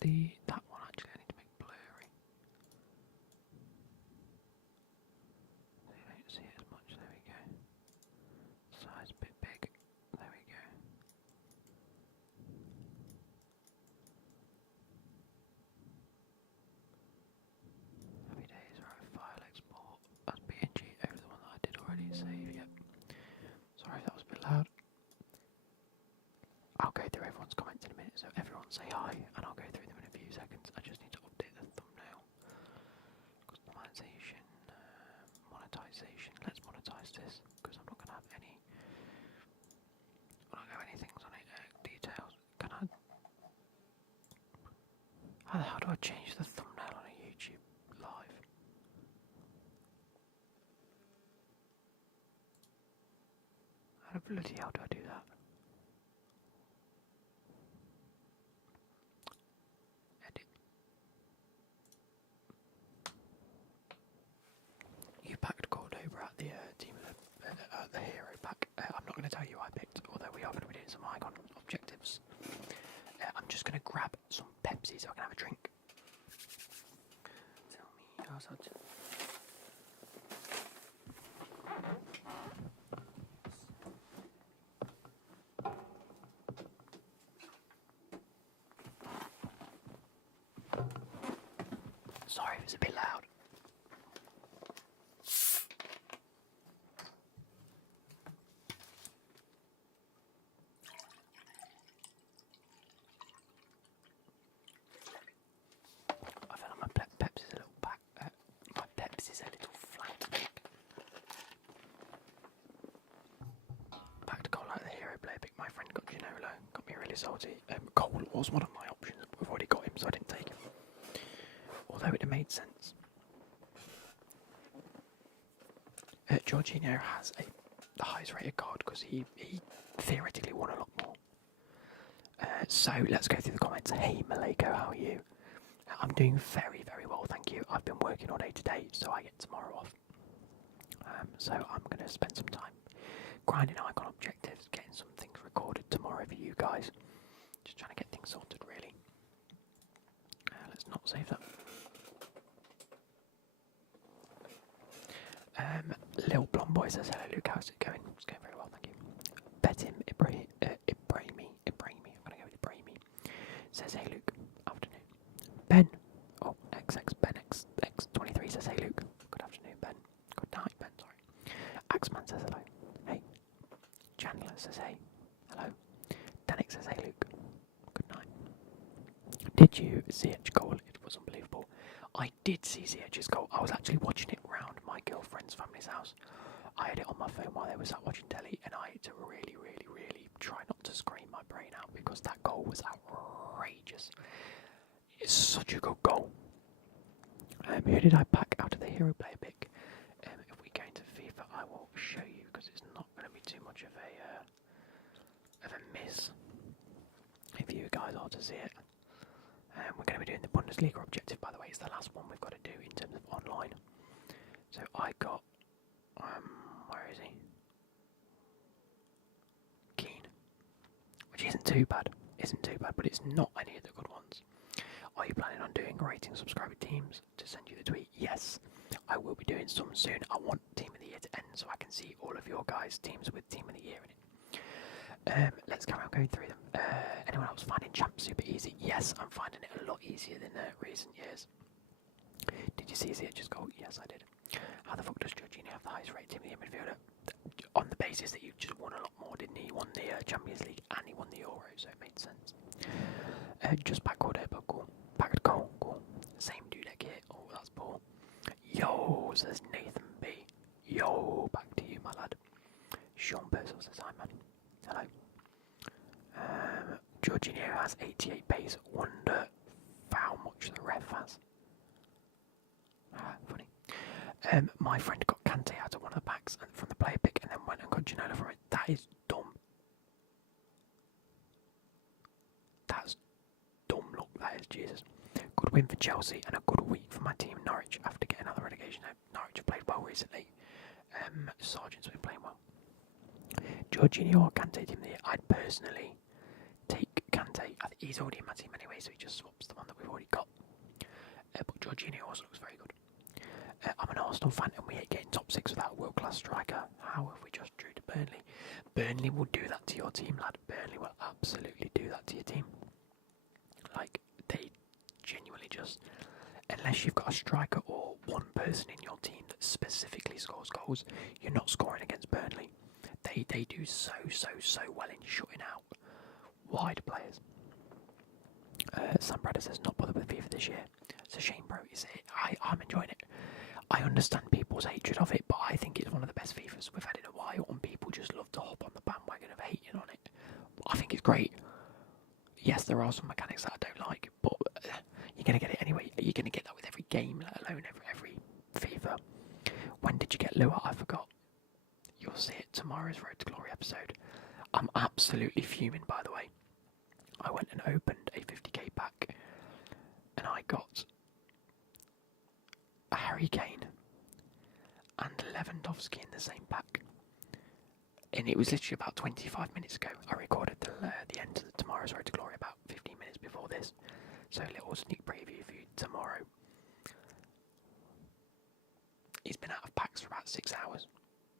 that one actually I need to make blurry. So you don't see it as much. There we go. Size a bit big. There we go. Happy days, right? File export as PNG over the one that I did already. Save, yep. Sorry if that was a bit loud. I'll go through everyone's comments in a minute, so everyone say hi, and I'll go through them in a few seconds. I just need to update the thumbnail. Customization, monetization. Let's monetize this, because I'm not going to have any. I don't have any things on it. Details. Can I? How do I change the thumbnail on a YouTube live? How the bloody hell do I do that? Edit. You packed gold over at the team of the hero pack. I'm not going to tell you who I picked, although we are going to be doing some icon objectives. I'm just going to grab some Pepsi so I can have a drink. Tell me how's that? Sorry if it's a bit loud. I feel like my Pepsi's a little my Pepsi's a little flat. Packed Cole like the hero player pick. My friend got Ginola, got me really salty. Cole was one of my options, but we've already got him, so I didn't take him. Although it made sense. Jorginho has the highest rated card because he theoretically won a lot more. So let's go through the comments. Hey Maleko, how are you? I'm doing very, very well, thank you. I've been working all day today, so I get tomorrow off. So I'm going to spend some time grinding icon objectives, getting some things recorded tomorrow for you guys. Just trying to get things sorted, really. Let's not save that. Lil Blonde Boy says, hello Luke, how's it going? It's going very well, thank you. Betim Ibrahimi, I'm going to go with Ibrahimi. Says, hey Luke, afternoon. Ben, XX Ben X23 says, hey Luke, good afternoon Ben. Good night Ben, sorry. Axeman says hello. Hey. Chandler says, hey. Hello. Danik says, hey Luke, good night. Did you see Edge goal? It was unbelievable. I did see Ziyech's goal. I was actually watching it round my girlfriend's family's house. I had it on my phone while they were sat watching telly, and I had to really, really, really try not to scream my brain out because that goal was outrageous. It's such a good goal. Who did I pack out of the hero player pick? If we go into FIFA, I will show you because it's not going to be too much of a miss if you guys are to see it. We're going to be doing the Bundesliga objective, by the way. It's the last one we've got to do in terms of online. So I got, where is he? Keane, which isn't too bad, but it's not any of the good ones. Are you planning on doing rating subscriber teams to send you the tweet? Yes, I will be doing some soon. I want Team of the Year to end so I can see all of your guys' teams with Team of the Year in it. Let's carry on going through them. Anyone else finding champs super easy? Yes, I'm finding it a lot easier than recent years. Did you see Ziyech's goal? Yes, I did. How the fuck does Jorginho have the highest rated team of the year midfielder? On the basis that you just won a lot more, didn't he? He won the Champions League and he won the Euro, so it made sense. Just backward here, but cool. Packed goal, cool. Same dudek here. Oh, that's Paul. Yo, says Nathan B. Yo, back to you, my lad. Sean Purcell says hi, man. Hello. Jorginho has 88 pace. Wonder how much the ref has. Funny. My friend got Kante out of one of the packs from the player pick and then went and got Ginola from it. That is dumb. That's dumb luck, that is, Jesus. Good win for Chelsea and a good week for my team Norwich after getting out of the relegation. Norwich have played well recently. Sargent's been playing well. Jorginho or Kante team of the year? I'd personally take Kante Kante. I think he's already in my team anyway, so he just swaps the one that we've already got. But Jorginho also looks very good. I'm an Arsenal fan and we hate getting top 6 without a world-class striker. How have we just drew to Burnley? Burnley will do that to your team, lad. Burnley will absolutely do that to your team. Like, they genuinely just... Unless you've got a striker or one person in your team that specifically scores goals, you're not scoring against Burnley. They do so well in shutting out wide players. Sam Bradder says, not bothered with FIFA this year. It's a shame, bro. I'm enjoying it. I understand people's hatred of it, but I think it's one of the best FIFAs we've had in a while, and people just love to hop on the bandwagon of hating on it. I think it's great. Yes, there are some mechanics that I don't like, but you're going to get it anyway. You're going to get that with every game, let alone every FIFA. When did you get Lua? I forgot. You'll see it tomorrow's Road to Glory episode. I'm absolutely fuming, by the way. I went and opened a 50k pack, and I got a Harry Kane and Lewandowski in the same pack. And it was literally about 25 minutes ago. I recorded the end of tomorrow's Road to Glory about 15 minutes before this. So a little sneak preview for you tomorrow. He's been out of packs for about 6 hours.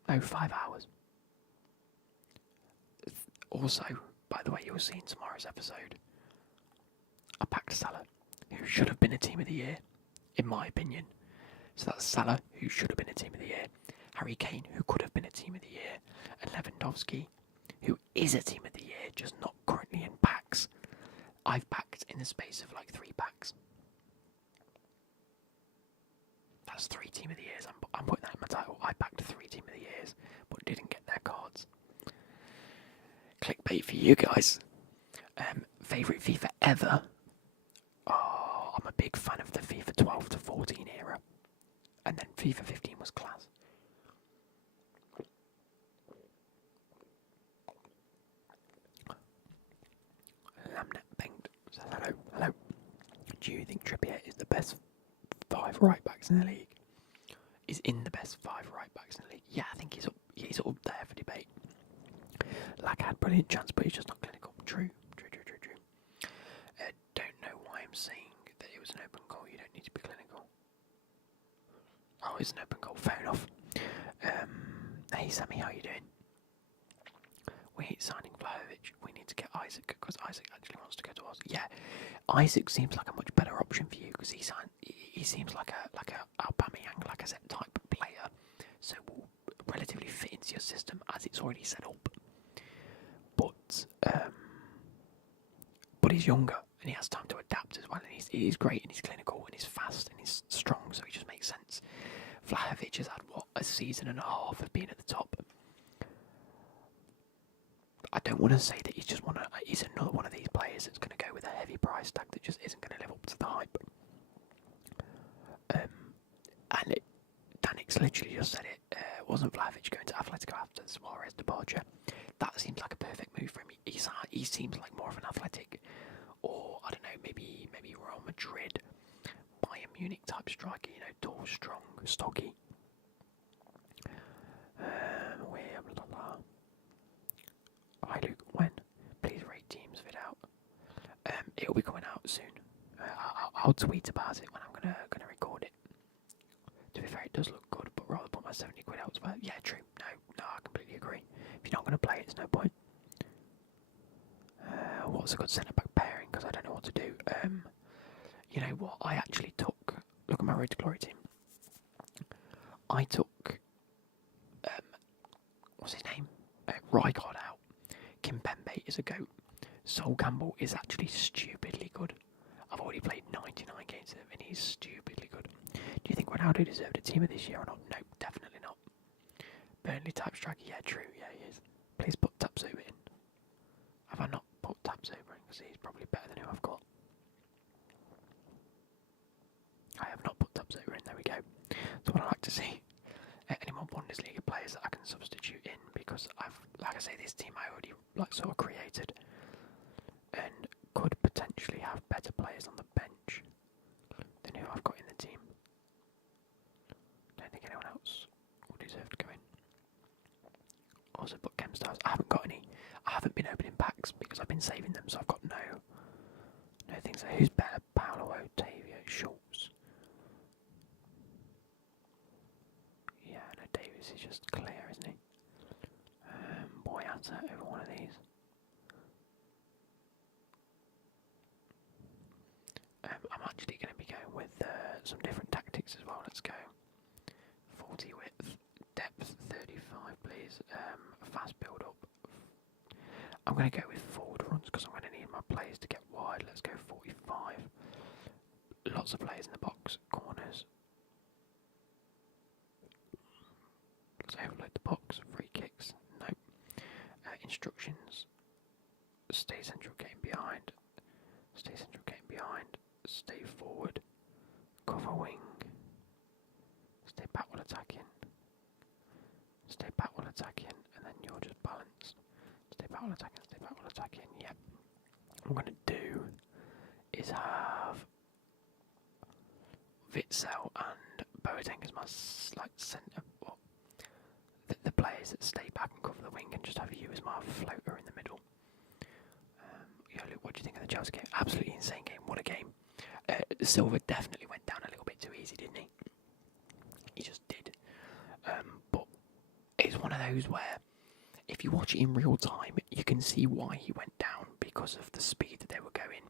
No, 5 hours. Also, by the way, you'll see in tomorrow's episode, I packed Salah, who should have been a Team of the Year, in my opinion. So that's Salah, who should have been a Team of the Year, Harry Kane, who could have been a Team of the Year, and Lewandowski, who is a Team of the Year, just not currently in packs. I've packed in the space of like 3 packs. That's 3 Team of the Years. I'm putting that in my title. I packed 3 Team of the Years, but didn't get their cards. Clickbait for you guys. Favourite FIFA ever? Oh, I'm a big fan of the FIFA 12 to 14 era. And then FIFA 15 was class. Lamnet Banged says hello. Do you think Trippier is the best 5 right backs in the league? Is in the best 5 right backs in the league? Yeah, I think he's up there for debate. Like, had brilliant chance, but he's just not clinical. True. Don't know why I'm saying that it was an open goal. You don't need to be clinical. Oh, it's an open goal. Fair enough. Hey, Sammy, how you doing? We hate signing Vlahovic. We need to get Isaac because Isaac actually wants to go to us. Yeah, Isaac seems like a much better option for you because he seems like a Aubameyang, like a set type player, so will relatively fit into your system as it's already set up. But he's younger and he has time to adapt as well. And he's great and he's clinical and he's fast and he's strong, so he just makes sense. Vlahovic has had a season and a half of being at the top. I don't want to say that he's another one of these players that's going to go with a heavy price tag that just isn't going to live up to the hype. And Danix literally just said it. Wasn't Vlahovic going to Atletico after the Suarez departure? That seems like a perfect move for him. He seems like more of an athletic, or I don't know, maybe Real Madrid, Bayern Munich type striker. You know, tall, strong, stocky. Hi Luke, when? Please rate teams vid out. It'll be coming out soon. I'll tweet about it when I'm gonna record it. To be fair, it does look good, but rather put my 70 quid out as well. Yeah, true. No, I completely agree. If you're not gonna play it, it's no point. What's a good centre back pairing? Because I don't know what to do. You know what? I actually took. Look at my Road to Glory team. I took. What's his name? Rijkaard out. Kimpembe is a goat. Sol Campbell is actually stupidly good. I've already played 99 games of him and he's stupidly good. Do you think Ronaldo deserved a team of this year or not? No, definitely not. Burnley type striker, yeah, true, yeah, he is. Please put Tapsoba in. Have I not put Tapsoba in? Because he's probably better than who I've got. I have not put Tapsoba in, there we go. That's what I like to see. Any more Bundesliga players that I can substitute in, because like I say, this team I already sort of created and could potentially have better players on the bench than who I've got in the team. Don't think anyone else will deserve to go in. Also put Chem Stars. I haven't got any. I haven't been opening packs because I've been saving them, so I've got no don't think so. Who's better? Paolo Otavio Schultz. Yeah, no, Davies is just clear, isn't he? Boyata over one of these. I'm actually going to be going with some different tactics as well. Let's go. 40 width, depth 35, please. Fast build up. I'm going to go with forward runs because I'm going to need my players to get wide. Let's go 45. Lots of players in the box. Corners. Let's overload the box. Free kicks. No. Instructions. Stay central, getting behind. Stay central, getting behind. Stay forward. Cover wing. Stay back while attacking. Stay back while attacking. And then you're just balanced. Stay back while attacking. Stay back while attacking. Yep. What I'm going to do is have Witzel and Boateng as my centre. Well, the players that stay back and cover the wing, and just have you as my floater in the middle. Luke, what do you think of the Chelsea game? Absolutely insane game. What a game. Silva definitely went down a little bit too easy, didn't he? He just did. But it's one of those where if you watch it in real time, you can see why he went down because of the speed that they were going.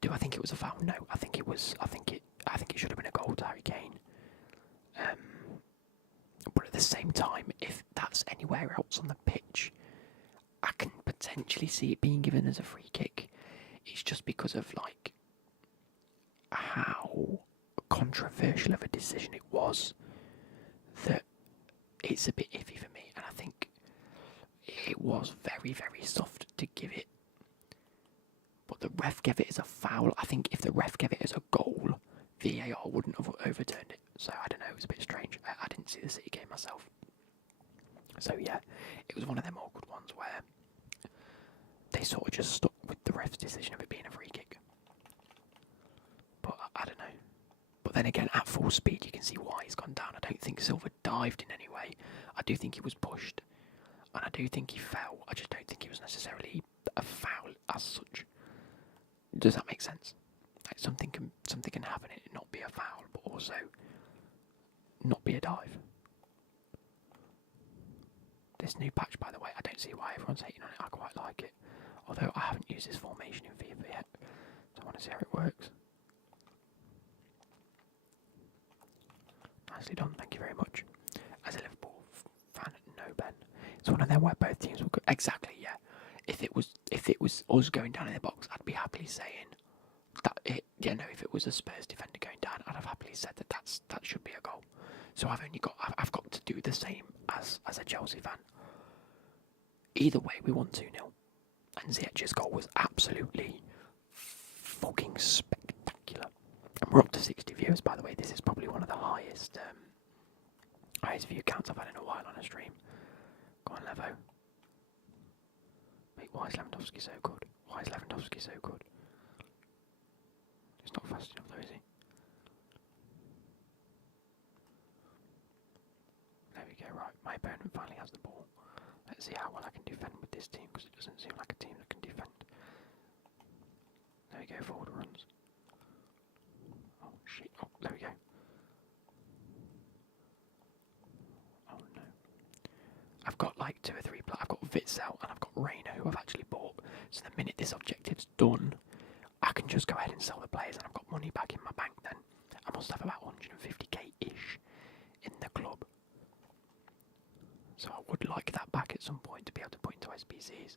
Do I think it was a foul? No, I think it was. I think it should have been a goal to Harry Kane. But at the same time, if that's anywhere else on the pitch, I can potentially see it being given as a free kick. It's just because of how controversial of a decision it was that it's a bit iffy for me, and I think it was very, very soft to give it. But the ref gave it as a foul. I think if the ref gave it as a goal, VAR wouldn't have overturned it. So I don't know, it was a bit strange. I didn't see the City game myself. So yeah, it was one of them awkward ones where they sort of just stuck with the ref's decision of it being a free kick. But I don't know. But then again, at full speed, you can see why he's gone down. I don't think Silva dived in any way. I do think he was pushed. And I do think he fell. I just don't think it was necessarily a foul as such. Does that make sense? Like something can happen and it not be a foul, but also not be a dive. This new patch, by the way, I don't see why everyone's hating on it. I quite like it. Although I haven't used this formation in FIFA yet. So I want to see how it works. Nicely done, thank you very much. As a Liverpool fan, no Ben. It's one of them where both teams will go. Exactly, yeah. If it was us going down in the box, I'd be happily saying that it. Yeah, no. If it was a Spurs defender going down, I'd have happily said that should be a goal. So I've got to do the same as a Chelsea fan. Either way, we won 2-0, and Ziyech's goal was absolutely fucking spectacular. And we're up to 60 viewers, by the way. This is probably one of the highest view counts I've had in a while on a stream. Go on, Levo. Wait, why is Lewandowski so good? Why is Lewandowski so good? He's not fast enough though, is he? There we go, right. My opponent finally has the ball. Let's see how well I can defend with this team, because it doesn't seem like a team that can defend. There we go, forward runs. Oh shit, oh, there we go. Oh no. I've got like 2 or 3 players. I've got Witzel and I've got Reyna, who I've actually bought. So the minute this objective's done, I can just go ahead and sell the players and I've got money back in my bank then. I must have about 150k-ish in the club. So I would like that back at some point to be able to put into SBCs.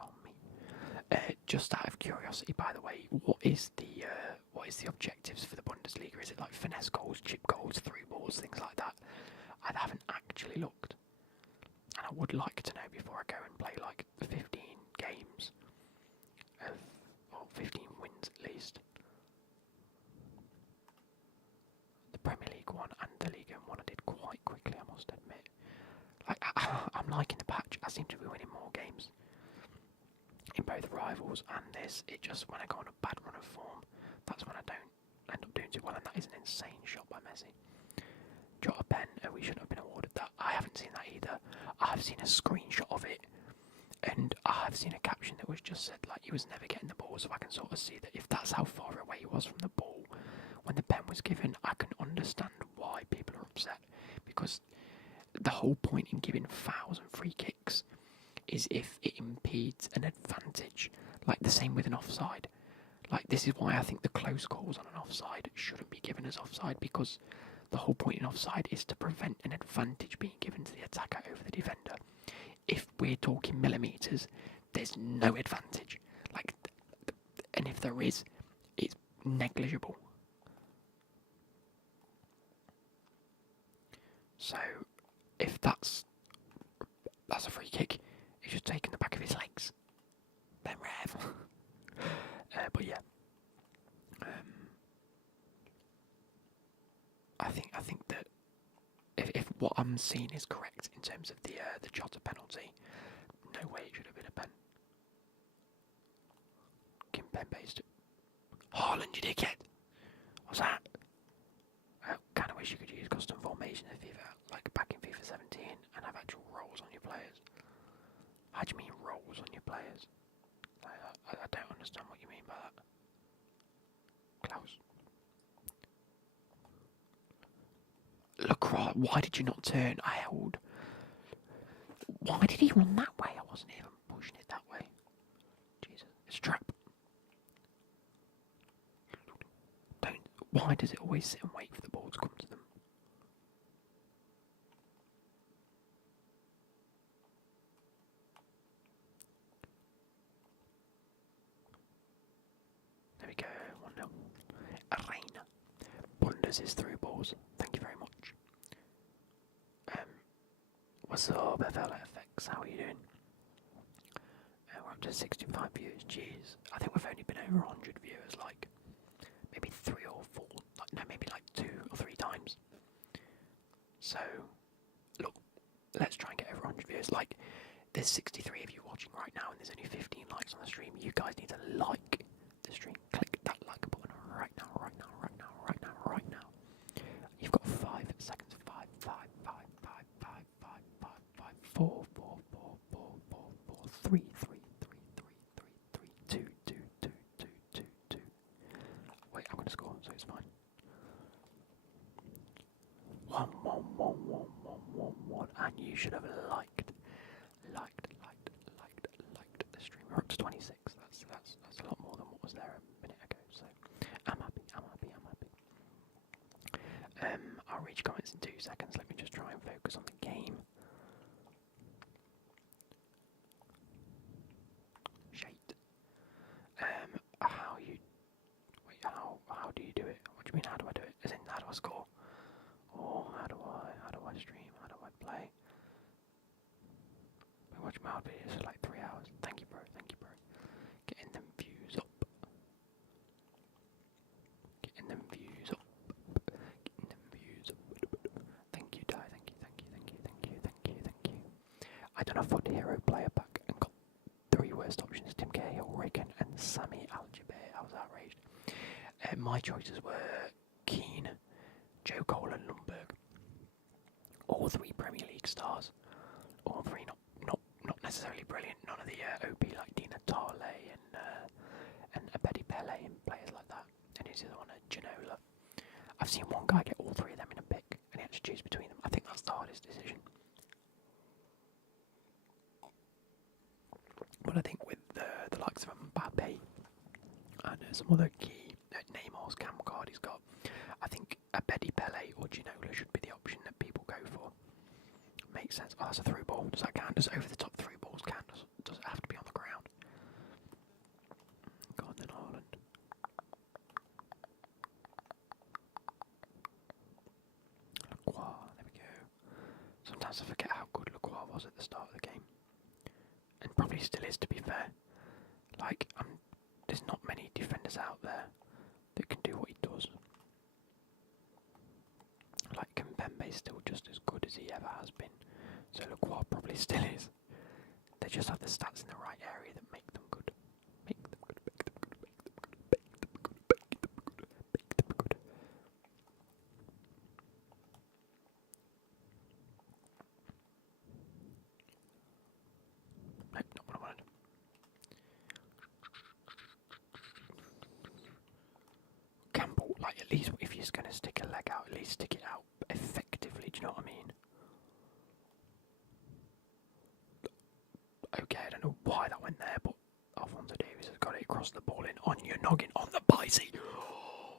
Oh me. Just out of curiosity, by the way, what is the objectives for the Bundesliga? Is it like finesse goals, chip goals, through balls, things like that? I haven't actually looked, and I would like to know before I go and play like 15 games or 15 wins at least. The Premier League one and the Liga one I did quite quickly, I must admit. Like I'm liking the patch. I seem to be winning more games in both rivals and this. It just, when I go on a bad run of form, that's when I don't end up doing too well, and that is an insane shot by Messi. Jota pen, we shouldn't have been awarded that. I haven't seen that either. I've seen a screenshot of it, And I've seen a caption that was just said like he was never getting the ball, so I can sort of see that if that's how far away he was from the ball when the pen was given, I can understand why people are upset, because the whole point in giving fouls and free kicks is if it impedes an advantage, like the same with an offside. Like, this is why I think the close calls on an offside shouldn't be given as offside, because the whole point in offside is to prevent an advantage being given to the attacker over the defender. If we're talking millimetres, there's no advantage. Like, and if there is, it's negligible. So, if that's a free kick, he's just taking the back of his legs. Then rev. But yeah, I think that if what I'm seeing is correct in terms of the Jota penalty, no way it should have been a pen. Kim pen based it. Haaland, you dickhead. What's that? I kind of wish you could use custom formation in FIFA, like back in FIFA 17, and have actual roles on your players. How do you mean roles on your players? I don't understand what you mean by that. Klaus. Lacroix, why did you not turn? I held. Why did he run that way? I wasn't even pushing it that way. Jesus, it's a trap. Don't. Why does it always sit and wait for the ball to come to them? There we go, 1-0. Arena. Bunders is through balls. Thank you very much. What's up, FX? How are you doing? We're up to 65 views. Jeez. I think we've only been over 100 viewers, like, maybe 3 or 4. Like, no, maybe like 2 or 3 times. So, look, let's try and get over 100 viewers. Like, there's 63 of you watching right now, and there's only 15 likes on the stream. You guys need to like the stream. Click that like button right now, right now, right now, right now, right now. You've got 5 seconds. 4, 3, 2. Wait, I'm gonna score, so it's fine. 1, and you should have liked the stream. We're up to 26. That's a lot more than what was there a minute ago. So I'm happy. I'll read comments in 2 seconds. Let me just try and focus on the game. How do you do it? What do you mean? How do I do it? As in, how do I score? Or how do I stream? How do I play? Been watching my old videos for like 3 hours. Thank you, bro. Getting them views up. Thank you, Di. Thank you. I done a FUT Hero player pack and got 3 worst options: Tim Cahill, Regan, and Sammy Aljaber. I was outraged. My choices were Keane, Joe Cole, and Lundberg. All 3 Premier League stars. All 3 not necessarily brilliant. None of the OP like Dina Tarle and Abedi Pele and players like that. And he's the other one, Ginola. I've seen one guy get all 3 of them in a pick, and he had to choose between them. I think that's the hardest decision. But I think with the likes of Mbappe and some other key Neymar's cam card he's got, I think Abedi Pele or Ginola should be the option that people go for. Makes sense. Oh, that's a through ball. Does that count? Does over the top through balls count? Does it have to be on the ground? God, then Haaland. Lacroix, there we go. Sometimes I forget how good Lacroix was at the start of the game. And probably still is, to be fair. Like, there's not many defenders out there that can do what he does. Like, Kimpembe's still just as good as he ever has been. So Lacroix probably still is. They just have the stats in the right area that make them good. Nope, not what I least if you're going to stick a leg out, at least stick it out effectively. Do you know what I mean? Okay, I don't know why that went there, but Alphonso Davies has got it across the ball in on your noggin on the Bicey.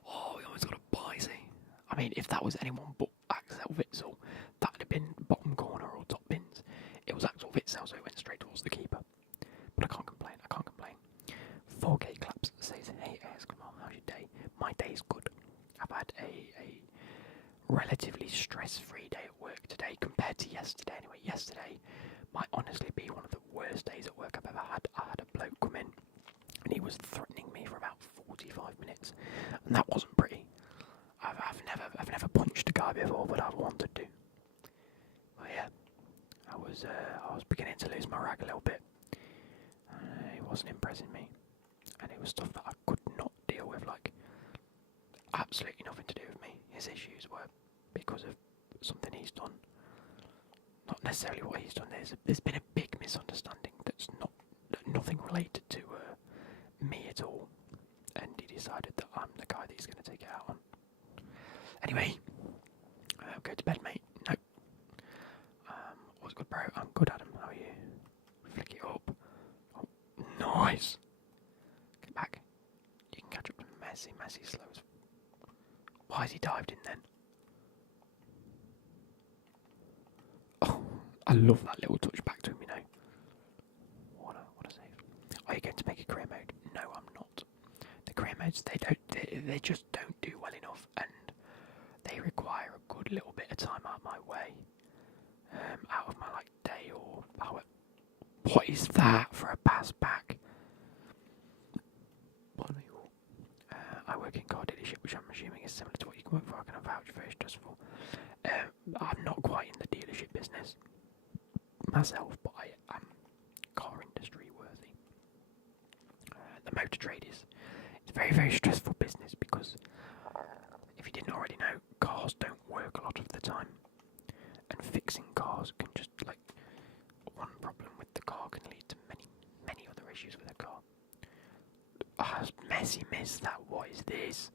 Oh, he almost got a Bicey. I mean, if that was anyone but Axel Witsel, that would have been bottom corner or top bins. It was Axel Witsel, so it went straight towards the keeper. But I can't complain, 4K claps says, hey AS, come on, how's your day? My day's good. I've had a relatively stress-free day at work today compared to yesterday. Anyway, yesterday might honestly be one of the worst days at work I've ever had. I had a bloke come in and he was threatening me for about 45 minutes, and that wasn't pretty. I've never punched a guy before, but I've wanted to. But yeah, I was beginning to lose my rag a little bit. He wasn't impressing me, and it was stuff that I could not deal with. Like, absolutely nothing to do with me. His issues were because of something he's done, not necessarily what he's done. There's been a big misunderstanding that's nothing related to me at all, and he decided that I'm the guy that he's going to take it out on. Anyway, go to bed, mate. No. What's good, bro? I'm good, Adam. How are you? Flick it up. Oh, nice. Get back. You can catch up to Messi slows. Why has he dived in then? Oh, I love that little touch back to him, you know. What a save. Are you going to make a career mode? No, I'm not. The career modes, they just don't do well enough, and they require a good little bit of time out of my way, out of my day or hour. What is that for a pass back? I work in car dealership, which I'm assuming is similar to what you can work for. I can vouch, very stressful. I'm not quite in the dealership business myself, but I am car industry worthy. The motor trade is it's a very, very stressful business because if you didn't already know, cars don't work a lot of the time, and fixing cars can just one problem with the car can lead to many other issues with a car. Messi missed that. What is this?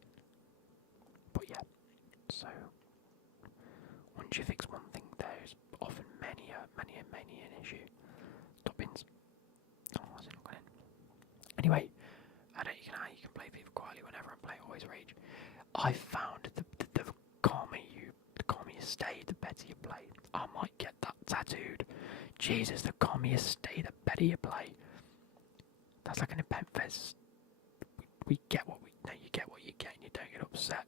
But yeah, so once you fix one thing, there's often many an issue. Top-ins. Oh, is it not going in? Anyway, I don't know how you can play FIFA quietly whenever I'm playing Always Rage. I found the calmer you stay, the better you play. I might get that tattooed. Jesus, the calmer you stay, the better you play. That's like an event fest. We get what you get what you get, and you don't get upset.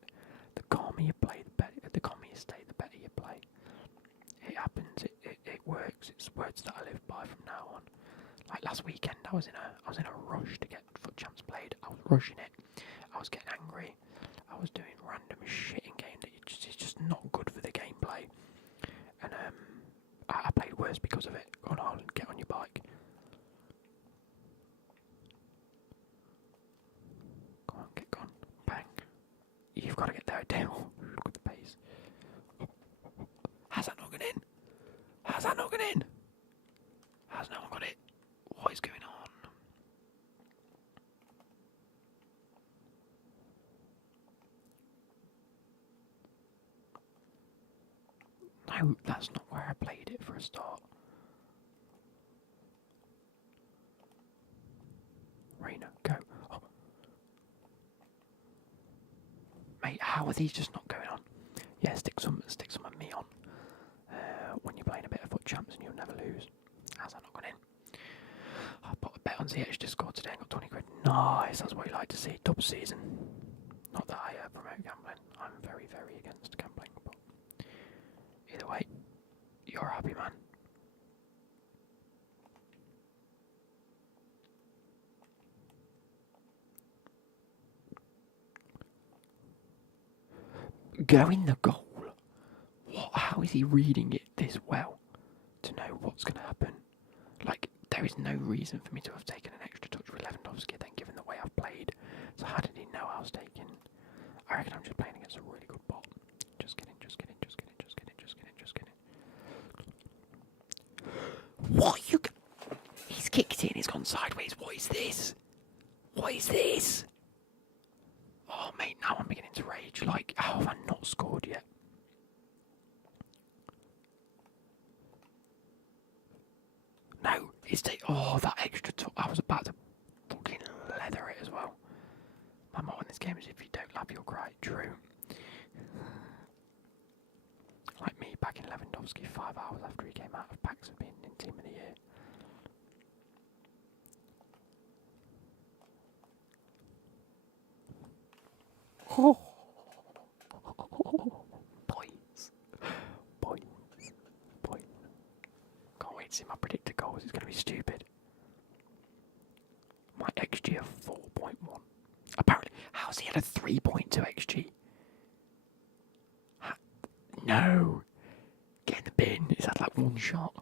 The calmer you play, the calmer you stay, the better you play. It happens. It works. It's words that I live by from now on. Like last weekend, I was in a rush to get FUT Champs played. I was rushing it. I was getting angry. I was doing random shit in game that it's just not good for the gameplay. And I played worse because of it. Go on, Haaland, get on your bike. Go on, get gone. Bang. You've got to get there, Dale. Look at the pace. Has that not gone in? Has that not gone in? Has no one got it? What is going on? No, that's not where I played it for a start. Reina, go. Oh. Mate, how are these just not going on? Yeah, stick some of me on. When you're playing a bit of FUT Champs and you'll never lose. How's that not gone in? I put a bet on ZH Discord today and got 20 quid. Nice, that's what you like to see. Top season. Not that I promote gambling. I'm very, very against gambling, but either way, you're a happy man. Go in the goal. What? How is he reading it this well to know what's going to happen? There is no reason for me to have taken an extra touch with Lewandowski then, given the way I've played. So how did he know I was taking? I reckon I'm just playing against a really good bot. Just kidding. What? He's kicked in, he's gone sideways. What is this? Oh, mate, now I'm beginning to rage. Like, how have I not scored yet? No, that extra top. I was about to fucking leather it as well. My motto in this game is if you don't laugh, you'll cry. True. Like me back in Lewandowski 5 hours after he came out of packs of being in Team of the Year. Oh. Boys. Can't wait to see my predicted goals. It's going to be stupid. My XG of 4.1. Apparently, how's he had a 3.2 XG? No. Get in the bin. Is that like one shot?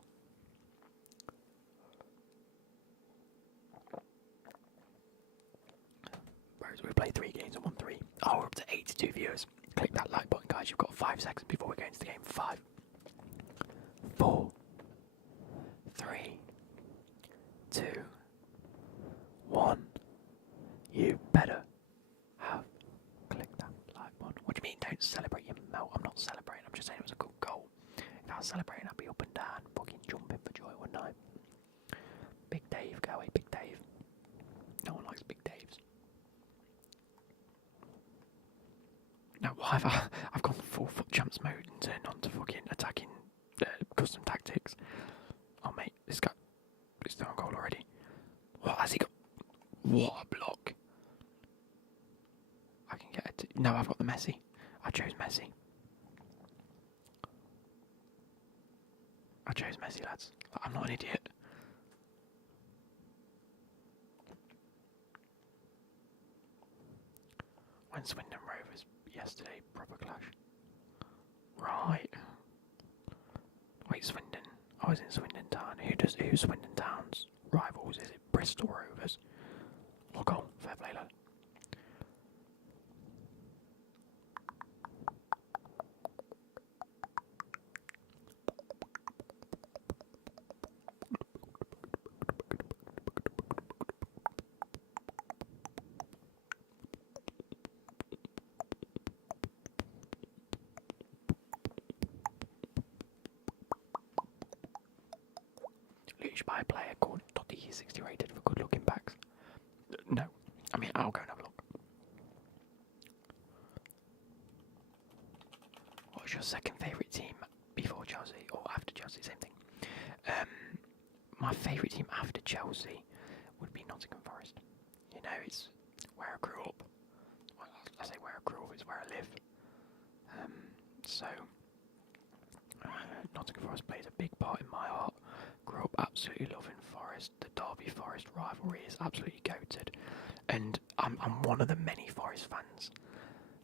Whereas we played 3 games and won 3. Oh, we're up to 82 viewers. Click that like button, guys. You've got 5 seconds before we go into the game. 5, 4, 3, 2, 1. You better have clicked that like button. What do you mean don't celebrate your melt? I'm not celebrating, I'm just saying it was a good goal. If I was celebrating, I'd be up and down, fucking jumping for joy, wouldn't I? Big Dave, go away, Big Dave. No one likes Big Daves. Now, why have I've gone full foot champs mode and turned on to fucking attacking custom tactics. Oh mate, this guy is still on goal already. What has he got? What a block. I can get it. No, I've got the Messi. I chose Messi. Lads. I'm not an idiot. When Swindon Rovers yesterday, proper clash. Right. Wait, Swindon. I was in Swindon Town. Who's Swindon Town's rivals? Is it Bristol Rovers? Or goal? Fair play, lad. By a player called Toty, 60 rated for good looking backs. No. I mean, I'll go and have a look. What's your second favourite team before Chelsea or after Chelsea? Same thing. My favourite team after Chelsea would be Nottingham Forest. You know, it's where I grew up. Well, I say where I grew up, it's where I live. Nottingham Forest plays a big part in my heart. Grew up absolutely loving Forest. The Derby Forest rivalry is absolutely goated, and I'm one of the many Forest fans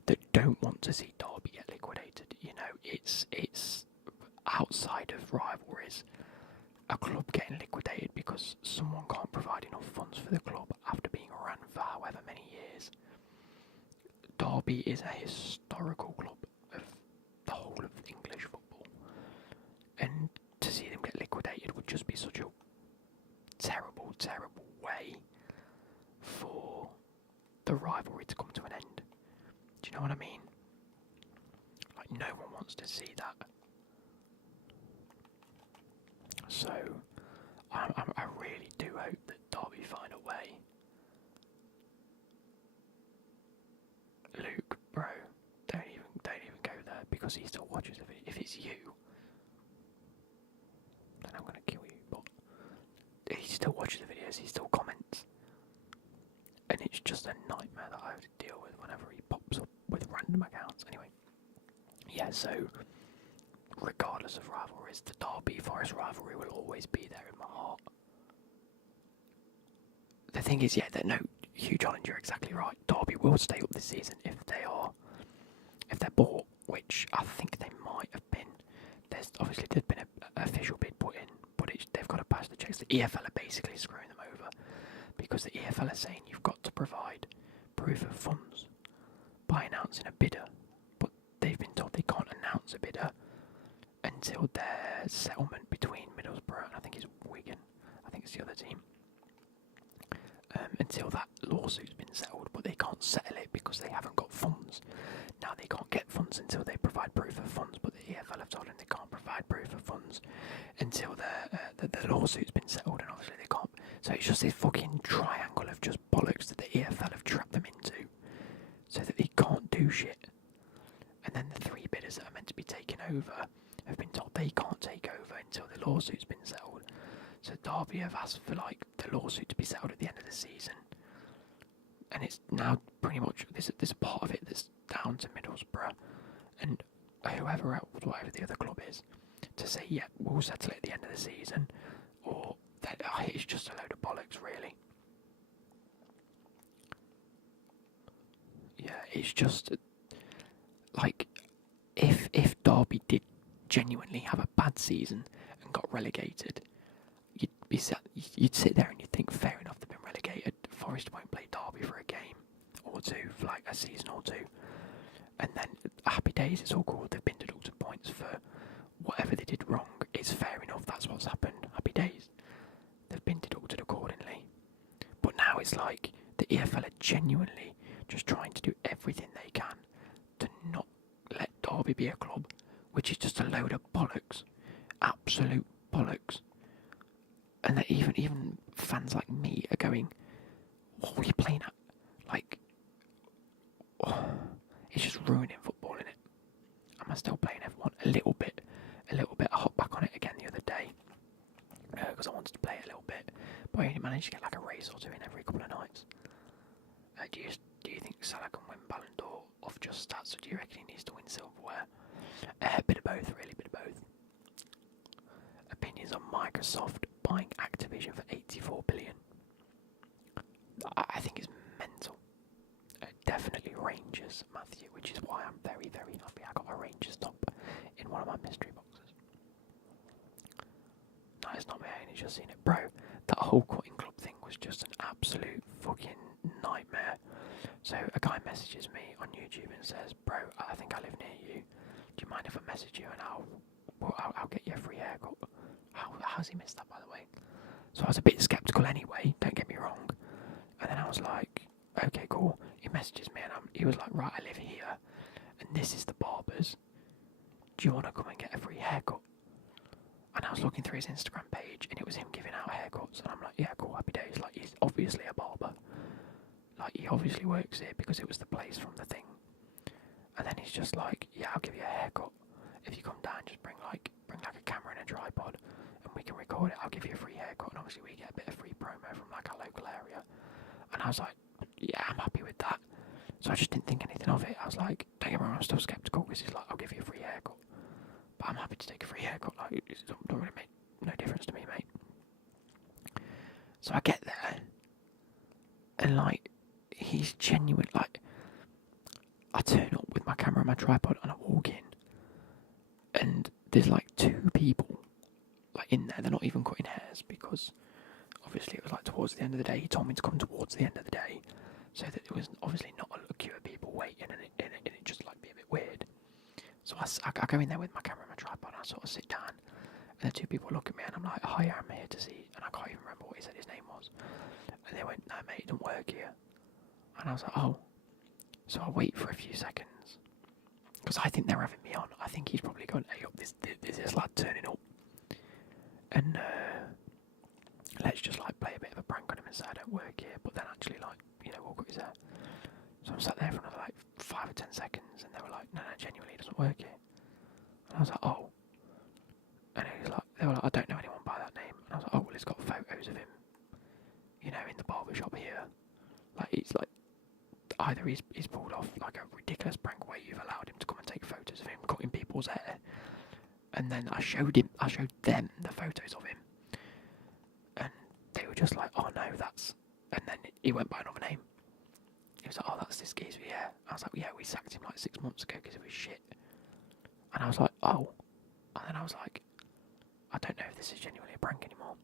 that don't want to see Derby get liquidated. You know, it's outside of rivalries, a club getting liquidated because someone can't provide enough funds for the club after being run for however many years. Derby is a historical club of the whole of English football, and to see them get liquidated would just be such a terrible, terrible way for the rivalry to come to an end. Do you know what I mean? Like, no one wants to see that. So, I really do hope that Derby find a way. Luke, bro, don't even go there because he still watches the video. If it's you, then I'm gonna kill you. But he still watches the videos, he still comments, and it's just a nightmare that I have to deal with whenever he pops up with random accounts. Anyway, yeah. So, regardless of rivalries, the Derby Forest rivalry will always be there in my heart. The thing is, yeah, that no, Hugh Holland, you're exactly right. Derby will stay up this season if they're bought, which I think they might have been. There's been an official bid put in, but they've got to pass the checks. The EFL are basically screwing them over because the EFL are saying you've got to provide proof of funds by announcing a bidder, but they've been told they can't announce a bidder until their settlement between Middlesbrough and I think it's Wigan, I think it's the other team, until that lawsuit's been settled, but they can't settle it because they haven't got funds. Now, the they can't get funds until they provide proof of funds, but the EFL have told them they can't provide proof of funds until the lawsuit's been settled, and obviously they can't. So it's just this fucking triangle of just bollocks that the EFL have trapped them into, so that they can't do shit. And then the three bidders that are meant to be taking over have been told they can't take over until the lawsuit's been settled. So Derby have asked for like the lawsuit to be settled at the end of the season, and it's now pretty much there's a part of it that's down to Middlesbrough and whoever else, whatever the other club is, to say yeah we'll settle it at the end of the season, or that it's just a load of bollocks really. Yeah, it's just like if Derby did genuinely have a bad season and got relegated, you'd sit there and you'd think fair enough, they've been relegated. Forest won't play Derby for a game or two, for like a season or two, and then happy days, it's all cool. They've been deducted points for whatever they did wrong. It's fair enough, that's what's happened. Happy days, they've been deducted accordingly. But now it's like the EFL are genuinely just trying to do everything they can to not let Derby be a club, which is just a load of bollocks, absolute bollocks. And that even fans like me are going, what are you playing at? Like, oh, it's just ruining football, innit? Am I still playing F1? A little bit. I hopped back on it again the other day because I wanted to play it a little bit, but I only managed to get like a race or two in every couple of nights. Do you think Salah can win Ballon d'Or off just stats, or do you reckon he needs to win silverware? A bit of both, really, bit of both. Opinions on Microsoft buying Activision for 84 billion. I think it's mental. Definitely Rangers, Matthew, which is why I'm very, very happy I got a Rangers top in one of my mystery boxes. No, it's not me, I only just seen it. Bro, that whole cutting club thing was just an absolute fucking nightmare. So a guy messages me on YouTube and says, bro, I think I live near you. Do you mind if I message you and I'll get you a free haircut? How's he missed that, by the way? So I was a bit sceptical anyway, don't get me wrong. And then I was like, okay, cool. He messages me and he was like, right, I live here and this is the barbers. Do you want to come and get a free haircut? And I was looking through his Instagram page and it was him giving out haircuts, and I'm like, yeah, cool, happy days. Like, he's obviously a barber. Like, he obviously works here because it was the place from the thing. And then he's just like, yeah, I'll give you a haircut. If you come down, just bring like a camera and a tripod and we can record it. I'll give you a free haircut, and obviously we get a bit of free promo from like our local area. And I was like, yeah, I'm happy with that. So I just didn't think anything of it. I was like, don't get me wrong, I'm still sceptical because he's like, I'll give you a free haircut. But I'm happy to take a free haircut. Like, it don't really make no difference to me, mate. So I get there, and like, he's genuine. Like, I turn up with my camera and my tripod, and I walk in, and there's like two people like in there. They're not even cutting hairs because obviously it was like towards the end of the day. He told me to come towards the end of the day, so that there was obviously not a queue of people waiting, and it just like be a bit weird. So I go in there with my camera and my tripod, and I sort of sit down, and the two people look at me, and I'm like, hi, I'm here to see, and I can't even remember what he said his name was. And they went, no mate, it don't work here. And I was like, oh. So I wait for a few seconds, because I think they're having me on. I think he's probably gone, hey, up, this lad turning up, and let's just like play a bit of a prank on him and say I don't work here, but then actually like, you know, walk up his hair. So I'm sat there for another like 5 or 10 seconds, and they were like, no, genuinely, it doesn't work here. And I was like, oh. And they were like, I don't know anyone by that name. And I was like, oh, well, he's got photos of him, you know, in the barber shop here. Like, it's like, either he's pulled off like a ridiculous prank where you've allowed him to come and take photos of him cutting people's hair, and then I showed them the photos of him, and they were just like, oh no, that's, and then he went by another name. He was like, oh, that's this geezer, yeah. I was like, yeah, we sacked him like 6 months ago because it was shit. And I was like, oh. And then I was like, I don't know if this is genuinely a prank anymore.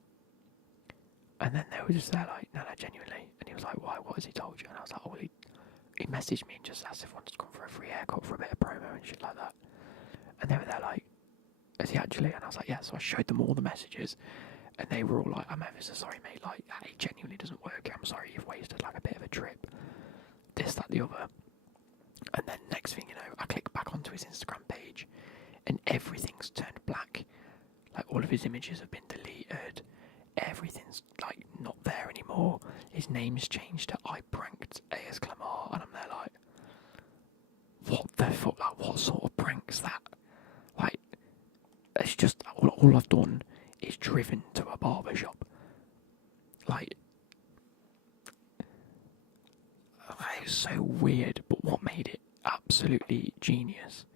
And then they were just there like, no, genuinely. And he was like, why, what has he told you? And I was like, oh, well, he messaged me and just asked if I wanted to come for a free haircut for a bit of promo and shit like that. And they were there like, is he actually? And I was like, yeah. So I showed them all the messages, and they were all like, I'm ever so sorry, mate. Like, it genuinely doesn't work. I'm sorry you've wasted like a bit of a trip. This, that, the other. And then next thing you know, I click back onto his Instagram page and everything's turned black. Like all of his images have been deleted. Everything's like not there anymore. His name's changed to I pranked AS Clamart, and I'm there like, what the fuck? Like, what sort of prank's that? Like, it's just all I've done is driven to a barber shop. Like, it was so weird. But what made it absolutely genius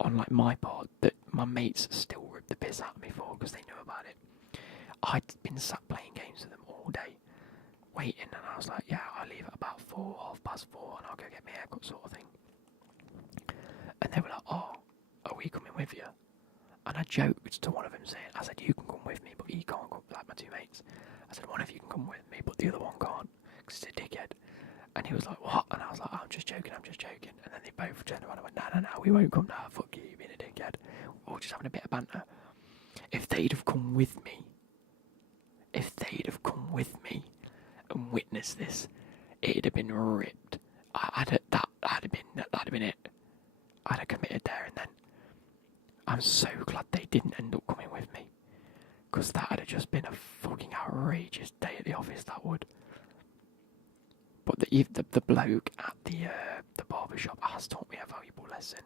on like my part, that my mates still ripped the piss out of me for because they knew about it. I'd been sat playing games with them all day, waiting, and I was like, yeah, I'll leave at about 4:30, and I'll go get my haircut, sort of thing. And they were like, oh, are we coming with you? And I joked to one of them saying, I said, you can come with me, but he can't come, like my two mates. I said, one of you can come with me, but the other one can't, because he's a dickhead. And he was like, what? And I was like, I'm just joking. And then they both turned around and went, no, we won't come now, fuck you being a dickhead. We're all just having a bit of banter. If they'd have come with me and witnessed this, it'd have been ripped. That'd have been it. I'd have committed there and then. I'm so glad they didn't end up coming with me, because that would have just been a fucking outrageous day at the office, that would. But the bloke at the barber shop has taught me a valuable lesson.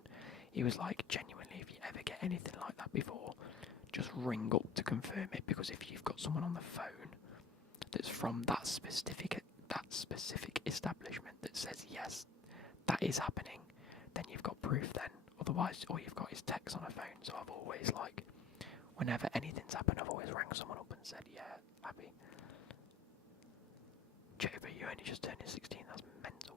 He was like, genuinely, if you ever get anything like that before, just ring up to confirm it, because if you've got someone on the phone that's from that specific establishment that says yes, that is happening, then you've got proof then. Otherwise, all you've got is text on a phone. So I've always, like, whenever anything's happened, I've always rang someone up and said, yeah, happy. Joker, you only just turned 16, that's mental.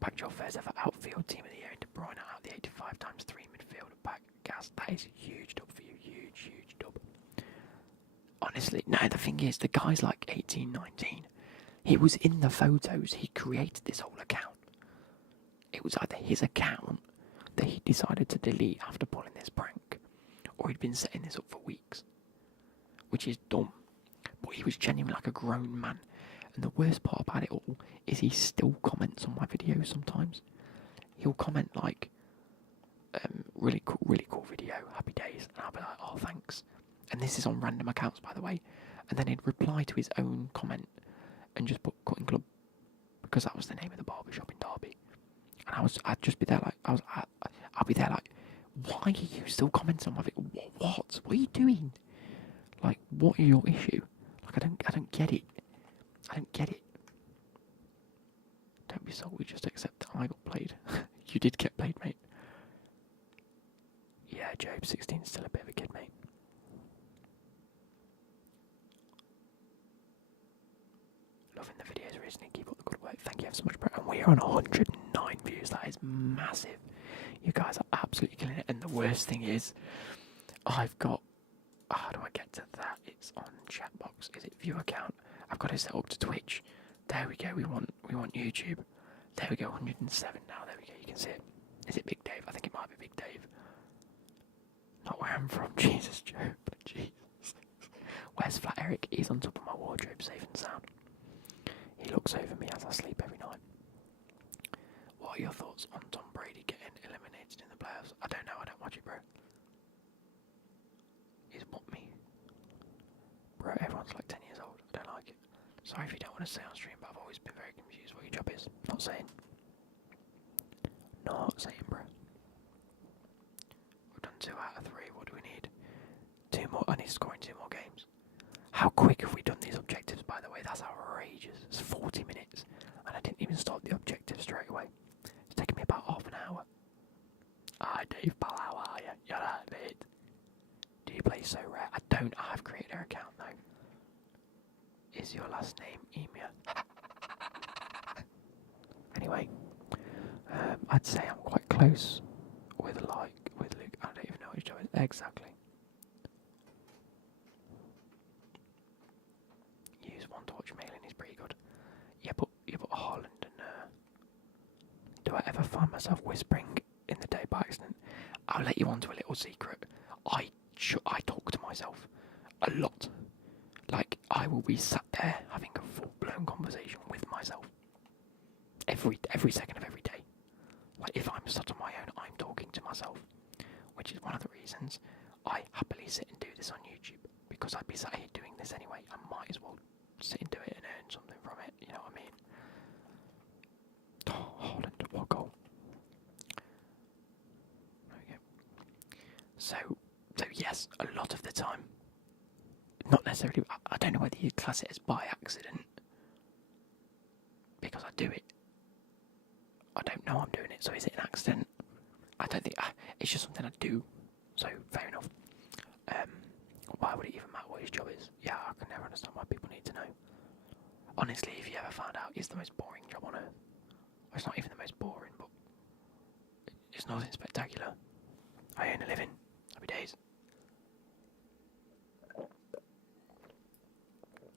Packed your first ever outfield team of the year into Bruyne out the 85x3 midfield back gas. That is a huge dub for you, huge dub. Honestly, no, the thing is, the guy's like 18, 19. He was in the photos, he created this whole account. It was either his account that he decided to delete after pulling this prank, or he'd been setting this up for weeks, which is dumb. But he was genuinely like a grown man. And the worst part about it all is he still comments on my videos sometimes. He'll comment like, really cool video, happy days, and I'll be like, oh, thanks. And this is on random accounts, by the way. And then he'd reply to his own comment and just put Cutting Club, because that was the name of the barbershop in Derby. And I'd just be there like, I'll be there like, why are you still commenting on my video? What are you doing? Like, what is your issue? Like, I don't get it. Don't be salty, just accept that I got played. You did get played, mate. Yeah, Job, 16 is still a bit of a kid, mate. Loving the videos recently, keep up the good work. Thank you ever so much, bro. And we are on 109 views, that is massive. You guys are absolutely killing it. And the worst thing is, I've got, how do I get to that? It's on chat box. Is it view account? I've got it set up to Twitch. There we go. We want YouTube. There we go. 107 now. There we go. You can see it. Is it Big Dave? I think it might be Big Dave. Not where I'm from. Jesus, Joe. Jesus. Where's Flat Eric? He's on top of my wardrobe, safe and sound. He looks over me as I sleep every night. What are your thoughts on Tom Brady getting eliminated in the playoffs? I don't know. I don't watch it, bro. Is what me? Bro, everyone's like 10 years old. I don't like it. Sorry if you don't want to say on stream, but I've always been very confused what your job is. Not saying. Not saying, bro. We've done 2 out of 3. What do we need? 2 more. I need to score in 2 more games. How quick have we done these objectives, by the way? That's outrageous. It's 40 minutes. And I didn't even start the objective straight away. It's taken me about half an hour. Hi, Dave Pal, how are you? You're right, mate. Do you play So Rare? I don't. I've created an account, though. Is your last name Emia? Anyway, I'd say I'm quite close with Luke. I don't even know which job it is. Exactly. Use one to watch mailing is pretty good. Yeah, but Haaland and do I ever find myself whispering in the day by accident? I'll let you on to a little secret. I talk to myself a lot. Like, I will be sat there having a full-blown conversation with myself every second of every day. Like, if I'm sat on my own, I'm talking to myself, which is one of the reasons I happily sit and do this on YouTube, because I'd be sat here doing this anyway. I might as well sit and do it and earn something from it, you know what I mean? Oh, Holland, what goal? There we go. So yes, a lot of the time, not necessarily, I don't know whether you'd class it as by accident, because I do it. I don't know I'm doing it, so is it an accident? I don't think, it's just something I do, so fair enough. Why would it even matter what his job is? Yeah, I can never understand why people need to know. Honestly, if you ever found out, it's the most boring job on earth. Well, it's not even the most boring, but it's nothing spectacular. I earn a living. Happy days.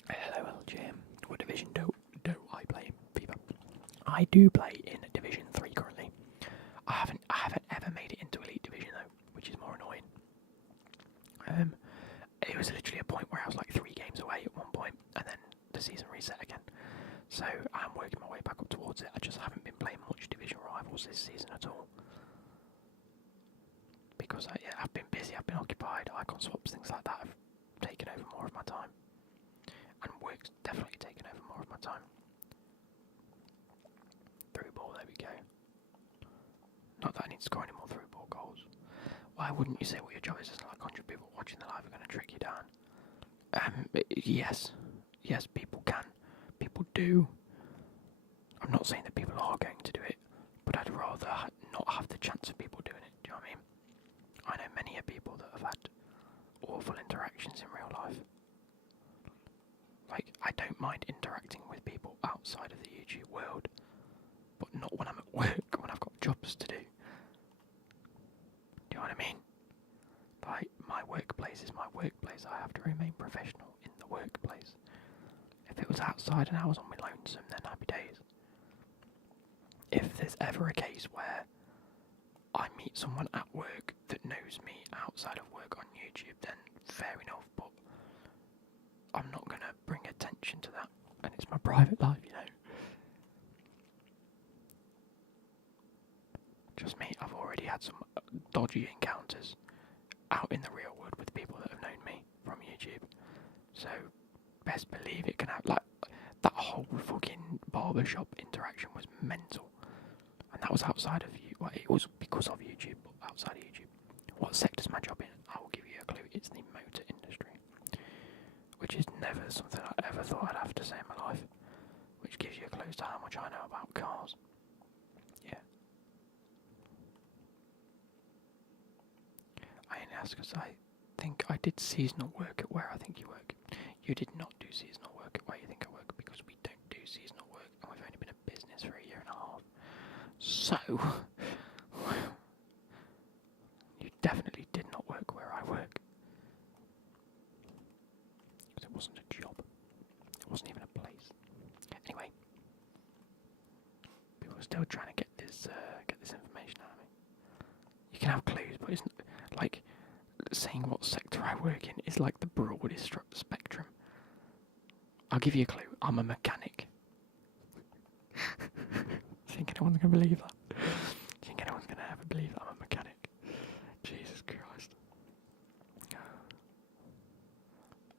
Hello, LGM. What division do I play in FIFA? I do play in Division 3 currently. I haven't ever made it into Elite Division though, which is more annoying. It was literally a point where I was like 3 games away at one point, and then the season reset again. So I'm working my way back up towards it. I just haven't been playing much Division Rivals this season at all. Because I've been busy, I've been occupied, icon swaps, things like that have taken over more of my time. And work's definitely taken over more of my time. Through ball, there we go. Not that I need to score any more through ball goals. Why wouldn't you say what your job is? There's like 100 people watching the live are going to trick you down. Yes, people can. People do. I'm not saying that people are going to do it, but I'd rather not have the chance of people doing it. Do you know what I mean? I know many people that have had awful interactions in real life. Like, I don't mind interacting with people outside of the YouTube world, but not when I'm at work, when I've got jobs to do. Do you know what I mean? Like, my workplace is my workplace. I have to remain professional in the workplace. If it was outside and I was on my lonesome, then happy days. If there's ever a case where I meet someone at work that knows me outside of work on YouTube, then fair enough, but I'm not going to bring attention to that, and it's my private life, you know. Just me, I've already had some dodgy encounters out in the real world with people that have known me from YouTube, so best believe it can have, like, that whole fucking barbershop interaction was mental, and that was outside of you. Well, it was because of YouTube, but outside of YouTube. What sector's my job in? I will give you a clue. It's the motor industry, which is never something I ever thought I'd have to say in my life, which gives you a clue to how much I know about cars. Yeah. I only ask because I think I did seasonal work at where I think you work. You did not do seasonal work at where you think I work, because we don't do seasonal work, and we've only been in business for a year and a half. So, you definitely did not work where I work. Because it wasn't a job. It wasn't even a place. Anyway, people are still trying to get this information out of me. You can have clues, but it's like saying what sector I work in is like the broadest spectrum. I'll give you a clue. I'm a mechanic. Think anyone's going to believe that? Think anyone's going to ever believe that I'm a mechanic? Jesus Christ.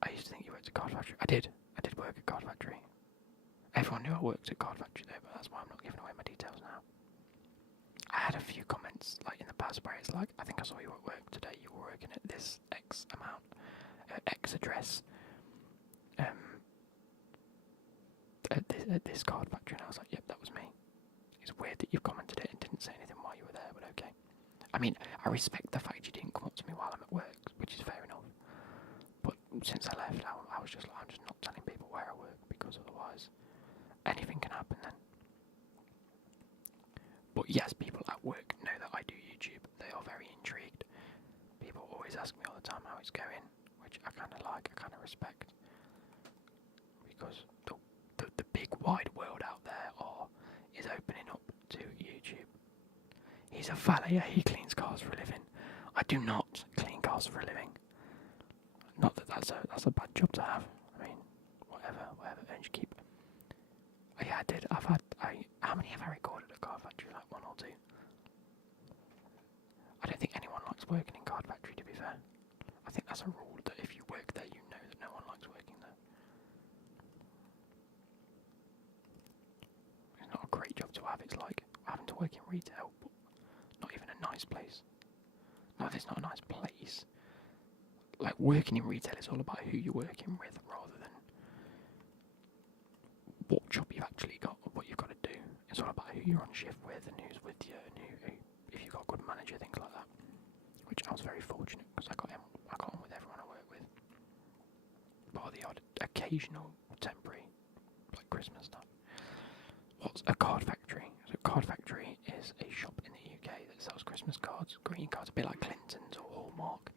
I used to think you worked at Card Factory. I did work at Card Factory. Everyone knew I worked at Card Factory though, but that's why I'm not giving away my details now. I had a few comments like in the past where it's like, I think I saw you at work today, you were working at this X amount, X address, at this Card Factory, and I was like, yep, that was me. It's weird that you've commented it and didn't say anything while you were there, but okay. I mean, I respect the fact you didn't come up to me while I'm at work, which is fair enough. But since I left, I was just like, I'm just not telling people where I work, because otherwise anything can happen then. But yes, people at work know that I do YouTube. They are very intrigued. People always ask me all the time how it's going, which I kind of like, I kind of respect. Because the big wide world out there is opening up to YouTube. He's a valet, he cleans cars for a living. I do not clean cars for a living. Not that that's a bad job to have. I mean, whatever earns you keep. Oh, yeah, I did. How many have I recorded at Car Factory? Like 1 or 2. working in Card Factory, to be fair. I think that's a rule that if you work there, you know that no one likes working there. It's not a great job to have. It's like having to work in retail, but not even a nice place. No, it's not a nice place. Like, working in retail is all about who you're working with rather than what job you've actually got or what you've got to do. It's all about who you're on shift with and who's with you and who if you've got a good manager, things like that. Which I was very fortunate because I got on with everyone I work with. Bar the odd occasional temporary, like Christmas stuff. What's a card factory? So a card factory is a shop in the UK that sells Christmas cards, greeting cards, a bit like Clinton's or Hallmark.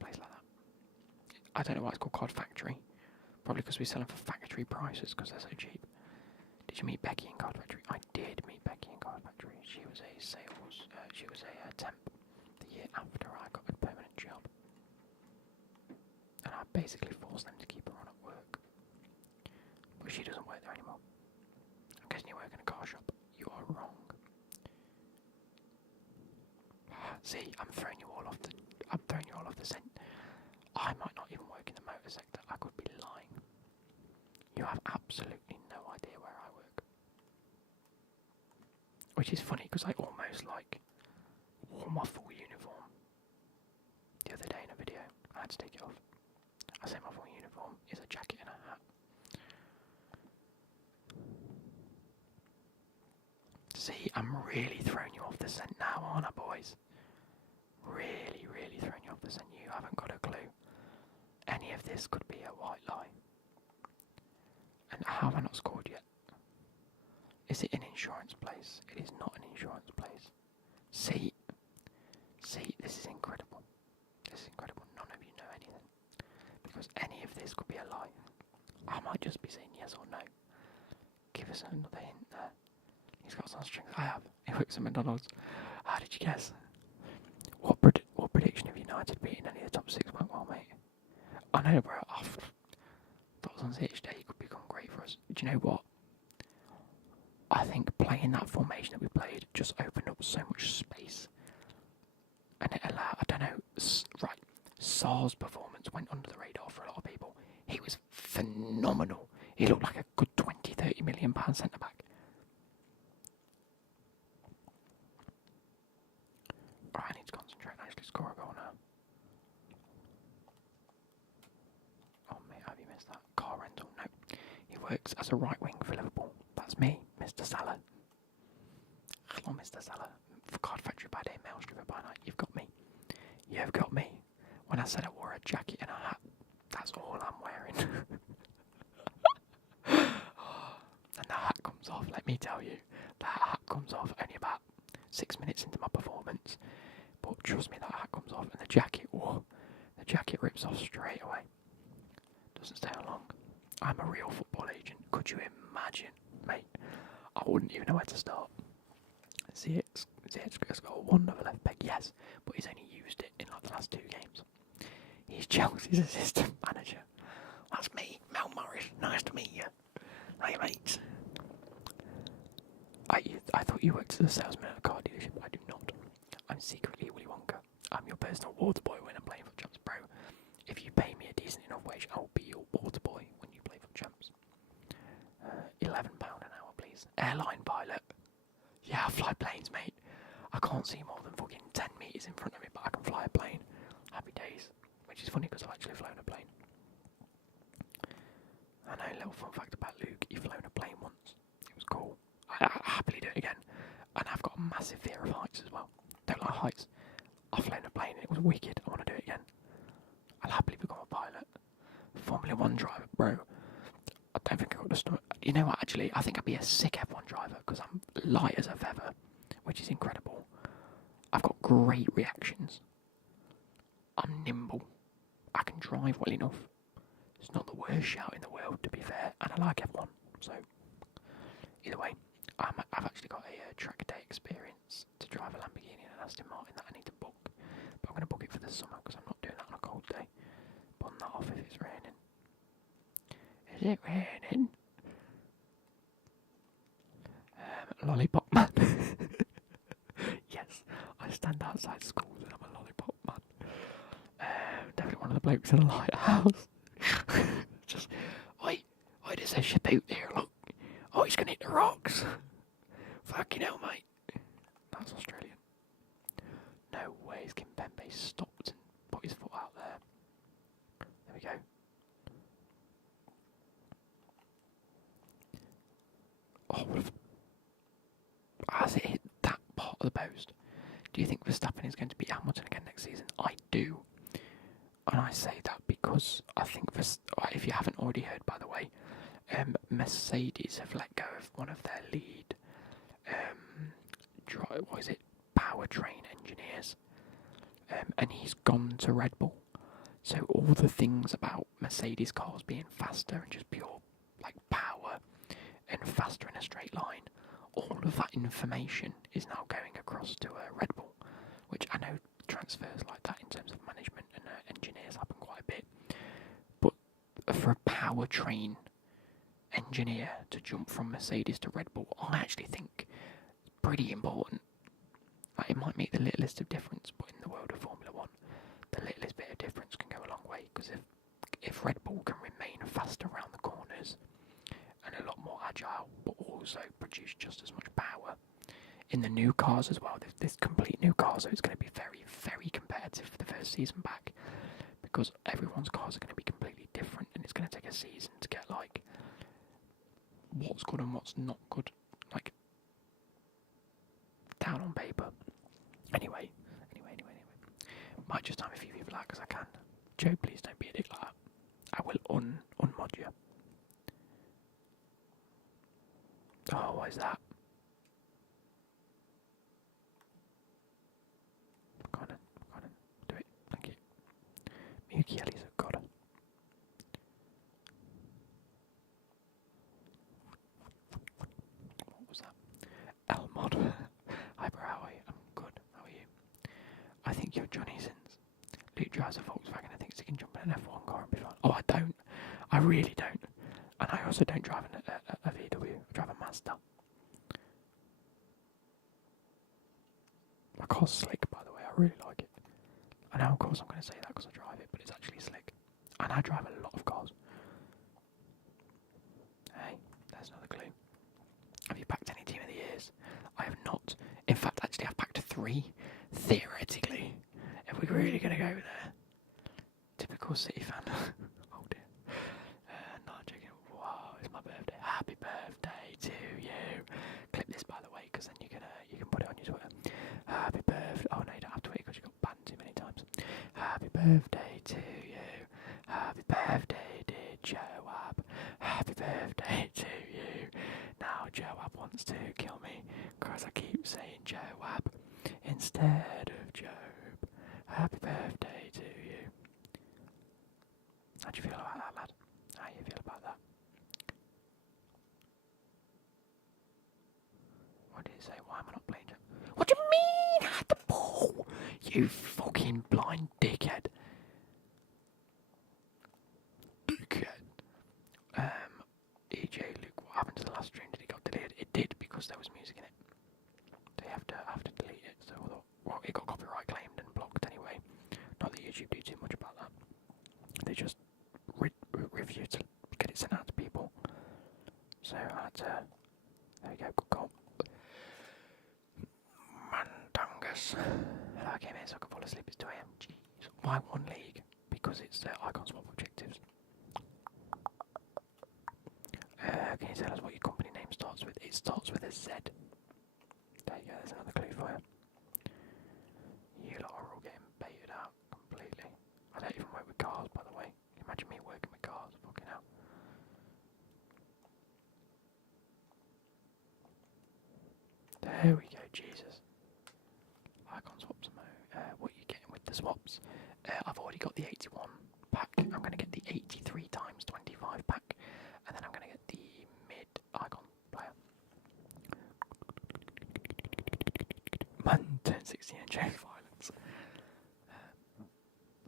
Place like that. I don't know why it's called Card Factory. Probably because we sell them for factory prices because they're so cheap. Did you meet Becky in Card Factory? I did meet Becky in Card Factory. She was a temp the year after I got a permanent job. And I basically forced them to keep her on at work. But she doesn't work there anymore. I'm guessing you work in a car shop. You are wrong. See, I'm throwing you all off the scent. I might not even work in the motor sector. I could be lying. You have absolutely no idea where I work. Which is funny because I almost wore my full uniform the other day in a video. I had to take it off. I say my full uniform is a jacket and a hat. See, I'm really throwing you off the scent now, aren't I, boys? Really, really throwing you off the scent. You haven't got a clue. Any of this could be a white lie. And how have I not scored yet? Is it an insurance place? It is not an insurance place. See, this is incredible. This is incredible. None of you know anything. Because any of this could be a lie. I might just be saying yes or no. Give us another hint there. He's got some strings. I have. He works at McDonald's. How did you guess? What prediction of United beating any of the top 6 went well, mate? I know, bro. I thought on each day could become great for us. Do you know what? I think playing that formation that we played just opened up so much space. And it allowed, I don't know, right, Sar's performance went under the radar for a lot of people. He was phenomenal. He looked like a good 20-30 million pound centre-back. Right, I need to concentrate and actually score a goal now. Oh mate, have you missed that? Car rental? No. He works as a right wing for Liverpool. That's me, Mr. Salah. Hello, Mr. Salah. For Card Factory by day, mail stripper by night. You've got me. You've got me. When I said I wore a jacket and a hat, that's all I'm wearing. And the hat comes off, let me tell you. That hat comes off only about 6 minutes into my performance. But trust me, that hat comes off and the jacket rips off straight away. Doesn't stay on long. I'm a real football agent. Could you imagine, mate? I wouldn't even know where to start. Ziyech's got a 1 over left peg, yes, but he's only used it in like the last 2 games. He's Chelsea's assistant manager. That's me, Mel Morris. Nice to meet you. Hey, mates. I thought you worked as a salesman at a car dealership. I do not. I'm secretly Willy Wonka. I'm your personal water boy when I'm playing for Champs Pro. If you pay me a decent enough wage, I'll be your water boy when you play for Champs. £11 an hour, please. Airline pilot. Yeah, I fly planes, mate. I can't see more than fucking 10 metres in front of me, but I can fly a plane. Happy days. Which is funny because I've actually flown a plane. I know, a little fun fact about Luke. He flown a plane once. It was cool. I happily do it again. And I've got a massive fear of heights as well. Don't like heights. I've flown a plane and it was wicked. I want to do it again. I'll happily become a pilot. Formula 1 driver, bro. I don't think I got the story. You know what, actually, I think I'd be a sick F1 driver because I'm light as a feather, which is incredible. I've got great reactions. I'm nimble. I can drive well enough. It's not the worst shout in the world, to be fair, and I like F1. So, either way, I've actually got a track day experience to drive a Lamborghini and an Aston Martin that I need to book. But I'm going to book it for the summer because I'm not doing that on a cold day. Bun that off if it's raining. Is it raining? Lollipop man. Yes, I stand outside schools and I'm a lollipop man. Definitely one of the blokes in a lighthouse. Just, oi, there's a ship out there, look. Oh, he's going to hit the rocks. Fucking hell, mate. That's Australian. No way, Kimpembe stopped and put his foot out there. There we go. Oh, has it hit that part of the post? Do you think Verstappen is going to beat Hamilton again next season? I do. And I say that because I think, if you haven't already heard, by the way, Mercedes have let go of one of their lead, powertrain engineers, and he's gone to Red Bull. So all the things about Mercedes cars being faster and just pure like power and faster in a straight line, all of that information is now going across to Red Bull, which I know transfers like that in terms of management and engineers happen quite a bit. But for a powertrain engineer to jump from Mercedes to Red Bull, I actually think it's pretty important. Like, it might make the littlest of difference, but in the world of Formula One, the littlest bit of difference can go a long way, because if Red Bull can remain faster around the corners and a lot more agile, but also produce just as much power in the new cars as well, this complete new car, so it's going to be very, very competitive for the first season back, because everyone's cars are going to be completely different, and it's going to take a season to get like what's good and what's not good, like down on paper. Anyway. Might just time a few people out because I can. Joe, please don't be a dick like that. I will unmod you. Oh, what is that? Go on, do it. Thank you. Miyuki Ellie's a god. What was that? Elmod. Hi bro, how are you? I'm good. How are you? I think you're Johnny Sins. Luke drives a Volkswagen and thinks he can jump in an F1 car and be fine. Oh, I don't. I really don't. And I also don't drive a VW. I drive a Mazda. My car's slick, by the way. I really like it. I know, of course, I'm going to say that because I drive it, but it's actually slick. And I drive a lot of cars. Hey, there's another clue. Have you packed any team of the years? I have not. In fact, actually, I've packed 3, theoretically. If we're really going to go there. Typical City fan. Oh dear. Not joking. Wow, it's my birthday. Happy birthday to you. Clip this, by the way, because then you can put it on your Twitter. Happy birthday. Oh no, you don't have Twitter because you got banned too many times. Happy birthday to you. Happy birthday, dear Joab. Happy birthday to you. Now Joab wants to kill me because I keep saying Joab instead of Job. Happy birthday to you. How do you feel about that, lad? How do you feel about that? What did he say? Why am I not playing? What do you mean? Had the ball? You fucking blind dickhead. EJ, Luke, what happened to the last stream? Did it got deleted? It did, because there was music in it. They have to delete it. So well, it got copyright claimed and blocked anyway. Not that YouTube do too much about that. They just review to get it sent out to people. So I had to. There we go. Good goal. Mandangus. Hello, I came here so I could fall asleep. It's 2 AM. Jeez. Why one league? Because it's icon swap objectives. Can you tell us what your company name starts with? It starts with a Z. There you go, there's another clue for you. You lot are all getting baited out completely. I don't even work with cars, by the way. Can you imagine me working with cars? Fucking hell. There we go, Jesus. Icon swaps. What are you getting with the swaps? I've already got the 81 pack. I'm going to get the 83 times 25 pack. And then I'm going to get the mid-icon player. Man, turn 16 and change violence.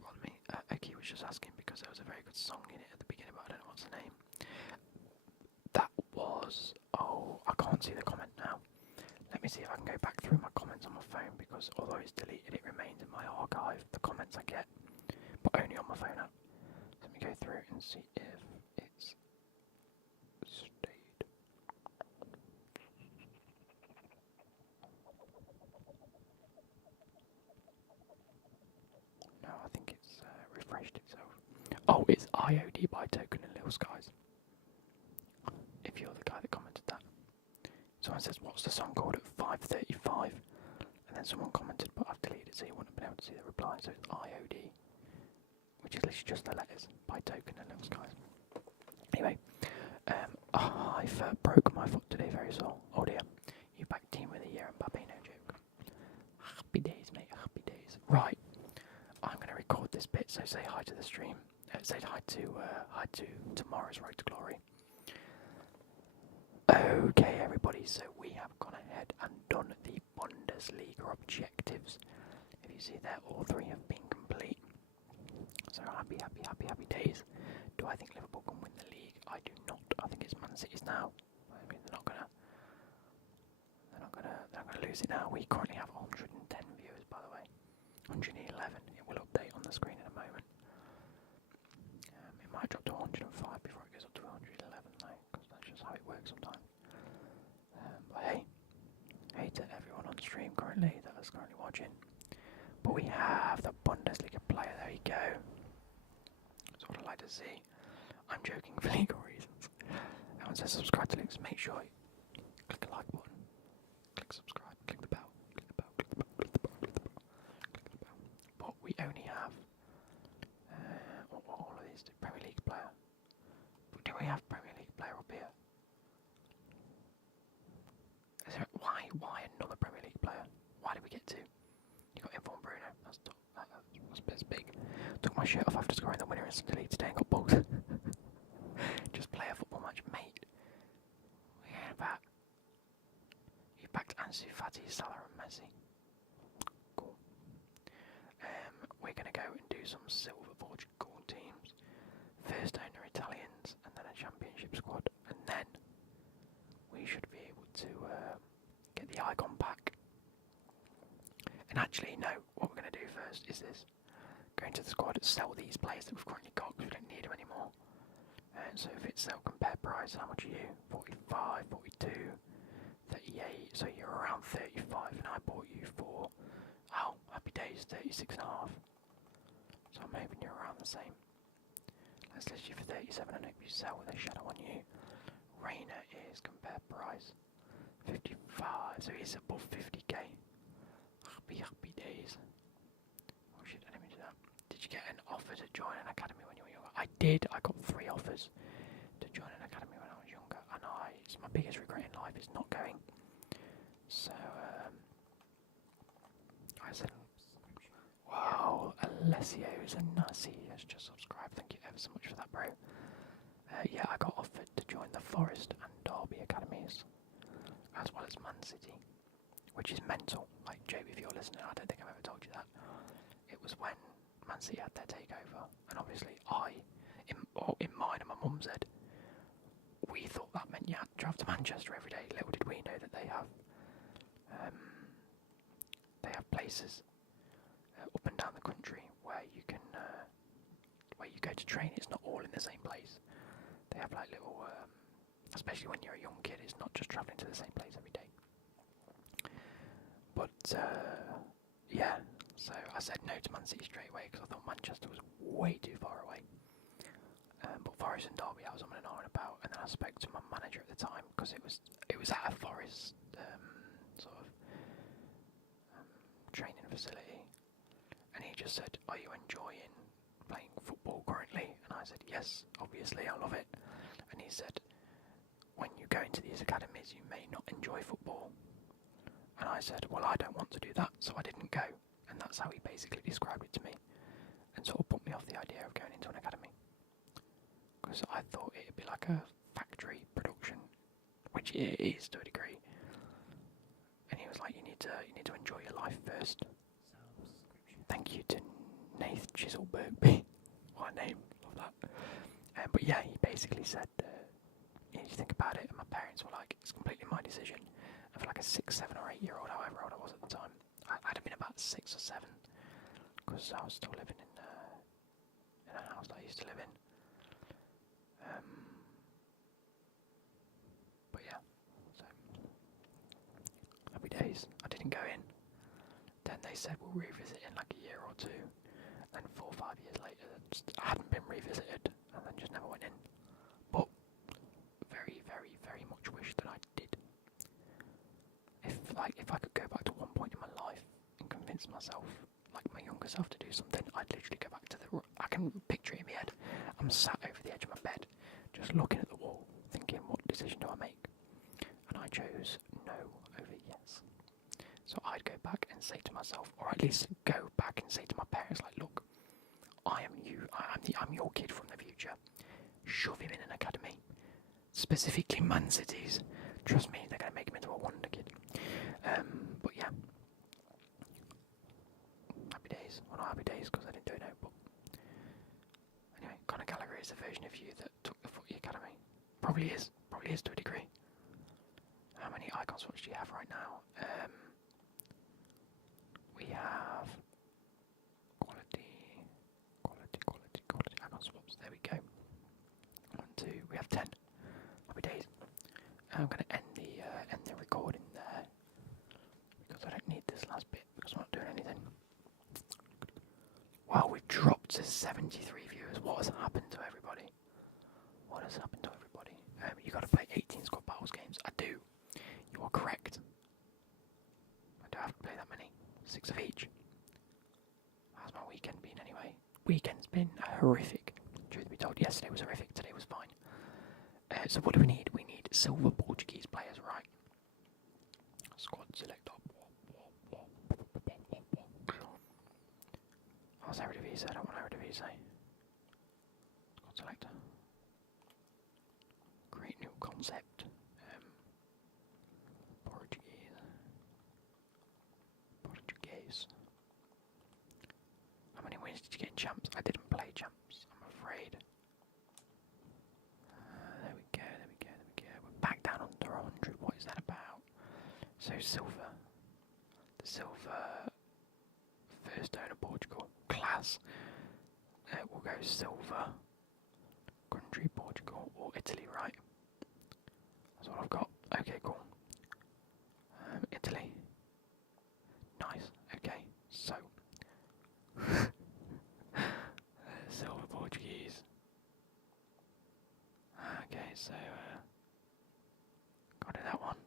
Pardon me. Becky was just asking because there was a very good song in it at the beginning, but I don't know what's the name. That was... Oh, I can't see the comment now. Let me see if I can go back through my comments on my phone, because although it's deleted, it remains in my archive, the comments I get, but only on my phone app. Let me go through and see if it's stayed. No, I think it's refreshed itself. Oh, it's IOD by Token and Little Skies. If you're the guy that commented that. Someone says, what's the song called at 5:35? And then someone commented, but I've deleted it so you wouldn't have been able to see the reply. So it's IOD, which is literally just the letters by Token and Little Skies. Anyway, I broke my foot today, very sore. Oh dear. You back team with a year and Mbappe, no joke. Happy days, mate, happy days. Right, I'm going to record this bit, so say hi to the stream. Say hi to tomorrow's Road to Glory. Okay, everybody, so we have gone ahead and done the Bundesliga objectives. If you see there, all three have been complete. So happy days. Do I think Liverpool can win the league? I do not. I think it's Man City's now. I mean, they're not gonna lose it now. We currently have 110 viewers, by the way. 111. It will update on the screen in a moment. It might drop to 105 before it goes up to 111, though, because that's just how it works sometimes. But hey to everyone on stream currently that is currently watching. But we have the Bundesliga player. There you go. That's what I like to see. I'm joking for legal reasons. Everyone says subscribe to links. Make sure you click the like button, click subscribe, click the bell, click the bell, click the bell, click the bell, click the bell, click the bell. But we only have all of these Premier League player. But do we have Premier League player up here? Is there, why another Premier League player? Why did we get two? You got Inform Bruyne. That's big. Took my shirt off after scoring the winner instantly today and got bugged. Just play a football match, mate. Yeah, about. You backed Ansu Fati, Salah and Messi. Cool. We're going to go and do some silver Portugal teams. First owner Italians, and then a championship squad. And then we should be able to get the icon pack. And actually, no, what we're going to do first is this. Go into the squad, sell these players that we've currently got because we don't need them anymore. And so if it's sell compare price, how much are you? 45, 42, 38, so you're around 35 and I bought you for, oh, happy days, 36 and a half. So I'm hoping you're around the same. Let's list you for 37 and hope you sell with a shadow on you. Reina is compare price, 55, so he's above 50k. Happy days. Oh shit, I didn't mean to do that. Did you get an offer to join an academy when you were younger? I did. I got 3 offers to join an academy when I was younger, and it's my biggest regret in life is not going. So I said, wow, Alessio Zanassi has just subscribed. Thank you ever so much for that, bro. Yeah, I got offered to join the Forest and Derby academies, as well as Man City, which is mental. Like, Joe, if you're listening, I don't think I've ever told you that. It was when Man City had their takeover, and obviously in mine and my mum's head, we thought that meant you had to travel to Manchester every day. Little did we know that they have places up and down the country where you can where you go to train. It's not all in the same place. They have like little, especially when you're a young kid, it's not just travelling to the same place every day. But yeah, so I said no to Man City straight away because I thought Manchester was way too far away. But Forest and Derby I was on and on about, and then I spoke to my manager at the time because it was at a Forest sort of training facility, and he just said, "Are you enjoying playing football currently?" And I said, "Yes, obviously I love it." And he said, "When you go into these academies, you may not enjoy football." And I said, "Well, I don't want to do that, so I didn't go." And that's how he basically described it to me, and sort of put me off the idea of going into an academy. Because I thought it'd be like a factory production, which it is to a degree. And he was like, you need to enjoy your life first. Thank you to Nath Chiselberg. What a name, love that. But yeah, he basically said, you need to think about it. And my parents were like, it's completely my decision. of like a 6, 7 or 8 year old, however old I was at the time. I'd have been about 6 or 7 because I was still living in a house that I used to live in. But yeah, so happy days. I didn't go in. Then they said we'll revisit in like a year or two. And 4 or 5 years later, I hadn't been revisited, and then just never went in. But very, very, very much wish that I did. If I could go back to one point in my life and convince myself, like my younger self, to do something, I'd literally go back to I can picture it in my head. I'm sat over the edge of my bed, just looking at the wall, thinking, what decision do I make? And I chose no over yes. So I'd go back and say to myself, or at least go back and say to my parents, like, look, I am you. I'm your kid from the future. Shove him in an academy, specifically Man City's. Trust me, they're going to make him into a wonder kid. But yeah, happy days. Well, not happy days because I didn't do it. But anyway, Conor Gallagher is the version of you that took the footy academy. Probably is to a degree. How many icon swaps do you have right now? We have quality icon swaps. There we go. 1, 2. We have 10. Happy days. I'm going to end the recording there because I don't need this last bit because I'm not doing anything. Wow, we've dropped to 73 viewers. What has happened to everybody? What has happened to everybody? You got to play 18 squad battles games. I do. You are correct. I don't have to play that many. 6 of each. How's my weekend been anyway? Weekend's been horrific. Truth be told, yesterday was horrific. Today was fine. So what do we need? We need silver Portuguese players, right? Squad select up. Oh, it's Eredivisie. I don't want Eredivisie. Squad selector. Great new concept. Portuguese. How many wins did you get in champs? I didn't play champs, I'm afraid. There we go. We're back down under 100. What is that about? So silver. The silver first owner Portugal. Class. We'll go silver. Country Portugal or Italy, right? That's what I've got. Okay, cool. Italy. Nice. Okay, so silver Portuguese. Okay, so gotta do that one.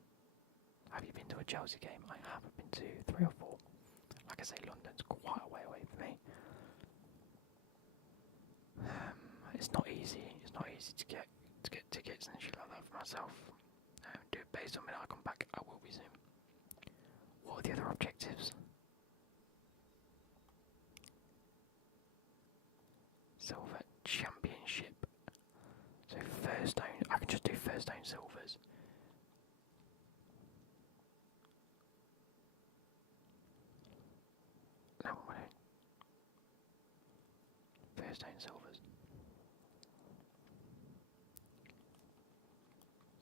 Have you been to a Chelsea game? I have. I've been to 3 or 4. Like I say, London's quite a way away for me. It's not easy. It's not easy to get tickets and shit like that for myself. Do it based on when I come back. I will be soon. What are the other objectives? Silver Championship. So first own. I can just do first own silvers. No, I don't. First own silvers.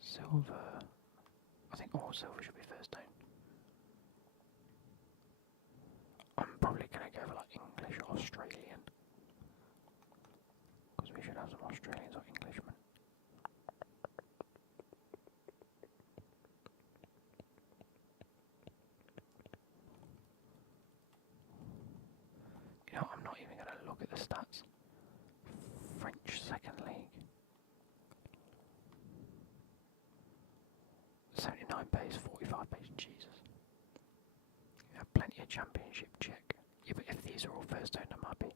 Silver. I think all silver should be first own. I'm probably going to go for like English or Australian. Because we should have some Australians or Englishmen. You know, I'm not even going to look at the stats. French second league. 79 pace, 45 pace, Jesus. You have plenty of championship check. Yeah, but if these are all first owned, I'm happy.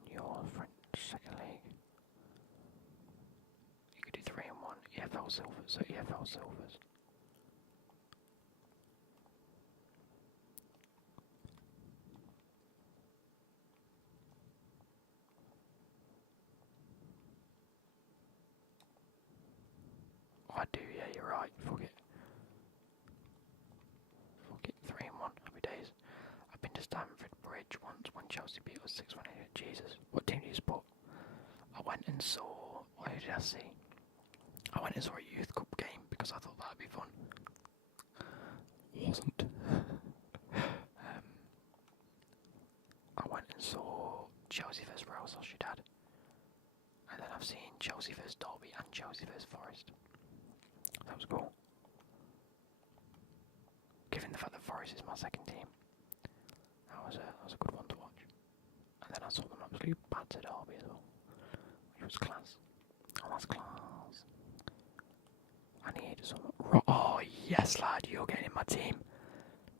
And your French second league. You could do 3 and 1. EFL silvers, so EFL silvers. I do, yeah, you're right. Fuck it. 3 and 1. Happy days. I've been to Stamford Bridge once when Chelsea beat us 6-1. Jesus. What team do you support? I went and saw. What did I see? I went and saw a youth cup game because I thought that'd be fun. Chelsea vs Real Sociedad. And then I've seen Chelsea vs Derby and Chelsea vs Forest. That was cool. Given the fact that Forest is my second team, that was a good one to watch. And then I saw them absolutely batter Derby as well, which was class. Oh, that's class. I need some. Oh yes, lad, you're getting in my team.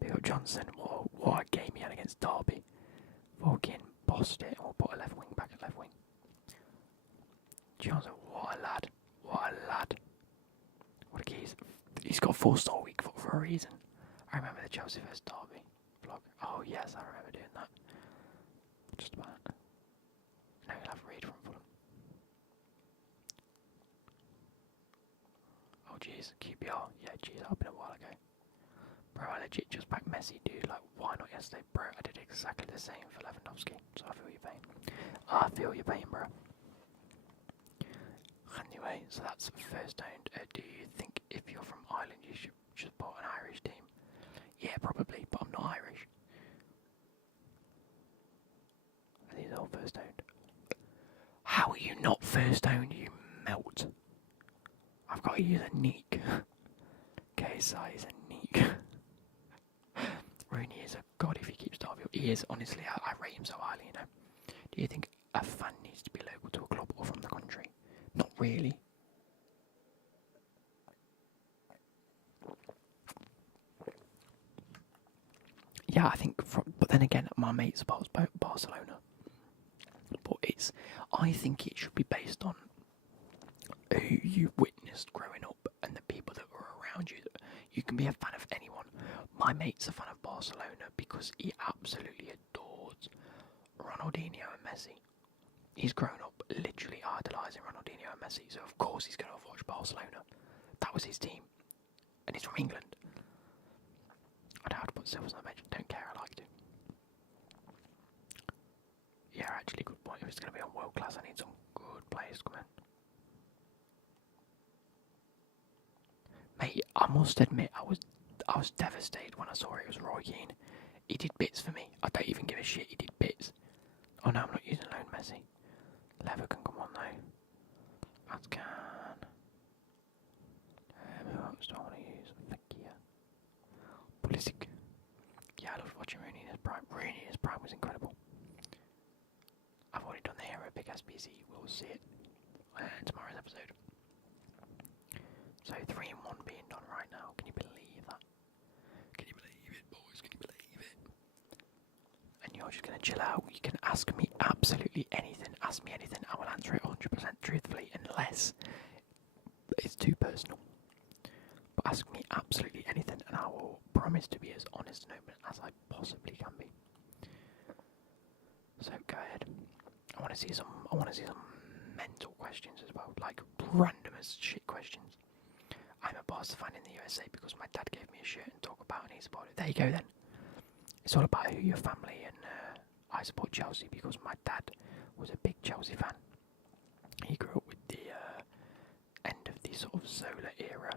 Pick up Johnson. What a game he had against Derby. Fucking bossed it. Or put a left wing back at left wing. Johnson, what a lad. What a lad. What a key. He's got 4-star week for a reason. I remember the Chelsea vs Derby vlog. Oh yes, I remember doing that. Just about. No, he'll have Reed from Fulham. Oh jeez, QPR. Yeah, jeez, that would have been a while ago. Bro, I legit just backed Messi, dude. Like, why not yesterday? Bro, I did exactly the same for Lewandowski. So I feel your pain. I feel your pain, bro. Anyway, so that's first owned. Do you think if you're from Ireland you should support an Irish team? Yeah, probably, but I'm not Irish. Are these all first owned? How are you not first owned, you melt? I've got to use a neek. KSI is a neek. Rooney is a god if he keeps Derby. He is, honestly, I rate him so highly, you know. Do you think a fan needs to be local to a club or from the country? Not really. Yeah, I think, but then again, my mate supports Barcelona. But I think it should be based on who you witnessed growing up and the people that were around you. You can be a fan of anyone. My mate's a fan of Barcelona because he absolutely adores Ronaldinho and Messi. He's grown up literally idolising Ronaldinho and Messi, so of course he's going to watch Barcelona. That was his team. And he's from England. I don't have to put Silver's on the bench. Don't care, I like to. Yeah, actually, good point. If it's going to be on world class, I need some good players to come in. Mate, I must admit, I was devastated when I saw it was Roy Keane. He did bits for me. I don't even give a shit, he did bits. Oh no, I'm not using Lone Messi. Lever can come on though. That can. Who else do I want to use? Becky. Pulisic. Yeah, I loved watching Rooney in his prime. Rooney in his prime was incredible. I've already done the hero big SBC. We'll see it in tomorrow's episode. So 3 in 1 being done right now. Can you believe that? Can you believe it, boys? Can you believe it? And you're just gonna chill out. You can ask me absolutely anything. Ask me anything. I will answer it 100% truthfully, unless it's too personal. But ask me absolutely anything, and I will promise to be as honest and open as I possibly can be. So go ahead. I want to see some mental questions as well, like random as shit questions. I'm a Barca fan in the USA because my dad gave me a shirt and talk about and he supported it. There you go then. It's all about who your family, and I support Chelsea because my dad was a big Chelsea fan. He grew up with the end of the sort of Zola era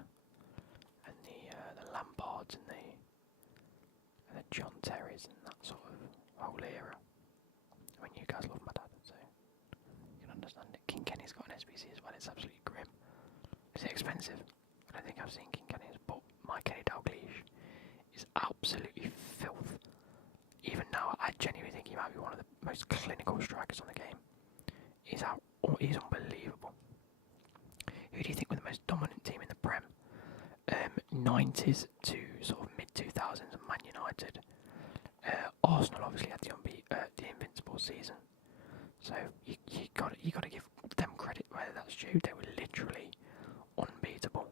and the Lampards and the John Terrys and that sort of whole era. I mean, you guys love my dad, so you can understand it. King Kenny's got an SBC as well. It's absolutely grim. Is it expensive? I don't think I've seen King Kenny's, but my Kenny Dalglish is absolutely filth. Even now, I genuinely think he might be one of the most clinical strikers on the game. He's unbelievable. Who do you think were the most dominant team in the Prem? 90s to sort of mid-2000s and Man United. Arsenal obviously had the invincible season. So you got to give them credit where that's due. They were literally unbeatable.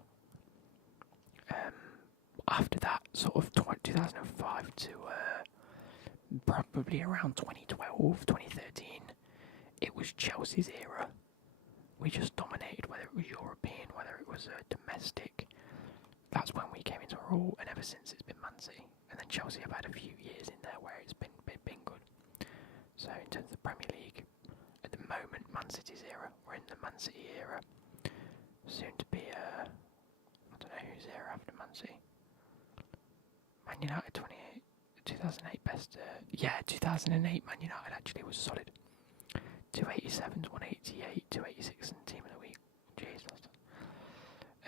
After that, sort of 2005 to probably around 2012, 2013, it was Chelsea's era. We just dominated, whether it was European, whether it was domestic. That's when we came into a rule, and ever since it's been Man City. And then Chelsea have had a few years in there where it's been good. So in terms of the Premier League, at the moment, Man City's era, we're in the Man City era. Soon to be, I don't know whose era after Man City. Man United 2008 best, 2008 Man United actually was solid. 287s, 188, 286 and team of the week. Jesus.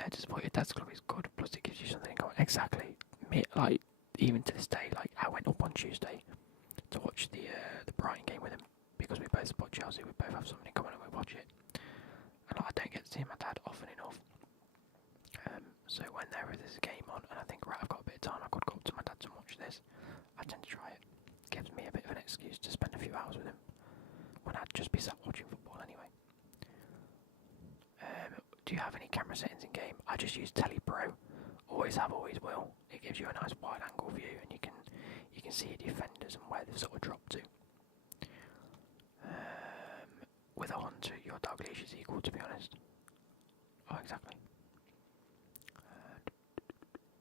To support your dad's club is good, plus it gives you something in common. Exactly. Like, even to this day, like, I went up on Tuesday to watch the Bruyne game with him because we both support Chelsea, we both have something in common and we watch it. And like, I don't get to see my dad often enough. So when there is a game on and I think, right, I've got a bit of time, I could go up to my dad's and watch this, I tend to try it. Gives me a bit of an excuse to spend a few hours with him when I'd just be sat watching football anyway. Do you have any camera settings in game? I just use Tele Pro. Always have, always will. It gives you a nice wide angle view and you can see your defenders and where they've sort of dropped to. With a hunter, your dog leash is equal, to be honest. Oh, exactly.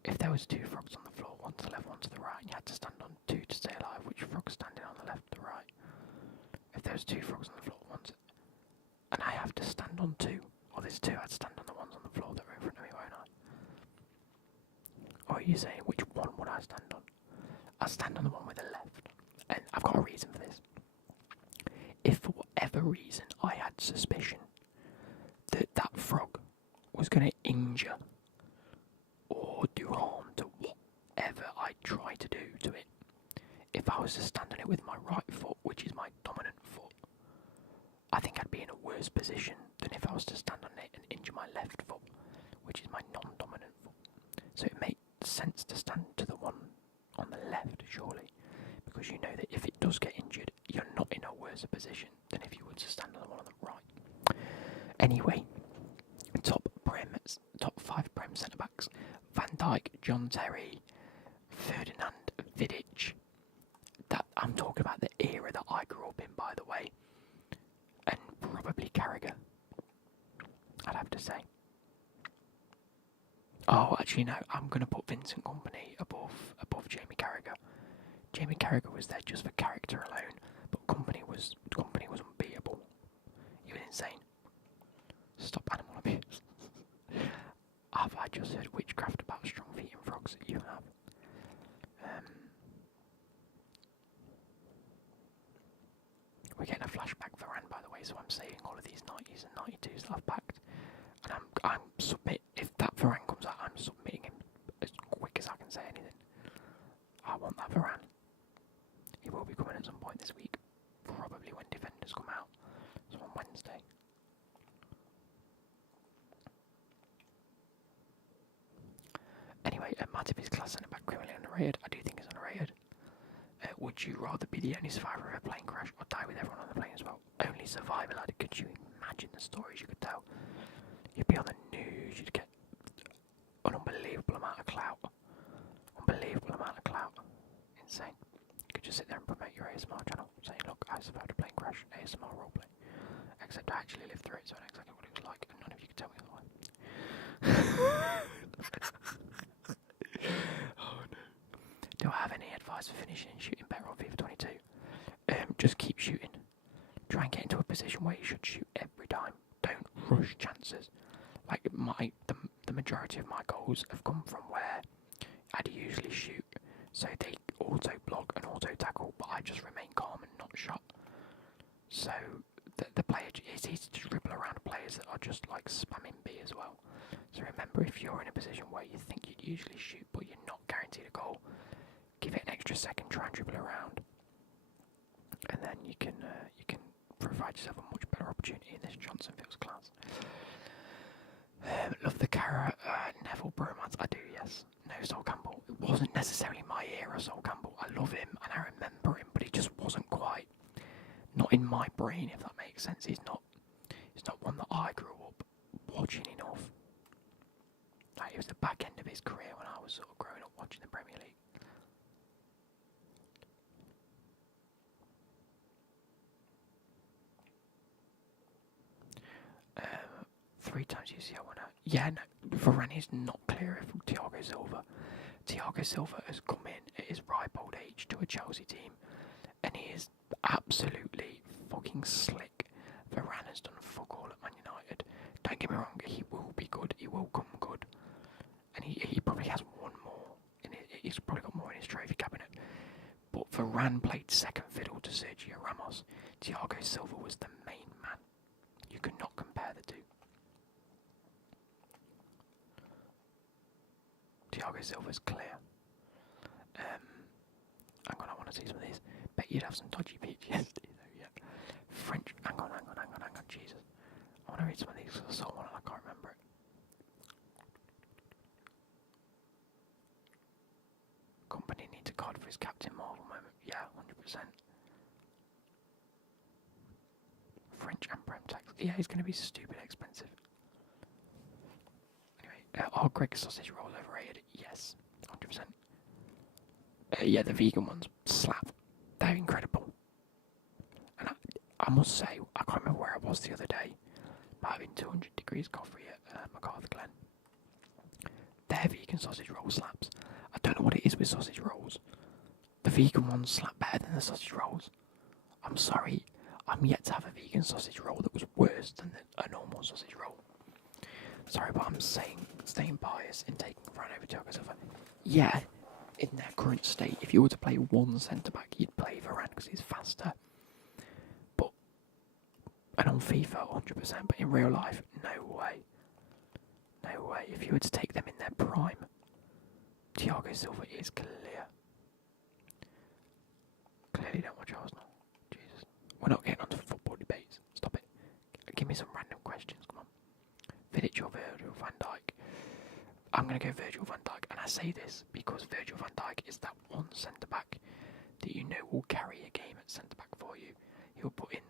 If there was two frogs on the floor, one to the left, one to the right, and you had to stand on two to stay alive, which frog's standing on the left or the right? If there was two frogs on the floor, and I have to stand on two, or there's two, I'd stand on the ones on the floor that are in front of me, won't I? Or are you saying which one would I stand on? I'll stand on the one with the left. And I've got a reason for this. If for whatever reason I had suspicion that that frog was going to injure or do harm to whatever I try to do to it, if I was to stand on it with my right foot, which is my dominant foot, I think I'd be in a worse position than if I was to stand on it and injure my left foot, which is my non-dominant foot. So it makes sense to stand to the one on the left, surely, because you know that if it does get injured, you're not in a worse position than if you were to stand on the one on the right. Anyway, top 5 Prem centre-backs: Van Dijk, John Terry, Ferdinand, Vidic. That I'm talking about the era that I grew up in, by the way, and probably Carragher, I'd have to say. Oh, actually no, I'm going to put Vincent Kompany above Jamie Carragher. Jamie Carragher was there just for character alone, but Kompany was unbeatable. He was insane. Stop animal abuse. Have I just heard witchcraft about strong feet and frogs? You have. We're getting a flashback for Varane, by the way, so I'm saving all of these 90s and 92s that I've packed. And I'm if that Varane comes out, I'm submitting him as quick as I can say anything. I want that Varane. He will be coming at some point this week, probably when defenders come out, so on Wednesday. Anyway, Matip is class centre-back, criminally underrated. I do think he's underrated. Would you rather be the only survivor of a plane crash or die with everyone on the plane as well? Only survivor, lad. Could you imagine the stories you could tell? You'd be on the news, you'd get an unbelievable amount of clout. Insane. You could just sit there and promote your ASMR channel, saying, look, I survived a plane crash, ASMR roleplay. Except I actually lived through it, so I know exactly what it was like, and none of you could tell me otherwise. Oh no. Do I have any advice for finishing and shooting better on FIFA 22? Just keep shooting. Try and get into a position where you should shoot every time. Don't rush chances. Like the majority of my goals have come from where I'd usually shoot, so they auto block and auto tackle, but I just remain calm and not shot. So the player, it's easy to dribble around players that are just like spamming B as well. So remember, if you're in a position where you think you'd usually shoot but you're not guaranteed a goal, give it an extra second, try and dribble around, and then you can provide yourself a much better opportunity in this Johnson Fields class. Love the Neville bromance. I do, yes. No, Sol Campbell. It wasn't necessarily my era, Sol Campbell. I love him and I remember him, but he just wasn't quite. Not in my brain, if that makes sense. He's not one that I grew up watching enough. Like, it was the back end of his career when I was sort of growing up watching the Premier League. 3 times UCL winner. Yeah, no, Varane is not clear of Thiago Silva. Thiago Silva has come in at his ripe old age to a Chelsea team, and he is absolutely fucking slick. Varane has done fuck all at Man United. Don't get me wrong, he will be good, he will come good, and he probably has one more. He's probably got more in his trophy cabinet. But Varane played second fiddle to Sergio Ramos. Thiago Silva was the main man. You could not compare the two. Thiago Silva's clear. Hang on, I want to see some of these. Bet you'd have some dodgy peaches. Yeah. French. Hang on. Jesus. I want to read some of these because I saw one and I can't remember it. Company needs a card for his Captain Marvel moment. Yeah, 100%. French and Prem tax. Yeah, he's going to be stupid expensive. Anyway, are Greg sausage rolls overrated? Yes, 100%. Yeah, the vegan ones slap. They're incredible. And I must say, I can't remember where I was the other day. Might have been 200 degrees coffee at MacArthur Glen. Their vegan sausage roll slaps. I don't know what it is with sausage rolls. The vegan ones slap better than the sausage rolls. I'm sorry, I'm yet to have a vegan sausage roll that was worse than a normal sausage roll. Sorry, but I'm staying biased in taking Varane over Thiago Silva. Yeah, in their current state, if you were to play one centre-back, you'd play Varane because he's faster. And on FIFA, 100%, but in real life, no way. No way. If you were to take them in their prime, Thiago Silva is clear. Clearly don't watch Arsenal. Jesus. We're not getting onto football debates. Stop it. Give me some random questions, come on. Vidic or Virgil van Dijk? I'm going to go Virgil van Dijk, and I say this because Virgil van Dijk is that one centre-back that you know will carry a game at centre-back for you. He'll put in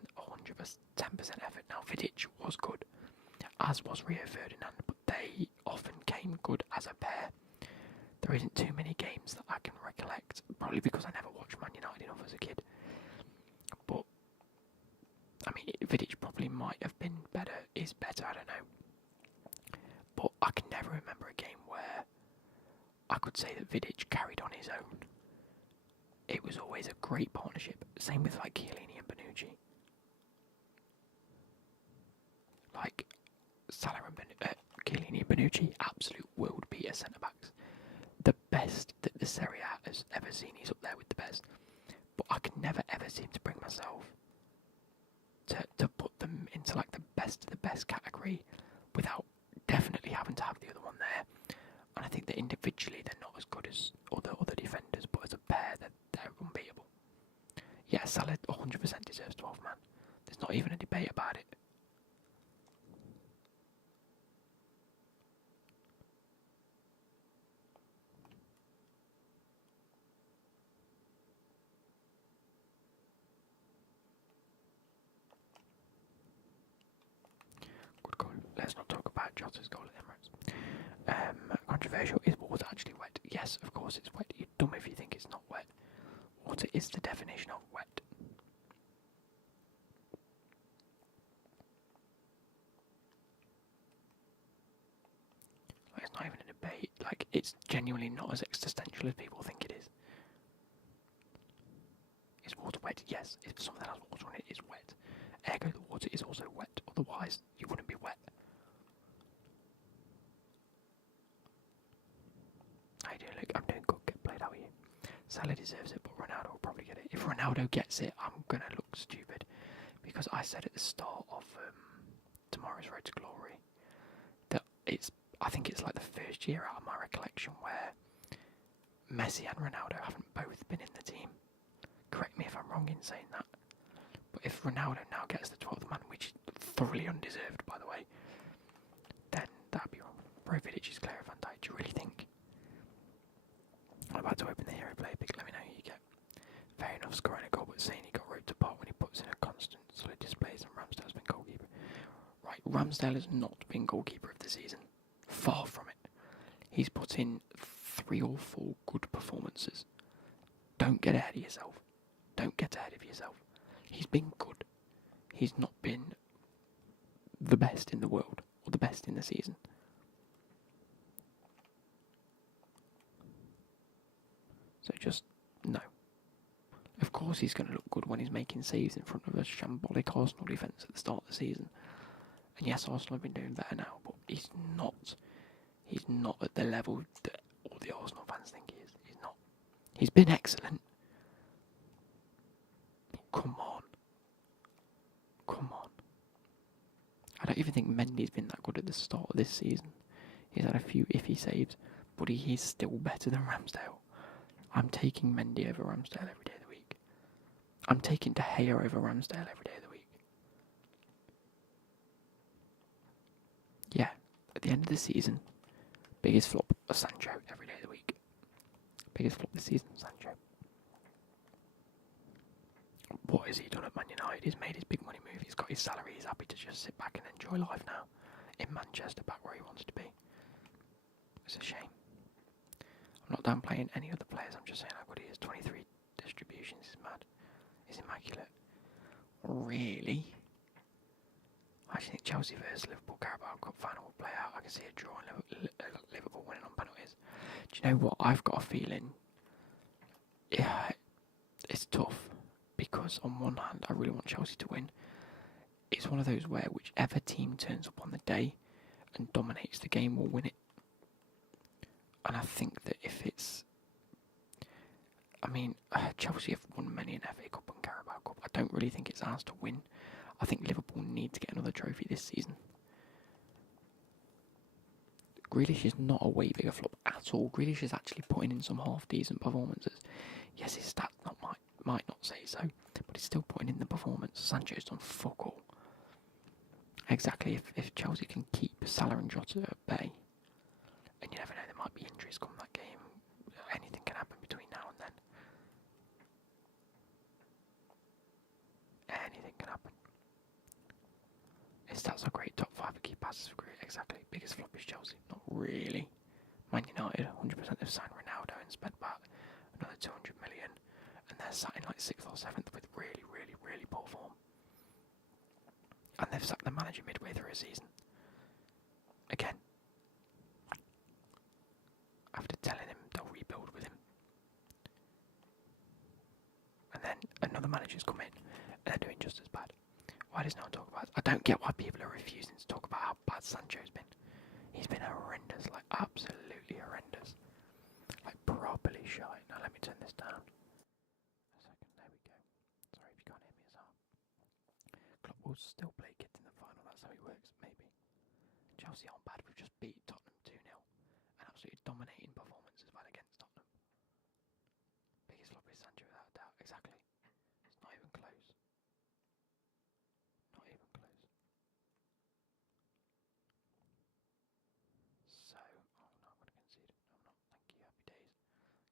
10% effort. Now, Vidic was good, as was Rio Ferdinand, but they often came good as a pair. There isn't too many games that I can recollect, probably because I never watched Man United enough as a kid. But, I mean, Vidic probably might have been better, is better, I don't know. But I can never remember a game where I could say that Vidic carried on his own. It was always a great partnership. Same with like Chiellini and Bonucci. Like Salah and Chiellini and Bonucci, absolute world beater centre backs. The best that the Serie A has ever seen. He's up there with the best. But I can never ever seem to bring myself to put them into like the best of the best category without definitely having to have the other one there. And I think that individually they're not as good as other defenders, but as a pair they're unbeatable. Yeah, Salah 100% deserves 12 man. There's not even a debate about it. Good goal. Let's not talk about Jota's goal at Emirates. Controversial, is water actually wet? Yes, of course it's wet. You're dumb if you think it's not wet. Water is the definition of wet. Like, it's not even a debate. Like, it's genuinely not as existential as people think it is. Is water wet? Yes. If something has water on it, it's wet. Ergo, the water is also wet. Otherwise, you wouldn't be wet. How you doing, Luke? I'm doing good. Get played, how are you? Salah deserves it, but Ronaldo will probably get it. If Ronaldo gets it, I'm going to look stupid. Because I said at the start of tomorrow's Road to Glory that I think it's like the first year out of my recollection where Messi and Ronaldo haven't both been in the team. Correct me if I'm wrong in saying that. But if Ronaldo now gets the 12th man, which is thoroughly undeserved, by the way, then that'd be wrong. Bro, Vidic is clear of Van Dijk. Do you really think? I'm about to open the hero player pick. Let me know who you get. Fair enough, scoring a goal, but saying he got roped apart when he puts in a constant solid displays and Ramsdale's been goalkeeper. Right, Ramsdale has not been goalkeeper of the season. Far from it. He's put in 3 or 4 good performances. Don't get ahead of yourself. Don't get ahead of yourself. He's been good. He's not been the best in the world or the best in the season. So just no. Of course he's going to look good when he's making saves in front of a shambolic Arsenal defence at the start of the season. And yes, Arsenal have been doing better now, but he's not at the level that all the Arsenal fans think he is. He's not. He's been excellent, Come on. Come on. I don't even think Mendy's been that good at the start of this season. He's had a few iffy saves, but he's still better than Ramsdale. I'm taking Mendy over Ramsdale every day of the week. I'm taking De Gea over Ramsdale every day of the week. Yeah, at the end of the season, biggest flop of Sancho every day of the week. Biggest flop this season, Sancho. What has he done at Man United? He's made his big money move. He's got his salary. He's happy to just sit back and enjoy life now. In Manchester, back where he wants to be. It's a shame. I'm not downplaying any other players. I'm just saying how good he is. 23 distributions is mad. He's immaculate. Really? I actually think Chelsea versus Liverpool Carabao Cup final will play out. I can see a draw and Liverpool winning on penalties. Do you know what? I've got a feeling. Yeah, it's tough. Because on one hand, I really want Chelsea to win. It's one of those where whichever team turns up on the day and dominates the game will win it. And I think that if it's... Chelsea have won many an FA Cup and Carabao Cup. I don't really think it's ours to win. I think Liverpool need to get another trophy this season. Grealish is not a way bigger flop at all. Grealish is actually putting in some half-decent performances. Yes, his stats might not say so, but he's still putting in the performance. Sancho's done fuck all. Exactly, if Chelsea can keep Salah and Jota at bay, and you never know, there might be injuries come that game. Anything can happen between now and then. Anything can happen. His stats are great, top 5 for key passes for great. Exactly, biggest flop is Chelsea. Not really. Man United, 100% have signed Ronaldo and spent about another 200 million. And they're sat in like 6th or 7th with really, really, really poor form. And they've sacked the manager midway through a season. Again. After telling him they'll rebuild with him. And then another manager's come in and they're doing just as bad. Why does no one talk about it? I don't get why people are refusing to talk about how bad Sancho's been. He's been horrendous, like absolutely horrendous. Like properly shy. Now let me turn this down. A second, there we go. Sorry if you can't hear me as well. Klopp will still play kids in the final, that's how he works, maybe. Chelsea aren't bad, we've just beat Tottenham 2-0. An absolutely dominating performance as well against Tottenham. Biggest flop is Sancho without a doubt, exactly. It's not even close. Not even close. So, oh no, I'm going to concede. No, I'm not. Thank you, happy days.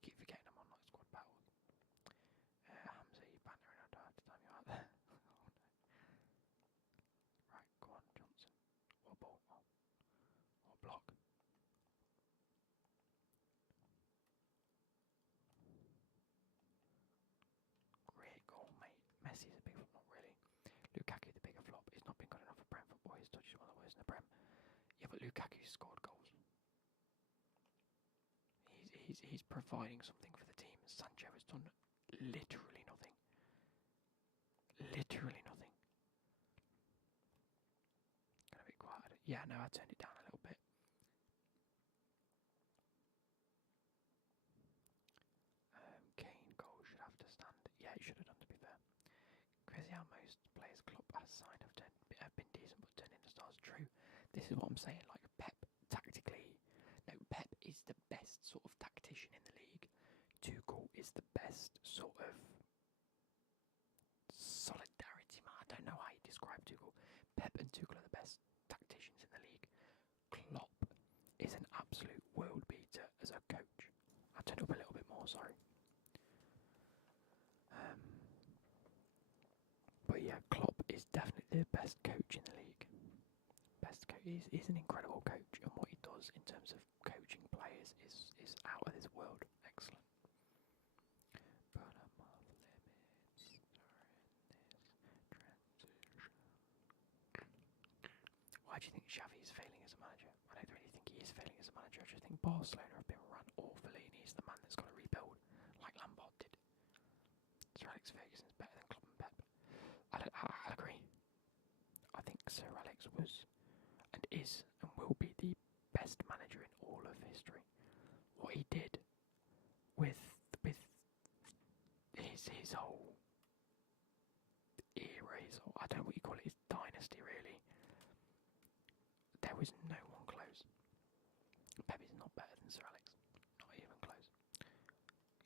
Keep forgetting I'm on like squad battle. Hamza, you bantering, I don't have to time you out there. Oh no. Right, go on, Johnson. Or ball. Or block. Great goal, mate. Messi's a big flop, not really. Lukaku, the bigger flop. He's not been good enough for Brentford, boy. His touch is one of the worst in the Prem. Yeah, but Lukaku scored goals. He's providing something for the team. Sancho has done literally nothing. Literally nothing. Gonna be quiet. Yeah, no, I turned it down a little bit. Kane goal should have to stand. Yeah, he should have done, to be fair. Crazy how most players Klopp has signed have been decent but turned into stars. True. This is what I'm saying. Like Pep tactically, no, Pep is the best sort of tactician in the league. Tuchel is the best sort of solidarity man. I don't know how you describe Tuchel. Pep and Tuchel are the best tacticians in the league. Klopp is an absolute world beater as a coach. I turned up a little bit more, sorry. But yeah, Klopp is definitely the best coach in the league. Best coach. He's an incredible coach, and what he does in terms of coaching players is out of this world. Excellent. But I'm off limits during this transition. Why do you think Xavi is failing as a manager? I don't really think he is failing as a manager. I just think Barcelona have been run awfully, and he's the man that's got to rebuild, like Lampard did. Sir Alex Ferguson's better than Klopp and Pep. I agree. I think Sir Alex was and is and will be the best manager in all of history. What he did with his whole dynasty, really, there was no one close. Pepe's not better than Sir Alex. Not even close.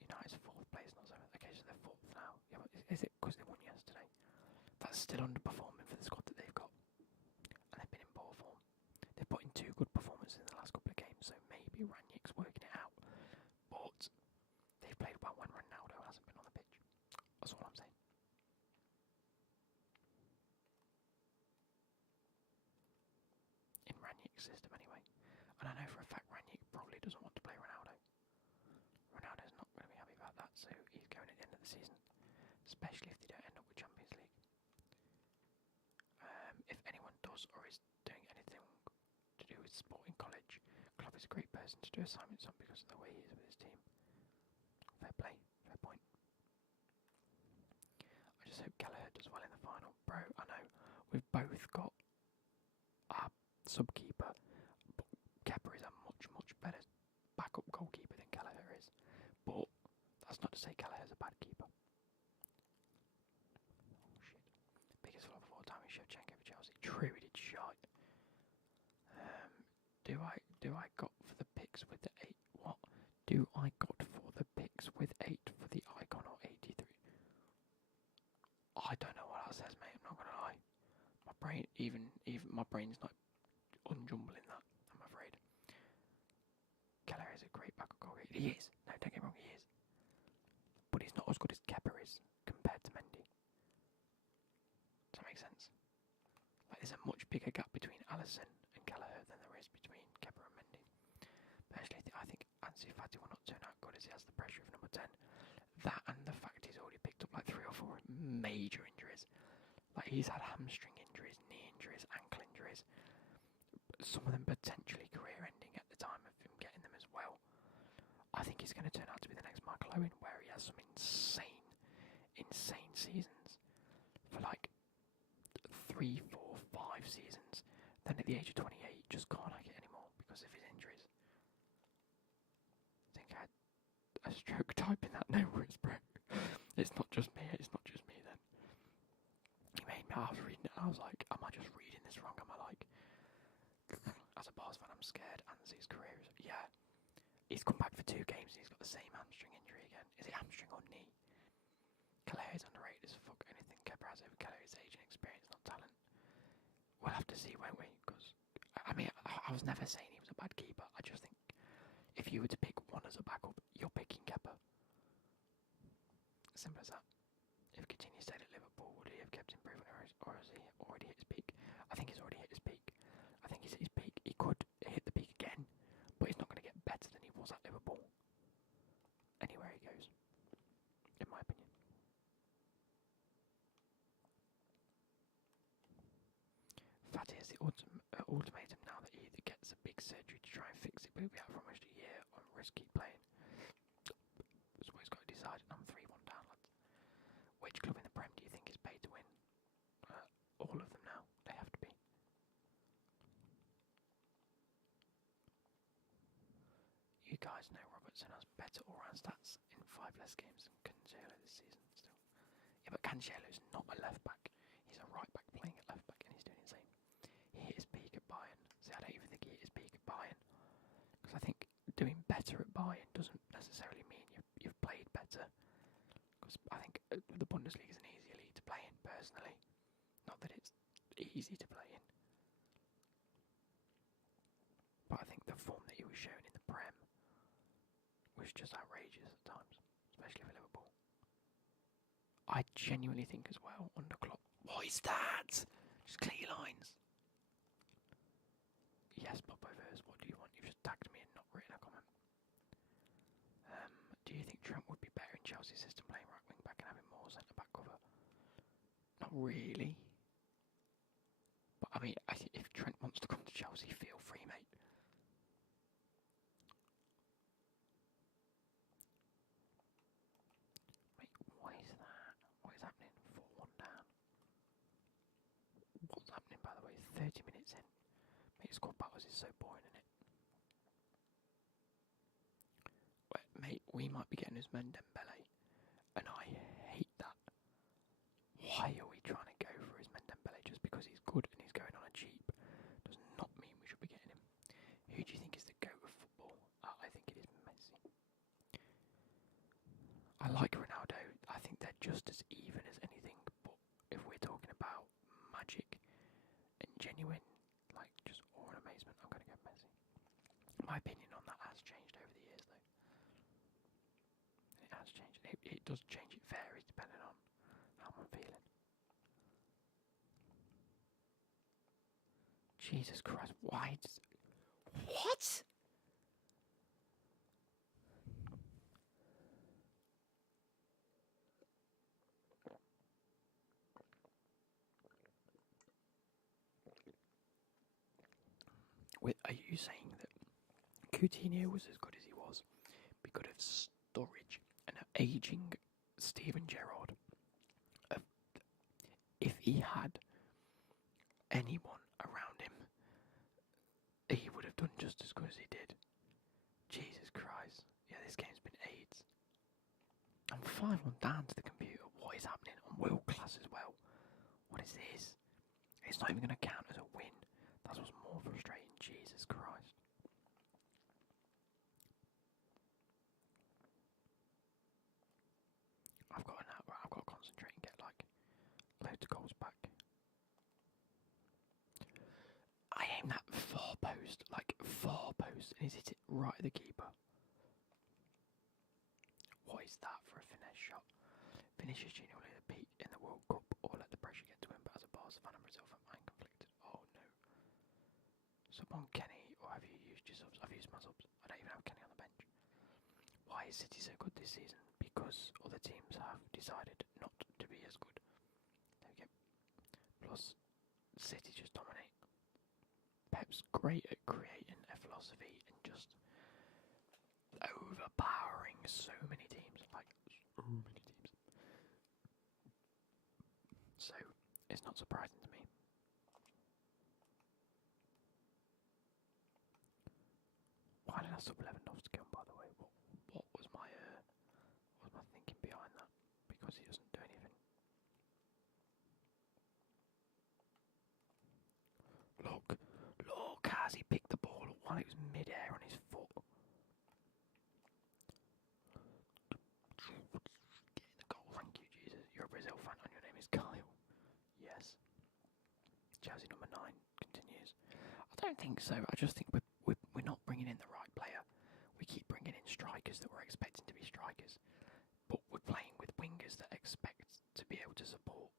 United's 4th place, not 7th. Okay, so they're 4th now. Yeah, but is it because they won yesterday? That's still underperforming for the squad that they've got. And they've been in poor form. They've put in 2 good performances in the last couple of games, so maybe Ranić's working it out. But they've played well when Ronaldo hasn't been on the pitch. That's all I'm saying. In Ranić's system anyway. And I know for a fact Ranić probably doesn't want to play Ronaldo. Ronaldo's not going to be happy about that, so he's going at the end of the season. Especially if they don't end up with Champions League. If anyone does or is doing anything to do with sport in college, Club is a great person to do assignments on because of the way he is with his team. Fair play, fair point. I just hope Gallagher does well in the final. Bro, I know we've both got our sub-keeper, but Kepa is a much, much better backup goalkeeper than Gallagher is. But that's not to say Gallagher's a bad keeper. Oh shit. Biggest flop of all time is Shevchenko for Chelsea. True, he did shite. Do I got for the picks with the 8? What? Do I got for the picks with 8 for the icon or 83? I don't know what that says, mate. I'm not gonna lie. My brain, even my brain's not unjumbling that. I'm afraid. Keller is a great backup goalkeeper. He is. No, don't get me wrong, he is. But he's not as good as Kepa is compared to Mendy. Does that make sense? Like, there's a much bigger gap between Alisson and Gallagher than there is between Kepa and Mendy. Personally, I think Ansu Fati will not turn out good as he has the pressure of number 10. That and the fact he's already picked up like 3 or 4 major injuries. Like, he's had hamstring injuries, knee injuries, ankle injuries. Some of them potentially career-ending at the time of him getting them as well. I think he's going to turn out to be the next Michael Owen, where he has some insane seasons for like 3, 4, 5 seasons. Then at the age of 28, just can't hack it anymore because of his injuries. I think I had a stroke typing that no worries, bro. It's not just me then. He made me, I was reading it and I was like, am I just reading this wrong? Am I like, as a Bars fan, I'm scared. Anzi's career is, yeah. He's come back for 2 games and he's got the same hamstring injury again. Is it hamstring or knee? Calais is underrated as fuck. Anything Kepa has over Calais is age and experience, not talent. We'll have to see, won't we? Because, I mean, I was never saying he was a bad keeper. I just think if you were to pick one as a backup, you're picking Kepa. Simple as that. If Coutinho stayed at Liverpool, would he have kept improving or has he already hit his peak? I think he's already hit his peak. I think he's hit his peak. He could hit the peak again, but he's not going to get better than he was at Liverpool. Anywhere he goes, in my opinion. Fatty has the ultimatum now that he either gets a big surgery to try and fix it, but he'll be out for almost a year on risk keep playing. That's what he's got to decide, and I'm 3-1 down, lads. Which club in the Prem do you think is paid to win? All of them now. They have to be. You guys know Robertson has better all-round stats in 5 less games than Cancelo this season still. Yeah, but Cancelo's not a left-back. He's a right-back playing at left-back and he's doing insane. He hit his peak at Bayern. See, I don't even think he hit his peak at Bayern. Because I think doing better at Bayern doesn't necessarily mean you've played better. Because I think the Bundesliga is an easier league to play in, personally. Not that it's easy to play in. But I think the form that he was showing in the Prem was just outrageous at times, especially for Liverpool. I genuinely think as well, under Klopp. What is that? Just clear lines. Yes, Popovers, what do you want? You've just tagged me and not written a comment. Do you think Trent would be better in Chelsea's system playing right wing back and having more centre back cover? Not really. But I mean, if Trent wants to come to Chelsea, feel free, mate. Wait, what is that? What is happening? 4-1 down. What's happening, by the way? 30 minutes in. Mate, squad battles is so boring, isn't it? Mate, we might be getting Ousmane Dembele, and I hate that. Why are we trying to go for Ousmane Dembele just because he's good? just as even as anything, but if we're talking about magic and genuine, like just awe and amazement, I'm going to go Messi. My opinion on that has changed over the years, though. It has changed. It does change. It varies depending on how I'm feeling. Jesus Christ! Why? What? Wait, are you saying that Coutinho was as good as he was because of Sturridge and aging Steven Gerrard? If he had anyone around him, he would have done just as good as he did. Jesus Christ. Yeah, this game's been AIDS. I'm 5-1 down to the computer. What is happening? I'm world class as well. What is this? It's not even going to count as a win. That's what's more frustrating. Jesus Christ. I've got to concentrate and get like loads of goals back. I aim that far post, and he's hit it right at the keeper. What is that for a finesse shot? Finishes Jorginho will either peak in the World Cup or let the pressure get to him, but as a Barca fan and Brazil fan, I'm conflicted. Oh no. Sub on Kenny, or have you used your subs? I've used my subs. I don't even have Kenny on the bench. Why is City so good this season? Because other teams have decided not to be as good. There we go. Plus, City just dominate. Pep's great at creating a philosophy and just overpowering so many teams. Like, so many teams. So, it's not surprising to me. Why did I sub Lewandowski on, by the way? What was my thinking behind that? Because he doesn't do anything. Look, as he picked the ball up while it was mid-air on his foot. Getting the goal, thank you, Jesus. You're a Brazil fan and your name is Kyle. Yes. Chelsea number 9 continues. I don't think so. I just think we're not bringing in the right player. We keep bringing in strikers that we're expecting to be strikers, but we're playing with wingers that expect to be able to support.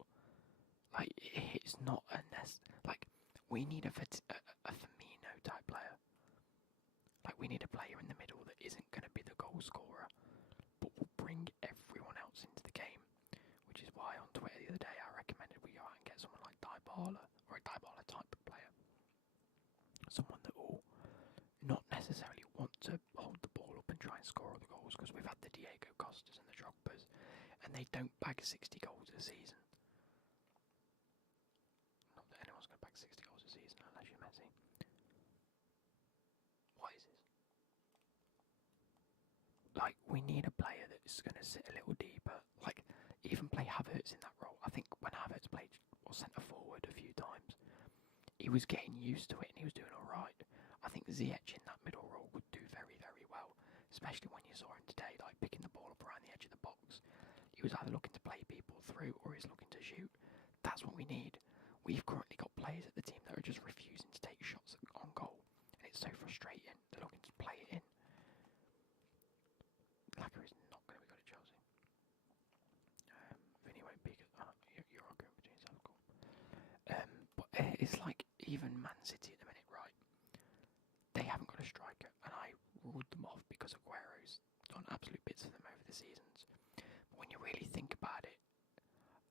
Like, it's not a like, we need a Firmino type player. Like, we need a player in the middle that isn't going to be the goal scorer, but will bring everyone else into the game. Which is why on Twitter the other day I recommended we go out and get someone like Dybala, or a Dybala type player. Someone that will not necessarily want to hold the ball up and try and score all the goals, because we've had the Diego Costas and the Drogba's, and they don't bag 60 goals a season. Not that anyone's going to bag 60 goals a season unless you're Messi. What is this? Like, we need a player that's going to sit a little deeper. Like, even play Havertz in that role. I think when Havertz played centre forward a few times, he was getting used to it and he was doing alright. I think Ziyech in that middle role would do very, very well. Especially when you saw him today, like picking the ball up around the edge of the box. He was either looking to play people through or he's looking to shoot. That's what we need. We've currently got players at the team that are just refusing to take shots on goal. And it's so frustrating. They're looking to play it in. Lacker is not going to be good at Chelsea. Vinny won't be good. You're arguing between yourself, cool. But it's like even Man City at the minute, right? They haven't got a striker, and I ruled them off because Aguero's done absolute bits for them over the seasons. But when you really think about it,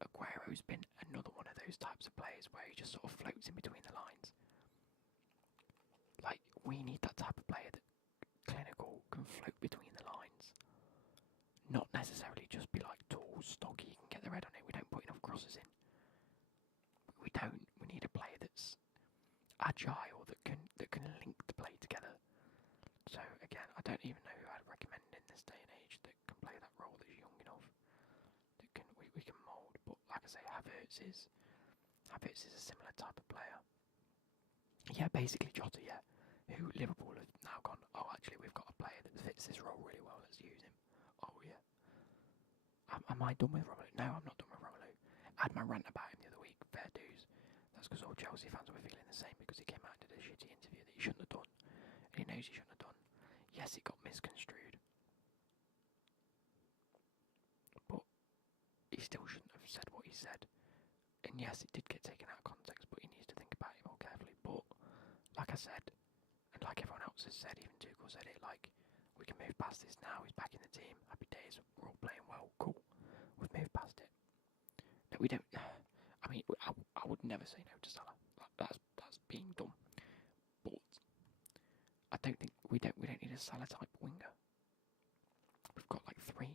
Aguero's been another one of those types of players where he just sort of floats in between the lines. Like, we need that type of player that clinical can float between the lines. Not necessarily just be like tall, stocky, you can get the red on it. We don't put enough crosses in. We don't. We need a player that's agile, that can link the play together. So again, I don't even know who I'd recommend in this day and age that can play that role, that's young enough, that can we can mould. But like I say, Havertz is a similar type of player. Yeah, basically Jota, yeah. Who Liverpool have now gone, oh actually we've got a player that fits this role really well, let's use him. Oh yeah. Am I done with Romelu? No, I'm not done with Romelu. I had my rant about him the other week, fair dues. That's because all Chelsea fans were feeling the same because he came out and did a shitty interview that he shouldn't have done. And he knows he shouldn't have done. Yes, it got misconstrued. But he still shouldn't have said what he said. And yes, it did get taken out of context, but he needs to think about it more carefully. But, like I said, and like everyone else has said, even Tuchel said it, like, we can move past this now, he's back in the team, happy days, we're all playing well, cool. We've moved past it. No, we don't, I mean, I would never say no to Salah. Like, that's being dumb. But I don't think, we don't need a Salah type winger. We've got like 3.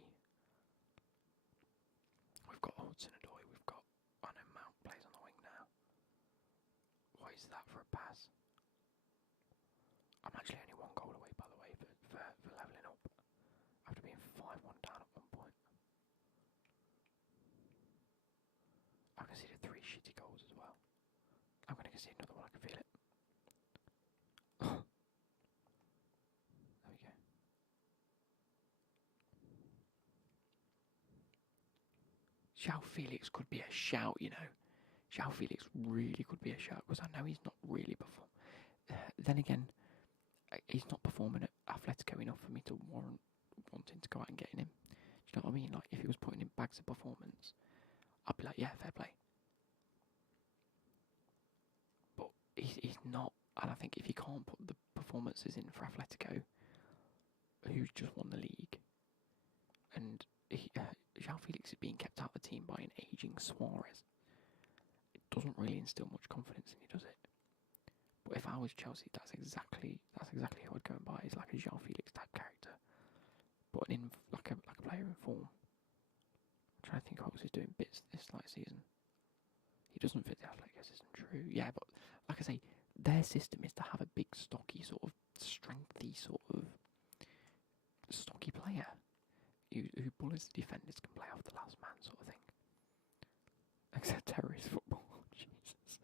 We've got Hudson-Odoi, we've got, I know Mount plays on the wing now. What is that for a pass? I'm actually only 1 goal away, by the way, for levelling up. After being 5-1 down at one point. I conceded 3 shitty goals as well. I'm going to concede another one, I can feel it. There we go. João Felix could be a shout, you know. João Felix really could be a shout, because I know he's not really performing. Then again, he's not performing at Atletico enough for me to warrant wanting to go out and getting him. Do you know what I mean? Like, if he was putting in bags of performance, I'd be like, yeah, fair play. But he's not, and I think if you can't put the performances in for Atletico, who's just won the league, and João Felix is being kept out of the team by an ageing Suarez, it doesn't really instill much confidence in you, does it? But if I was Chelsea, that's exactly who I'd go and buy. He's like a João Felix type character, but like a player in form. I'm trying to think what else he's doing bits this season. He doesn't fit the Atletico system, true. Yeah, but like I say, their system is to have a big, stocky, sort of strengthy, sort of stocky player who bullies the defenders, can play off the last man, sort of thing. Except terrorist football, Jesus.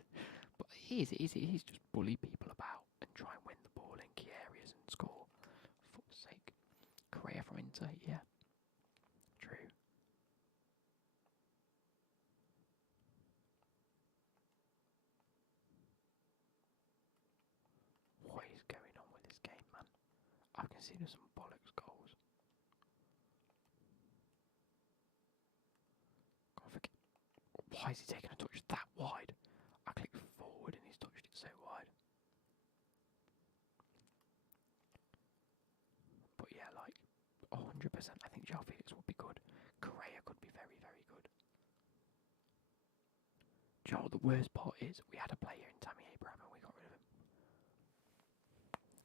But it is just bully people about and try and win the ball in key areas and score. For fuck's sake. Correa from Inter, yeah. True. What is going on with this game, man? I've considered some bollocks goals. Can't forget. Why is he taking a touch that wide? I clicked forward and he's touched it so wide. But yeah, like 100%, I think João Felix would be good. Correa could be very, very good. Do you know what the worst part is? We had a player in Tammy Abraham and we got rid of him.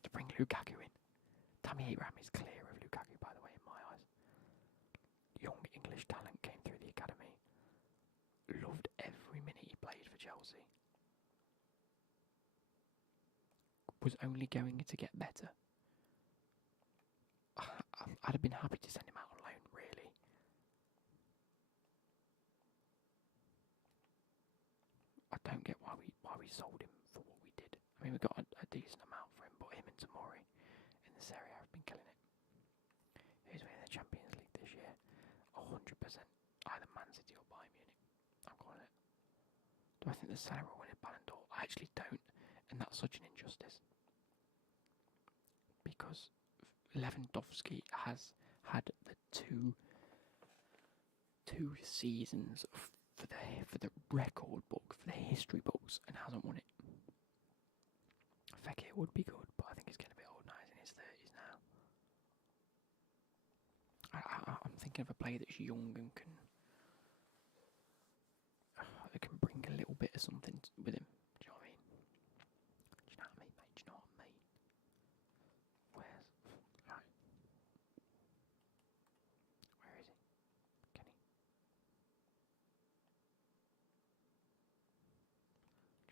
To bring Lukaku in. Tammy Abraham is clear of Lukaku, by the way, in my eyes. Young English talent came through the academy. Loved every minute he played for Chelsea. Was only going to get better. I'd have been happy to send him out on loan, really. I don't get why we sold him for what we did. I mean, we got a decent amount for him, but him and Tomori in this area have been killing it. Who's winning the Champions League this year? 100%. Either Man City or Bayern Munich. I'm calling it. Do I think that Salah will win a Ballon d'Or? I actually don't, and that's such an injustice. Because Lewandowski has had the two seasons for the record book, for the history books, and hasn't won it. Fekir would be good, but I think he's getting a bit old now. He's in his 30s now. I'm thinking of a player that's young and can bring a little bit of something with him. Do you know what I mean? Do you know what I mean, mate? Do you know what I mean? Where is he? Can he?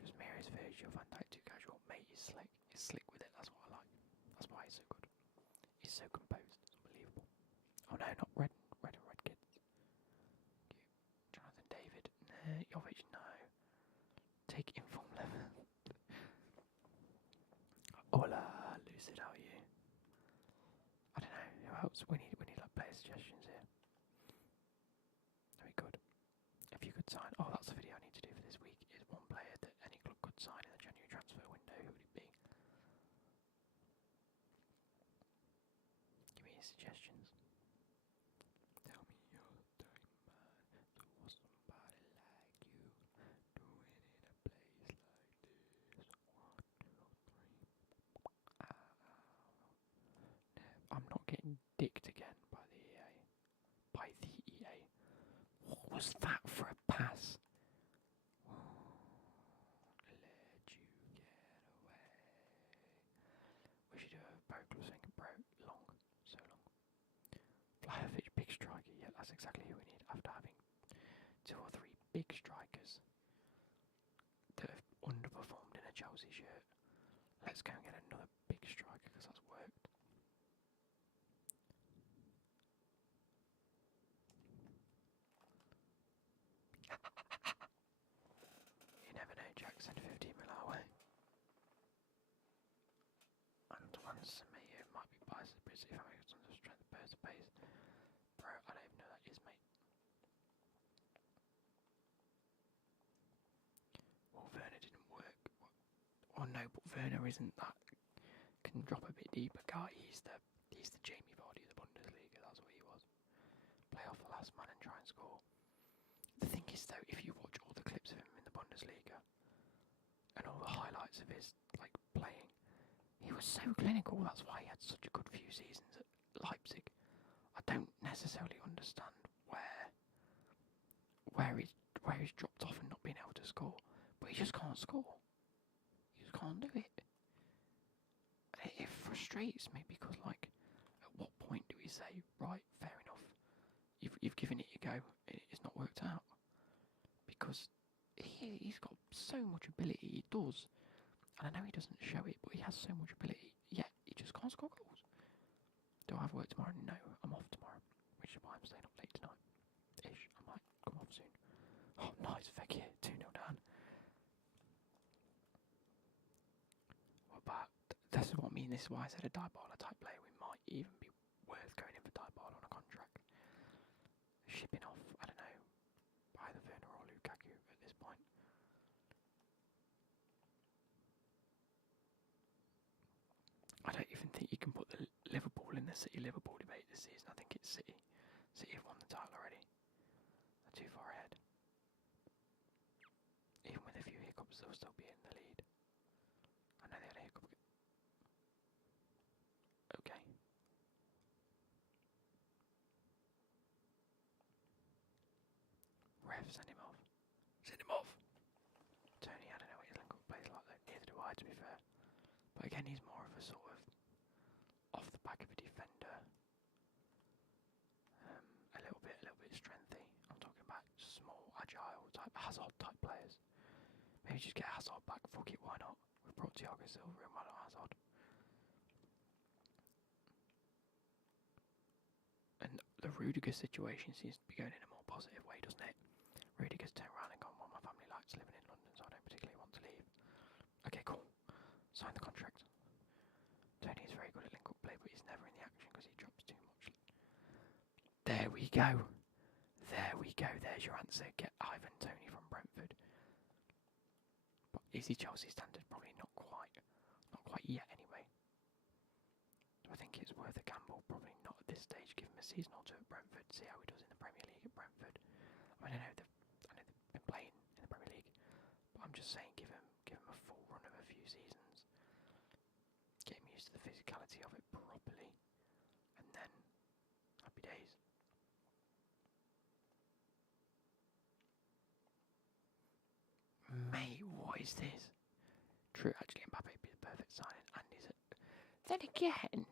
Just mirror his Virgil van Dijk, too casual. Mate, he's slick. He's slick with it. That's what I like. That's why he's so good. He's so composed. It's unbelievable. Oh no, not red and red kids. Jonathan David. No, Jovic, no. Take inform level. Hola, Lucid, how are you? I don't know, who else? We need like player suggestions here. could sign. Oh, that's the video I need to do for this week. Is one player that any club could sign in the January transfer window. Who would it be? Give me your suggestions. Tell me your time, man. There was somebody like you doing in a place like this. 1, 2, 3. I'm not getting dicked again by the EA. By the EA. What was that for a pass? Let you get away. We should do a pro club thing. Long. So long. Vlahovic, big striker. Yeah, that's exactly who we need. After having 2 or 3 big strikers that have underperformed in a Chelsea shirt, let's go and get another big striker because that's worked. You never know, Jack sent 15 mil our way. Antoine Semedo might be biased, but if I make some strength, burst, pace. Bro, I don't even know who that is, mate. Well, Werner didn't work. Oh no, but Werner isn't that. Can drop a bit deeper guy. He's the Jamie Vardy of the Bundesliga. That's what he was. Play off the last man and try and score. The thing is, though, if you watch all the clips of him in the Bundesliga and all the highlights of his playing, he was so clinical. That's why he had such a good few seasons at Leipzig. I don't necessarily understand where he's dropped off and not been able to score, but he just can't score. He just can't do it. It frustrates me because, at what point do we say, right, fair enough, you've given it a go, it's not worked out? Because he's got so much ability, he does. And I know he doesn't show it, but he has so much ability, yet he just can't score goals. Do I have work tomorrow? No, I'm off tomorrow, which is why I'm staying up late tonight. Ish, I might come off soon. Oh, nice, Becky, 2-0 down. What about, this is what I mean, this is why I said a Dybala type player, we might even be worth going in for Dybala on a contract. Shipping off, I don't know, either Werner or Lukaku at this point. I don't even think you can put the Liverpool in the City-Liverpool debate this season. I think it's City. City have won the title already. They're too far ahead. Even with a few hiccups, they'll still be in the lead. I know they had a hiccup. Okay. Ref, send him off. Send him off! Tony, I don't know what his link-up plays like though. Neither do I, to be fair. But again, he's more of a sort of off the back of a defender. A little bit strengthy. I'm talking about small, agile type, Hazard type players. Maybe just get Hazard back. Fuck it, why not? We've brought Thiago Silva in, why not Hazard? And the Rudiger situation seems to be going in a more positive way, doesn't it? Rudiger's turned around and gone, well, my family likes living in London, so I don't particularly want to leave. Okay, cool. Sign the contract. Tony is very good at link-up play, but he's never in the action because he drops too much. There we go. There we go. There's your answer. Get Ivan Toney from Brentford. But is he Chelsea standard? Probably not quite. Not quite yet, anyway. Do I think it's worth a gamble? Probably not at this stage. Give him a season or two at Brentford. See how he does in the Premier League at Brentford. I know they've been playing in the Premier League, but I'm just saying, give him a full run of a few seasons. Get him used to the physicality of it properly, and then happy days. Mate, what is this? True, actually, Mbappe would be the perfect signing, and is it? Then again,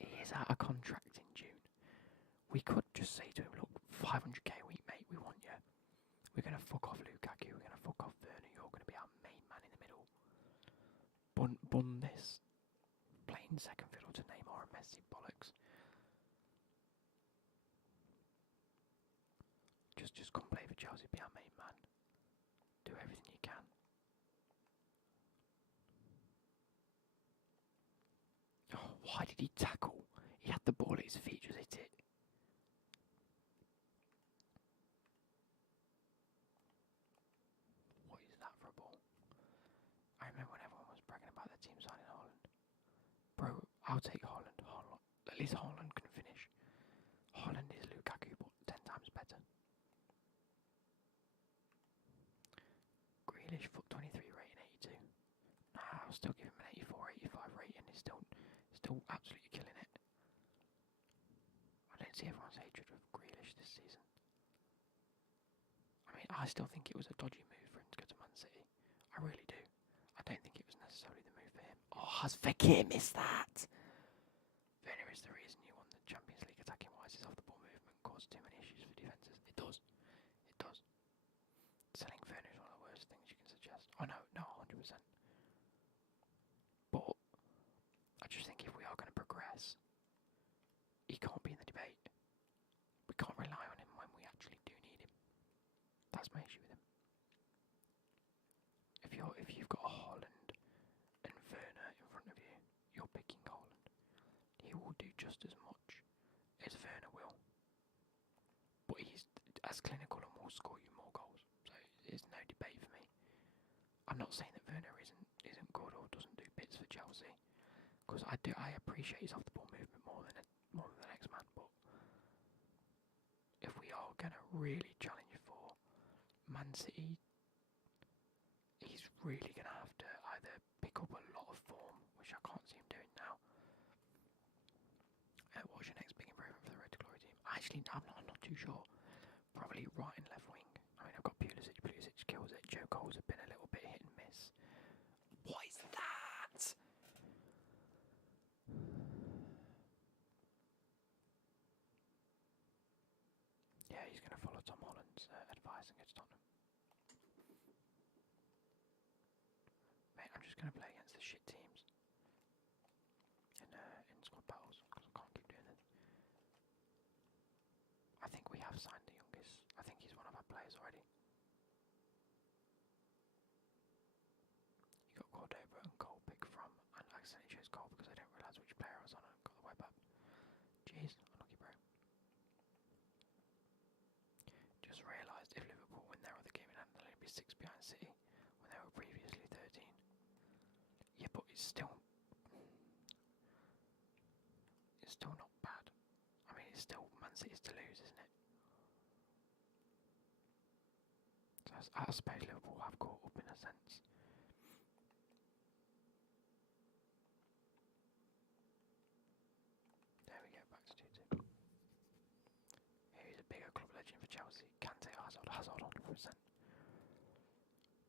he is out of contract in June. We could just say to him, look, 500k a week, mate, we want you. We're going to fuck off Lukaku, we're going to fuck off Werner, you're going to be our main man in the middle. Bun this. Playing second fiddle to Neymar and Messi, bollocks. Just come play for Chelsea, be our main man. Do everything you can. Oh, why did he tackle? He had the ball at his feet, just hit it. I'll take Haaland. At least Haaland can finish. Haaland is Lukaku, but 10 times better. Grealish, foot 23 rating, 82. Nah, I'll still give him an 84, 85 rating. He's still absolutely killing it. I don't see everyone's hatred of Grealish this season. I mean, I still think it was a dodgy move for him to go to Man City. I really do. I don't think it was necessarily the move for him. Oh, has Fekir missed that? Werner is the reason you won the Champions League attacking wise. His off the ball movement caused too many issues for defences. It does. It does. Selling Werner is one of the worst things you can suggest. Oh no, not 100%. But I just think if we are going to progress, he can't be in the debate. We can't rely on him when we actually do need him. That's my issue with him. If you've got Haaland and Werner in front of you, you're picking Haaland. He will do just as much as Werner will, but he's as clinical and will score you more goals. So there's no debate for me. I'm not saying that Werner isn't good or doesn't do bits for Chelsea, because I appreciate his off the ball movement more than the next man. But if we are gonna really challenge for Man City, he's really going to have to either pick up a lot of form, which I can't see him doing now. What's your next big improvement for the Red to Glory team? Actually, I'm not too sure. Probably right and left wing. I mean, I've got Pulisic kills it. Joe Cole's have been a little bit hit and miss. What is that? Yeah, he's going to follow Tom Holland's advice and go to Tottenham. Mate, I'm just going to play against the shit teams in squad battles, because I can't keep doing it. I think we have signed the youngest. I think he's one of our players already. You got Cordoba and Cole pick from, and I accidentally chose Cole because I didn't realise which player I was on and got the web up. Jeez, unlucky bro. Just realised if Liverpool win their other game in hand, they'll only be 6 behind City when they were previously 13. Yeah, but it's still not bad. I mean, it's still Man City's to lose, isn't it? So I suppose Liverpool have caught up in a sense. There we go, back to 2-2. Who's a bigger club legend for Chelsea? Kante or Hazard? Hazard 100%.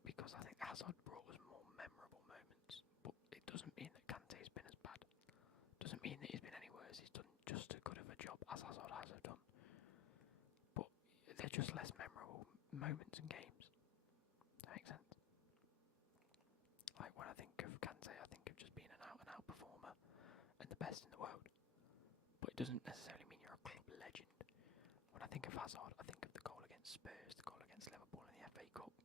Because I think Hazard brought us more memorable moments, but it doesn't mean that Kante's been as bad. Doesn't mean that he's been any worse. He's done just as good of a job as Hazard has done. But they're just less memorable moments and games. That makes sense. Like when I think of Kante, I think of just being an out-and-out performer and the best in the world. But it doesn't necessarily mean you're a club legend. When I think of Hazard, I think of the goal against Spurs, the goal against Liverpool in the FA Cup,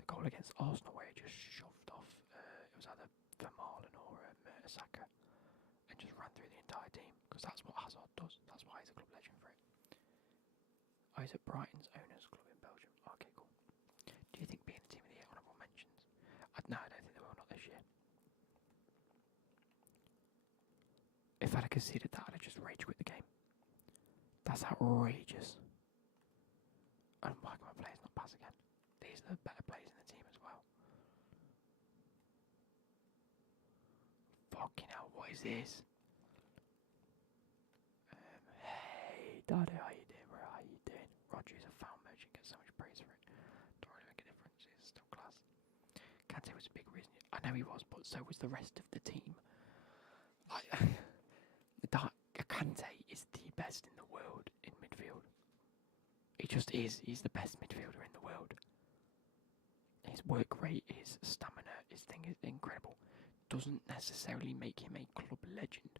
the goal against Arsenal where he just shoved off, it was either Vermaelen or Mertesacker, and just ran through the entire team, because that's what Hazard does. That's why he's a club legend for it. Oh, he's at Brighton's owners club in Belgium. Okay, cool. Do you think being a team of the year honourable mentions? No, I don't think they will, not this year. If I'd have conceded that, I'd have just rage quit the game. That's outrageous. And why can my players not pass again? These are the better players in the team as well. Fucking hell, what is this? Hey, Dado, how you doing, bro? How you doing? Roger is a foul merchant, gets so much praise for it. Don't really make a difference, it's still class. Kante was a big reason. I know he was, but so was the rest of the team. Like, Kante is the best in the world in midfield. He just is. He's the best midfielder in the world. His work rate, his stamina, his thing is incredible. Doesn't necessarily make him a club legend.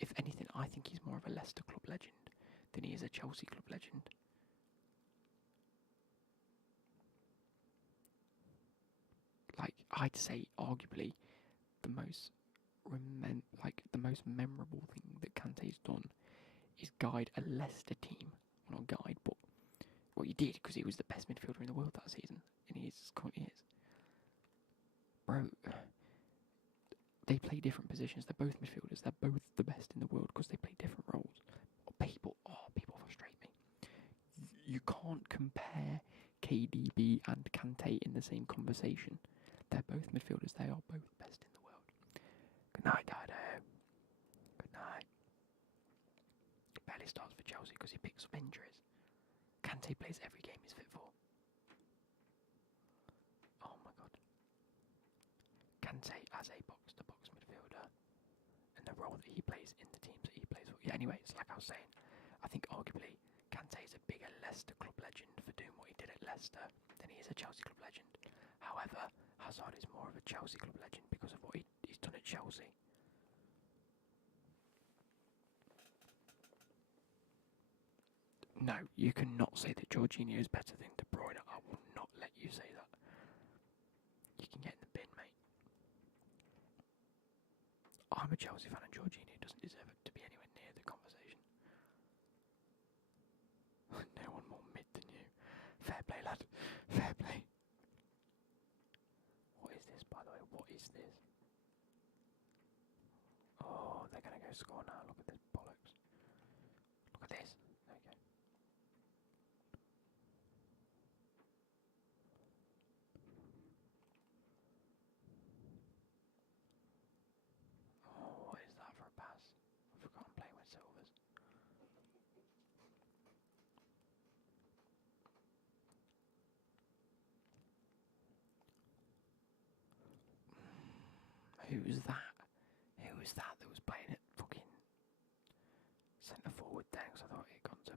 If anything, I think he's more of a Leicester club legend than he is a Chelsea club legend. Like, I'd say arguably the most memorable thing that Kante's done is guide a Leicester team. Well, not guide, but well, he did, because he was the best midfielder in the world that season, and he currently is. Bro, they play different positions. They're both midfielders. They're both the best in the world because they play different roles. People frustrate me. You can't compare KDB and Kante in the same conversation. They're both midfielders. They are both best in the world. Good night, Dido. Good night. Barely starts for Chelsea because he picks up injuries. Kante plays every game he's fit for. Oh my god. Kante as a box-to-box midfielder and the role that he plays in the teams that he plays for. Yeah, anyway, it's like I was saying, I think arguably Kante is a bigger Leicester club legend for doing what he did at Leicester than he is a Chelsea club legend. However, Hazard is more of a Chelsea club legend because of what he's done at Chelsea. No, you cannot say that Jorginho is better than De Bruyne. I will not let you say that. You can get in the bin, mate. I'm a Chelsea fan and Jorginho doesn't deserve it to be anywhere near the conversation. No one more mid than you. Fair play, lad. Fair play. What is this, by the way? What is this? Oh, they're going to go score now. Look at this bollocks. Look at this. There we go. Oh, what is that for a pass? I forgot I'm playing with silvers. Who was that? Who was that was playing at fucking centre forward there? Because I thought it had gone to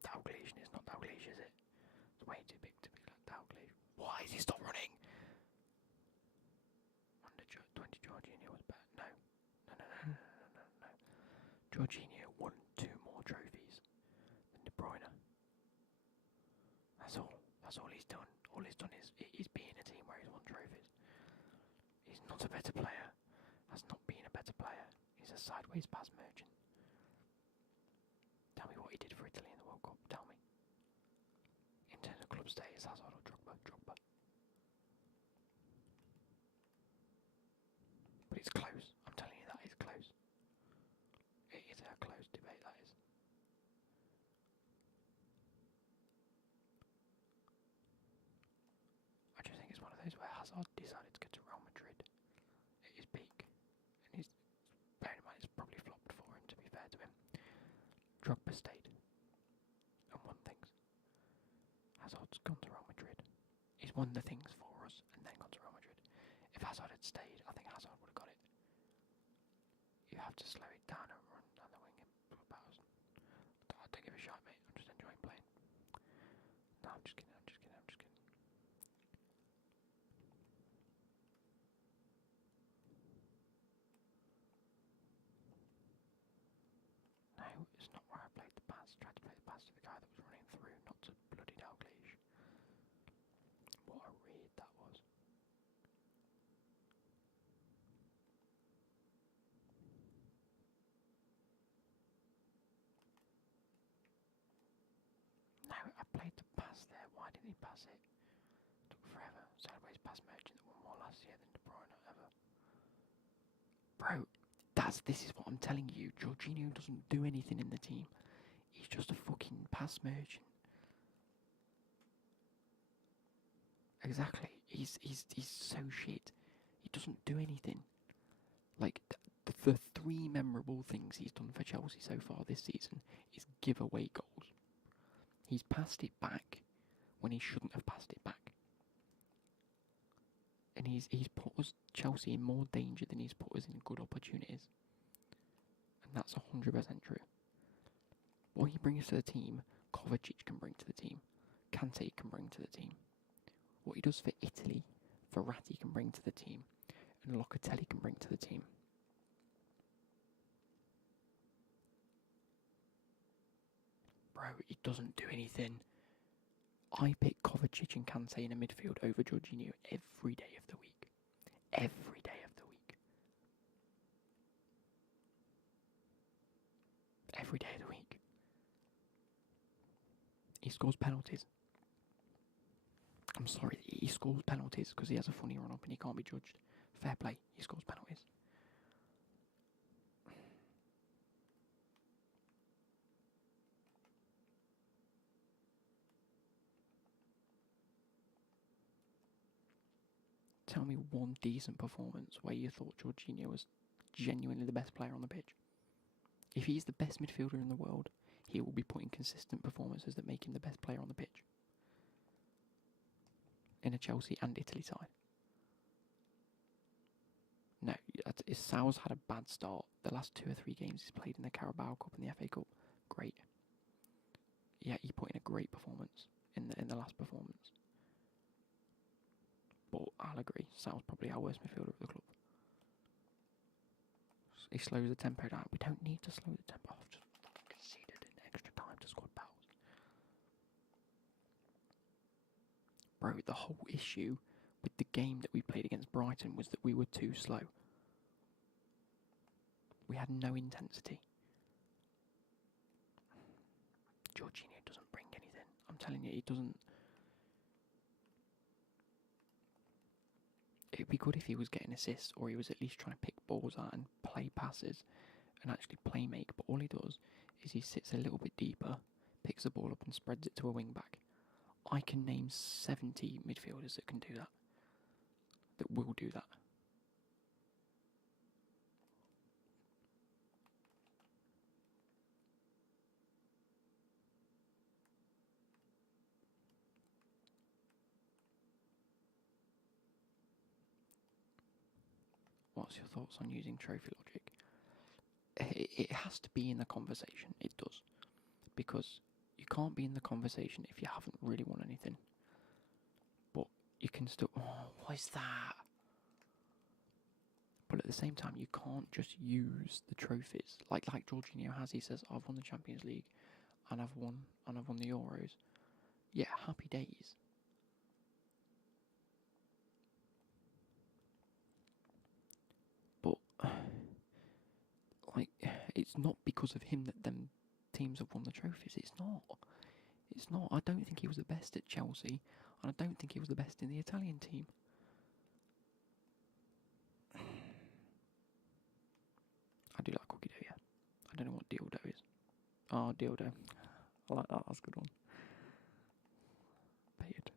Dalglish, and it's not Dalglish, is it? It's way too big to be like Dalglish. Why is he stop running? Under 20 Jorginho was better. No. Jorginho won 2 more trophies than De Bruyne. That's all. That's all he's done. All he's done is he's been in a team where he's won trophies. He's not a better player. Has not been a better player. He's a sideways pass merchant. Tell me what he did for Italy in the World Cup. Tell me. In terms of club status, Hazard or Drogba. But it's close. I'm telling you that is close. It is a close debate, that is. I just think it's one of those where Hazard decided to go to Real Madrid at his peak. And he's, bearing in mind, it's probably flopped for him, to be fair to him. Drogba stayed and won things. Hazard's gone to Real Madrid. He's won the things for us and then gone to Real Madrid. If Hazard had stayed, I think Hazard would have got it. You have to slow it down and run down the wing and put battles. I don't give a shit, mate. I'm just enjoying playing. No, I'm just kidding. No, it's not where I played the pass. Tried to play the pass to the guy that was running through, not to bloody Dalglish. What a read that was. No, I played the pass there. Why didn't he pass it? Took forever. Sideways pass merchant that won more last year than De Bruyne ever. Bro, this is what I'm telling you. Jorginho doesn't do anything in the team. He's just a fucking pass merchant. Exactly. He's so shit. He doesn't do anything. Like the 3 memorable things he's done for Chelsea so far this season is give away goals. He's passed it back when he shouldn't have passed it back. And he's put us, Chelsea, in more danger than he's put us in good opportunities. And that's 100% true. What he brings to the team, Kovacic can bring to the team. Kante can bring to the team. What he does for Italy, Verratti can bring to the team. And Locatelli can bring to the team. Bro, he doesn't do anything. I pick Kovacic and Kante in a midfield over Jorginho every day of the week. Every day of the week. Every day of the week. He scores penalties. I'm sorry, he scores penalties because he has a funny run-up and he can't be judged. Fair play, he scores penalties. Tell me one decent performance where you thought Jorginho was genuinely the best player on the pitch. If he's the best midfielder in the world, he will be putting consistent performances that make him the best player on the pitch. In a Chelsea and Italy side. No, Sal's had a bad start. The last 2 or 3 games he's played in the Carabao Cup and the FA Cup, great. Yeah, he put in a great performance in the last performance. But I'll agree, Sal's probably our worst midfielder of the club. He slows the tempo down. We don't need to slow the tempo. I've just conceded in extra time to squad battles. Bro, the whole issue with the game that we played against Brighton was that we were too slow. We had no intensity. Jorginho doesn't bring anything. I'm telling you, he doesn't. It'd be good if he was getting assists or he was at least trying to pick balls out and play passes and actually play make. But all he does is he sits a little bit deeper, picks the ball up and spreads it to a wing back. I can name 70 midfielders that can do that. That will do that. What's your thoughts on using trophy logic? It has to be in the conversation. It does. Because you can't be in the conversation if you haven't really won anything. But you can still... Oh, what is that? But at the same time, you can't just use the trophies. Like Jorginho has, he says, I've won the Champions League and I've won the Euros. Yeah, happy days. But like, it's not because of him that them teams have won the trophies. It's not. It's not. I don't think he was the best at Chelsea, and I don't think he was the best in the Italian team. I do like cookie dough, yeah. I don't know what dildo is. Oh, dildo. I like that. That's a good one. Paid.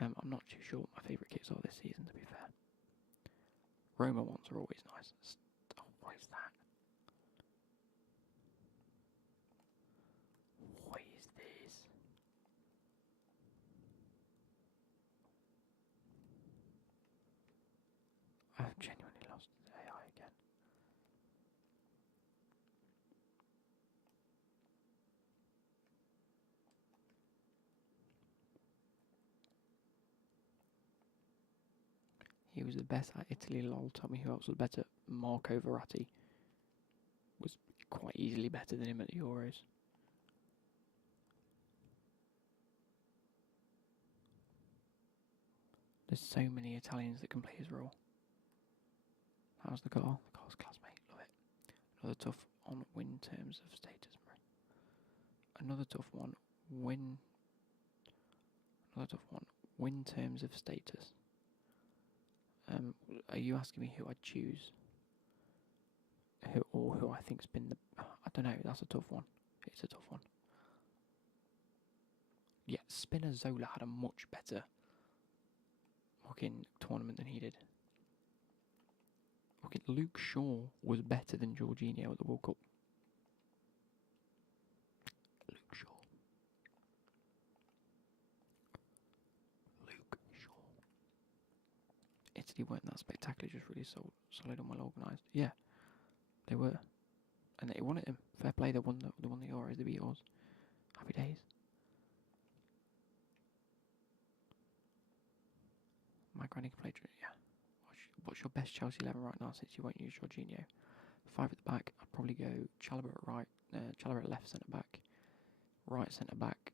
I'm not too sure what my favourite kits are this season, to be fair. Roma ones are always nice. Oh, what is that? What is this? I've genuinely lost AI again. He was the best at Italy, lol. Tell me who else was better. Marco Verratti was quite easily better than him at the Euros. There's so many Italians that can play his role. How's the goal? The goal's classmate, love it. Another tough on win terms of status. Another tough one, win. Another tough one, win terms of status. Are you asking me who I'd choose? Who I think's been the... I don't know, that's a tough one. It's a tough one. Yeah, Spinazzola had a much better fucking tournament than he did. Fucking Luke Shaw was better than Jorginho at the World Cup. Luke Shaw. Italy weren't that spectacular, just really solid and well organised. Yeah, they were. And they won it. Fair play, they won the Euros, they beat us. Happy days. My granny can play, yeah. What's your best Chelsea 11 right now since you won't use Jorginho? 5 at the back, I'd probably go Chalobah at right, Chalobah at left centre back, right centre back,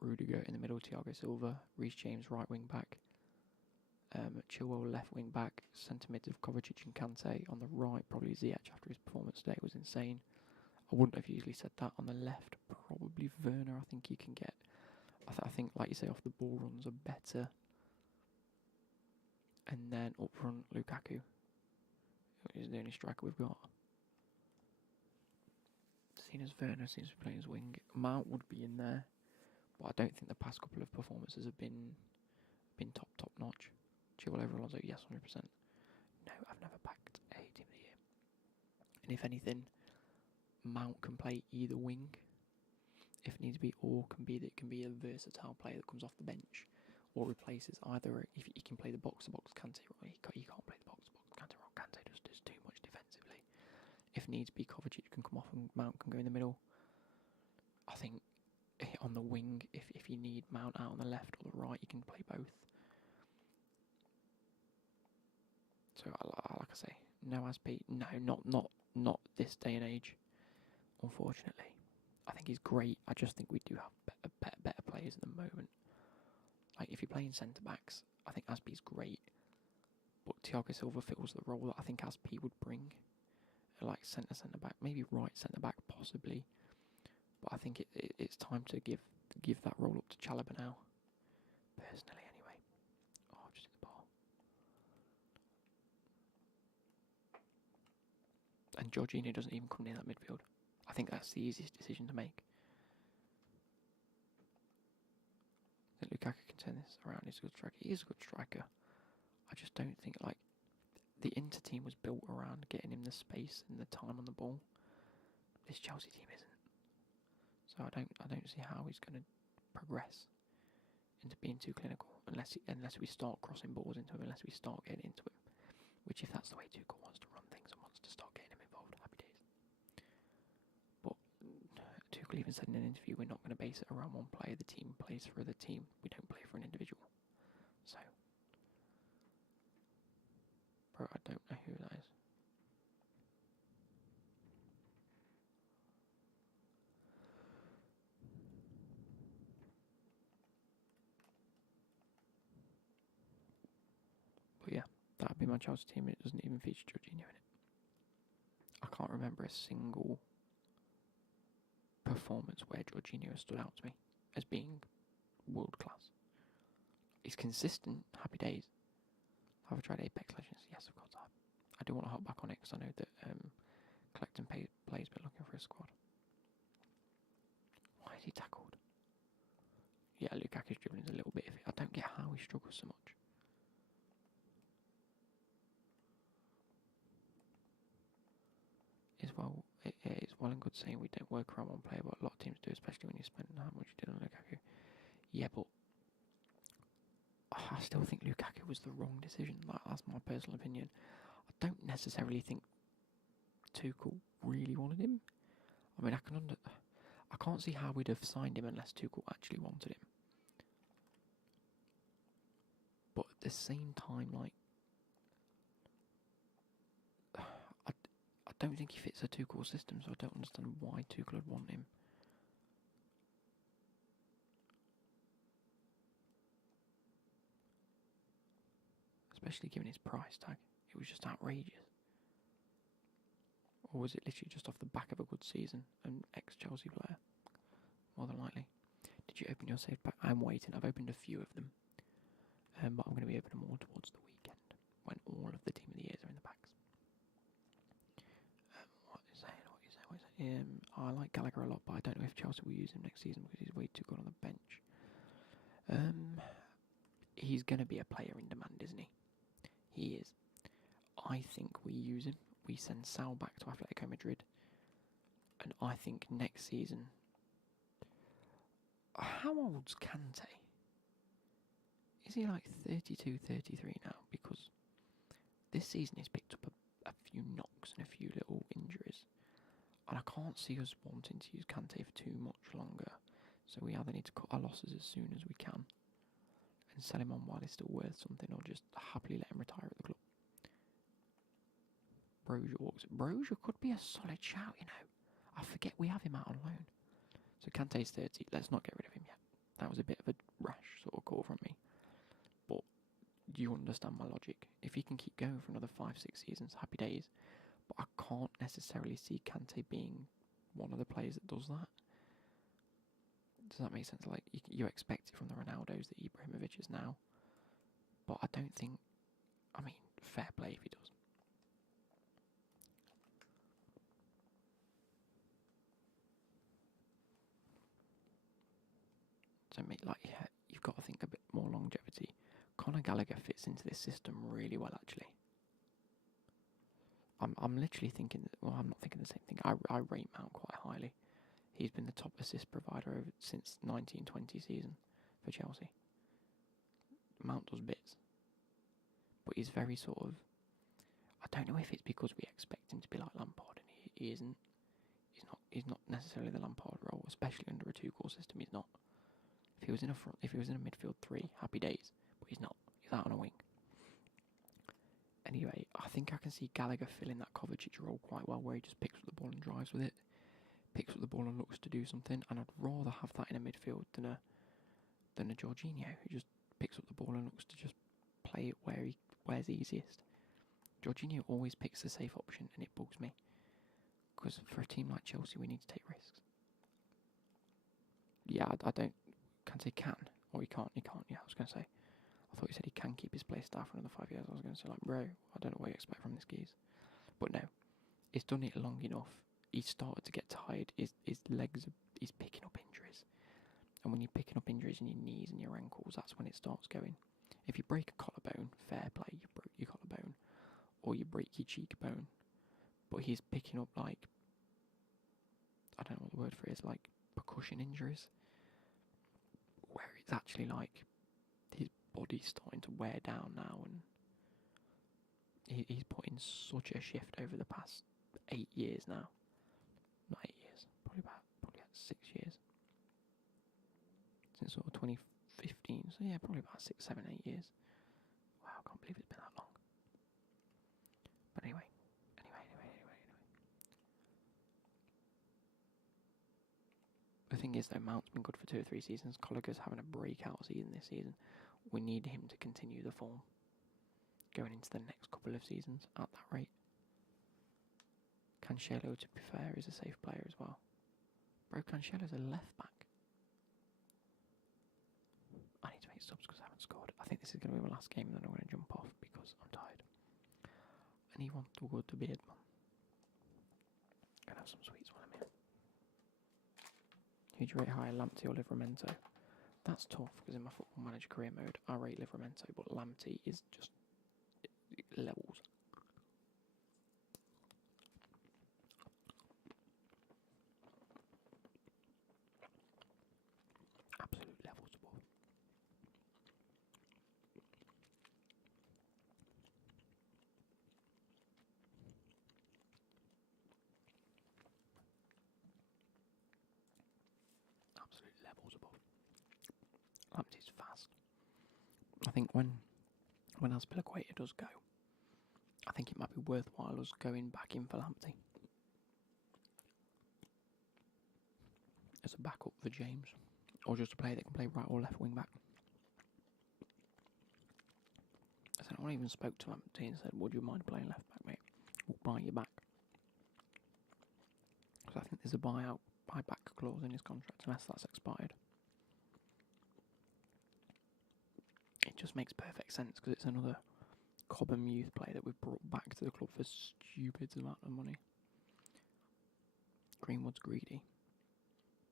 Rudiger in the middle, Thiago Silva, Reece James right wing back, Chilwell left wing back, centre mids of Kovacic and Kante. On the right, probably Ziyech after his performance today was insane. I wouldn't have usually said that. On the left, probably Werner. I think you can get. I think, like you say, off the ball runs are better. And then up front, Lukaku is the only striker we've got. Seeing as Werner seems to be playing his wing, Mount would be in there, But I don't think the past couple of performances have been top notch. Chilwell over Alonso, yes, 100%. No, I've never backed a team of the year. And if anything, Mount can play either wing, if needs be, or it can be a versatile player that comes off the bench, or replaces either. If he can play the box-to-box Kante, or he can't play the box-to-box Kante. Kante just does too much defensively. If needs be, Kovacic can come off and Mount can go in the middle. I think on the wing, if you need Mount out on the left or the right, you can play both. So, like I say, no Aspi, no, not this day and age. Unfortunately, I think he's great. I just think we do have better players at the moment. Like if you're playing centre backs, I think Aspi's great, but Thiago Silva fills the role that I think Aspi would bring. Like centre back, maybe right centre back possibly, but I think it's time to give that role up to Chalobah now. Personally, anyway. Oh, I've just hit the ball. And Jorginho doesn't even come near that midfield. I think that's the easiest decision to make. I think Lukaku can turn this around. He's a good striker. He is a good striker. I just don't think the Inter team was built around getting him the space and the time on the ball. This Chelsea team isn't. So I don't see how he's going to progress into being too clinical unless we start crossing balls into him, unless we start getting into him. Which, if that's the way Tuchel wants to run things and wants to start getting him involved, happy days. But Tuchel even said in an interview, we're not going to base it around one player. The team plays for the team. We don't play for an individual. So, bro, I don't know who that is. But yeah, that'd be my Chelsea team. It doesn't even feature Jorginho in it. I can't remember a single performance where Jorginho stood out to me as being world class. He's consistent, happy days. Have I tried Apex Legends? Yes, of course I have. I do want to hop back on it because I know that Collect and Play's been looking for a squad. Why is he tackled? Yeah, Lukaku's dribbling is a little bit iffy. I don't get how he struggles so much. It is well and good saying we don't work around one player, but a lot of teams do, especially when you spend how much you did on Lukaku. Yeah, but I still think Lukaku was the wrong decision. That's my personal opinion. I don't necessarily think Tuchel really wanted him. I mean, I can't see how we'd have signed him unless Tuchel actually wanted him. But at the same time, I don't think he fits a Tuchel system, so I don't understand why Tuchel would want him. Especially given his price tag. It was just outrageous. Or was it literally just off the back of a good season? An ex-Chelsea player? More than likely. Did you open your safe pack? I'm waiting. I've opened a few of them. But I'm going to be opening more towards the weekend. When all of the team of the years are in the packs. What is that? I like Gallagher a lot, but I don't know if Chelsea will use him next season because he's way too good on the bench. He's going to be a player in demand, isn't he? He is. I think we use him. We send Sal back to Atletico Madrid. And I think next season... How old's Kante? Is he like 32, 33 now? Because this season he's picked up a few knocks and a few little injuries. And I can't see us wanting to use Kante for too much longer. So we either need to cut our losses as soon as we can and sell him on while he's still worth something, or just happily let him retire at the club. Brozier could be a solid shout, you know. I forget we have him out on loan. So Kante's 30. Let's not get rid of him yet. That was a bit of a rash sort of call from me. But you understand my logic. If he can keep going for another 5-6 seasons, happy days. But I can't necessarily see Kante being one of the players that does that. Does that make sense? Like, you expect it from the Ronaldos, the Ibrahimoviches now. But I don't think... I mean, fair play if he does. So, yeah, you've got to think a bit more longevity. Conor Gallagher fits into this system really well, actually. I'm literally thinking, well, I'm not thinking the same thing. I rate Mount quite highly. He's been the top assist provider since 1920 season for Chelsea. Mount does bits, but he's very sort of. I don't know if it's because we expect him to be like Lampard, and he isn't. He's not necessarily the Lampard role, especially under a two-core system. He's not. If he was in a midfield three, happy days. But he's not. He's out on a wing. Anyway, I think I can see Gallagher filling that Kovacic role quite well, where he just picks up the ball and drives with it, picks up the ball and looks to do something. And I'd rather have that in a midfield than a Jorginho who just picks up the ball and looks to just play it where's easiest. Jorginho always picks the safe option, and it bugs me. Because for a team like Chelsea, we need to take risks. Yeah, I don't. Can't say can, or he can't. Yeah, I was going to say. I thought he said he can keep his place staff for another 5 years. I was going to say, like, bro, I don't know what you expect from this geese. But no, he's done it long enough. He's started to get tired. His legs, he's picking up injuries. And when you're picking up injuries in your knees and your ankles, that's when it starts going. If you break a collarbone, fair play, you broke your collarbone. Or you break your cheekbone. But he's picking up, like, I don't know what the word for it is, like percussion injuries. Where it's actually like his body's starting to wear down now, and he's put in such a shift over the past 8 years now. Not 8 years, probably 6 years. Since sort of 2015, so yeah, probably about 6, 7, 8 years. Wow, I can't believe it's been that long. But anyway. The thing is, though, Mount's been good for 2 or 3 seasons. Gallagher's having a breakout season this season. We need him to continue the form going into the next couple of seasons at that rate. Cancelo, to be fair, is a safe player as well. Bro, Cancelo's a left back. I need to make subs because I haven't scored. I think this is going to be my last game, and then I'm going to jump off because I'm tired. And he wants to go to bed, man. Gonna have some sweets while I'm here. Who do you rate higher, Lamptey or Livramento? That's tough because in my Football Manager career mode, I rate Livramento, but Lamptey is just levels. Absolute levels above. Absolute levels above. Lamptey's fast. I think when Azpilicueta does go, I think it might be worthwhile us going back in for Lamptey as a backup for James, or just a player that can play right or left wing back. I said, I even spoke to Lamptey and said, would you mind playing left back, mate? We'll buy you back. Because I think there's a buyback clause in his contract unless that's expired. It just makes perfect sense because it's another Cobham youth player that we've brought back to the club for stupid amount of money. Greenwood's greedy.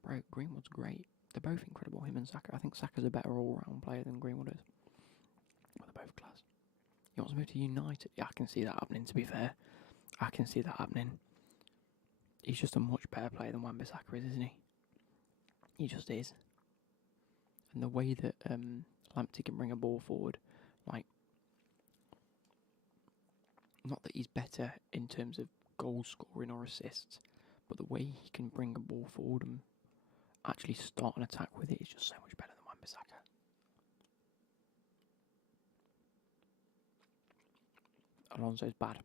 Bro, Greenwood's great. They're both incredible, him and Saka. I think Saka's a better all-round player than Greenwood is. But they're both class. He wants to move to United. Yeah, I can see that happening, to be fair. I can see that happening. He's just a much better player than Wan-Bissaka is, isn't he? He just is. And the way that Lamptey can bring a ball forward, like, not that he's better in terms of goal scoring or assists, but the way he can bring a ball forward and actually start an attack with it is just so much better than Wan-Bissaka. Alonso's bad.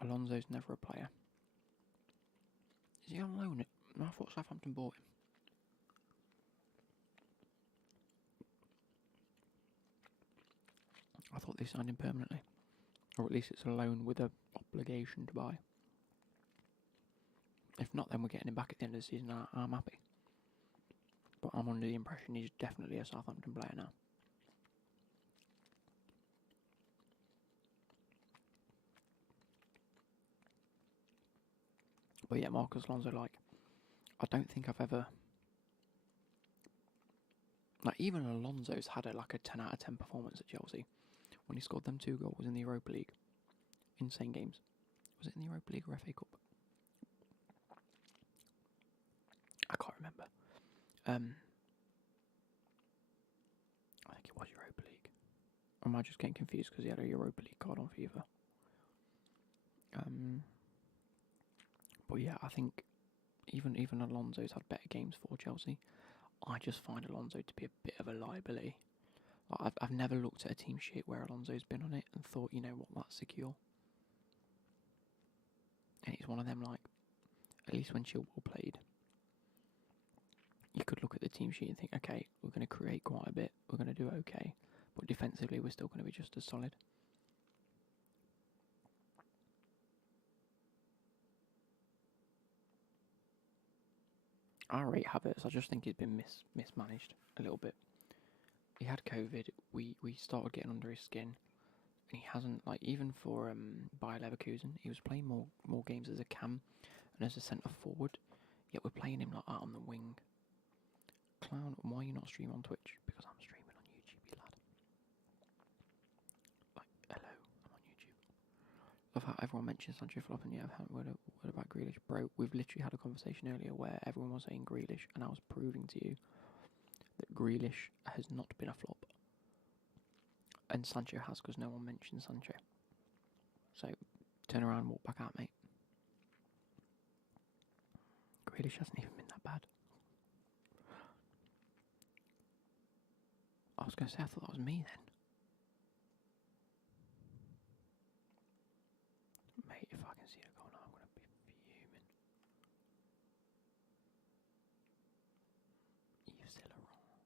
Alonso's never a player. Is he on loan? No, I thought Southampton bought him. I thought they signed him permanently. Or at least it's a loan with an obligation to buy. If not, then we're getting him back at the end of the season and I'm happy. But I'm under the impression he's definitely a Southampton player now. But yeah, Marcus Alonso, like, I don't think I've ever Like, even Alonso's had a 10 out of 10 performance at Chelsea when he scored them 2 goals in the Europa League. Insane games. Was it in the Europa League or FA Cup? I can't remember. I think it was Europa League. Or am I just getting confused because he had a Europa League card on FIFA? But yeah, I think even Alonso's had better games for Chelsea. I just find Alonso to be a bit of a liability. Like, I've never looked at a team sheet where Alonso's been on it and thought, you know what, that's secure. And it's one of them, like, at least when Chilwell played, you could look at the team sheet and think, okay, we're going to create quite a bit, we're going to do okay, but defensively we're still going to be just as solid. I rate Havertz. I just think he's been mismanaged a little bit. He had COVID. We started getting under his skin, and he hasn't, like, even for Bayer Leverkusen, he was playing more games as a cam and as a centre forward. Yet we're playing him like that on the wing. Clown, why are you not streaming on Twitch? Because I'm streaming on YouTube, you lad. Like, hello, I'm on YouTube. Love how everyone mentions Sancho flopping. Yeah, what about Grealish? Bro, we've literally had a conversation earlier where everyone was saying Grealish, and I was proving to you that Grealish has not been a flop. And Sancho has, because no one mentioned Sancho. So, turn around and walk back out, mate. Grealish hasn't even been that bad. I was going to say, I thought that was me then. Mate, if I can see it going on, I'm going to be fuming. Yves Saint Laurent.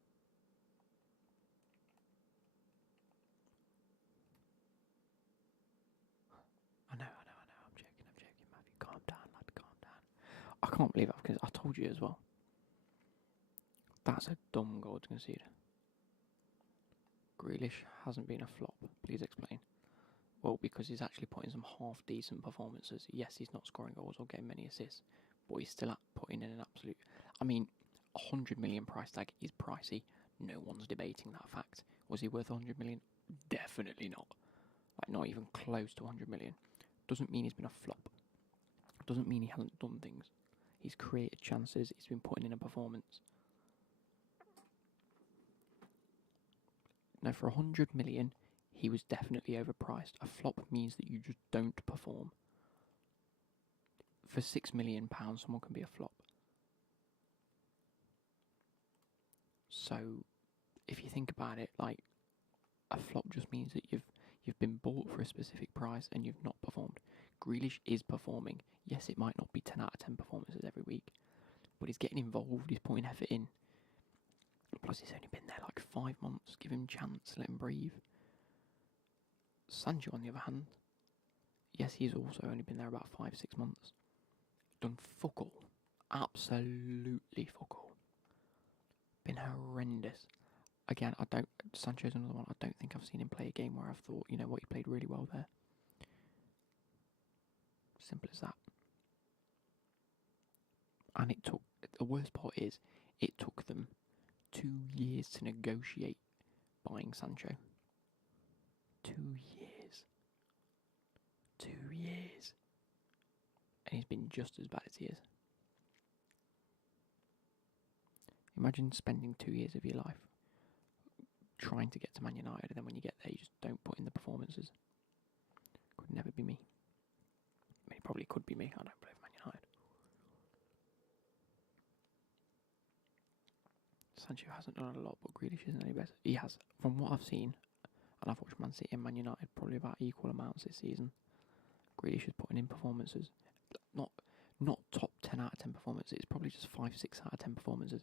I know. I'm joking, Matthew. Calm down, lad, calm down. I can't believe it, because I told you as well. That's a dumb goal to concede. Grealish hasn't been a flop. Please explain. Well, because he's actually putting some half-decent performances. Yes, he's not scoring goals or getting many assists, but he's still putting in an absolute... I mean, 100 million price tag is pricey. No one's debating that fact. Was he worth 100 million? Definitely not. Like, not even close to 100 million. Doesn't mean he's been a flop. Doesn't mean he hasn't done things. He's created chances. He's been putting in a performance. Now, for 100 million, he was definitely overpriced. A flop means that you just don't perform. For £6 million, someone can be a flop. So, if you think about it, like, a flop just means that you've been bought for a specific price and you've not performed. Grealish is performing. Yes, it might not be 10 out of 10 performances every week, but he's getting involved, he's putting effort in. Plus, he's only been there like 5 months. Give him a chance, let him breathe. Sancho, on the other hand, yes, he's also only been there about 5-6 months. Done fuck all. Absolutely fuck all. Been horrendous. Again, Sancho's another one. I don't think I've seen him play a game where I've thought, you know what, he played really well there. Simple as that. And the worst part is, it took them 2 years to negotiate buying Sancho. 2 years. 2 years. And he's been just as bad as he is. Imagine spending 2 years of your life trying to get to Man United, and then when you get there, you just don't put in the performances. Could never be me. I mean, it probably could be me. I don't play for Man United. Sancho hasn't done a lot, but Grealish isn't any better. He has. From what I've seen, and I've watched Man City and Man United probably about equal amounts this season, Grealish is putting in performances. Not top 10 out of 10 performances. It's probably just 5-6 out of 10 performances.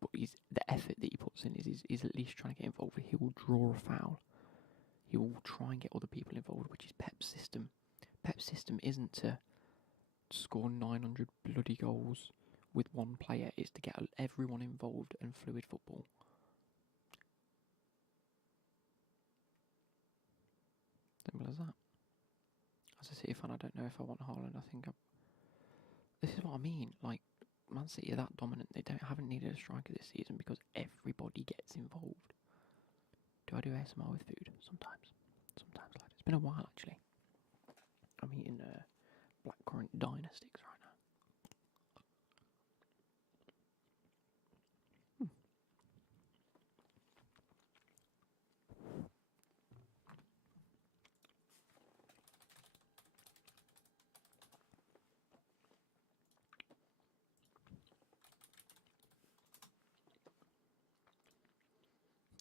But the effort that he puts in is at least trying to get involved. He will draw a foul. He will try and get other people involved, which is Pep's system. Pep's system isn't to score 900 bloody goals with one player. It's to get everyone involved and fluid football. Simple as that. As a City fan, I don't know if I want Haaland. I think this is what I mean. Like, Man City are that dominant. They haven't needed a striker this season because everybody gets involved. Do I do ASMR with food? Sometimes. Sometimes, lad. It's been a while, actually. I'm eating blackcurrant dynastics right now.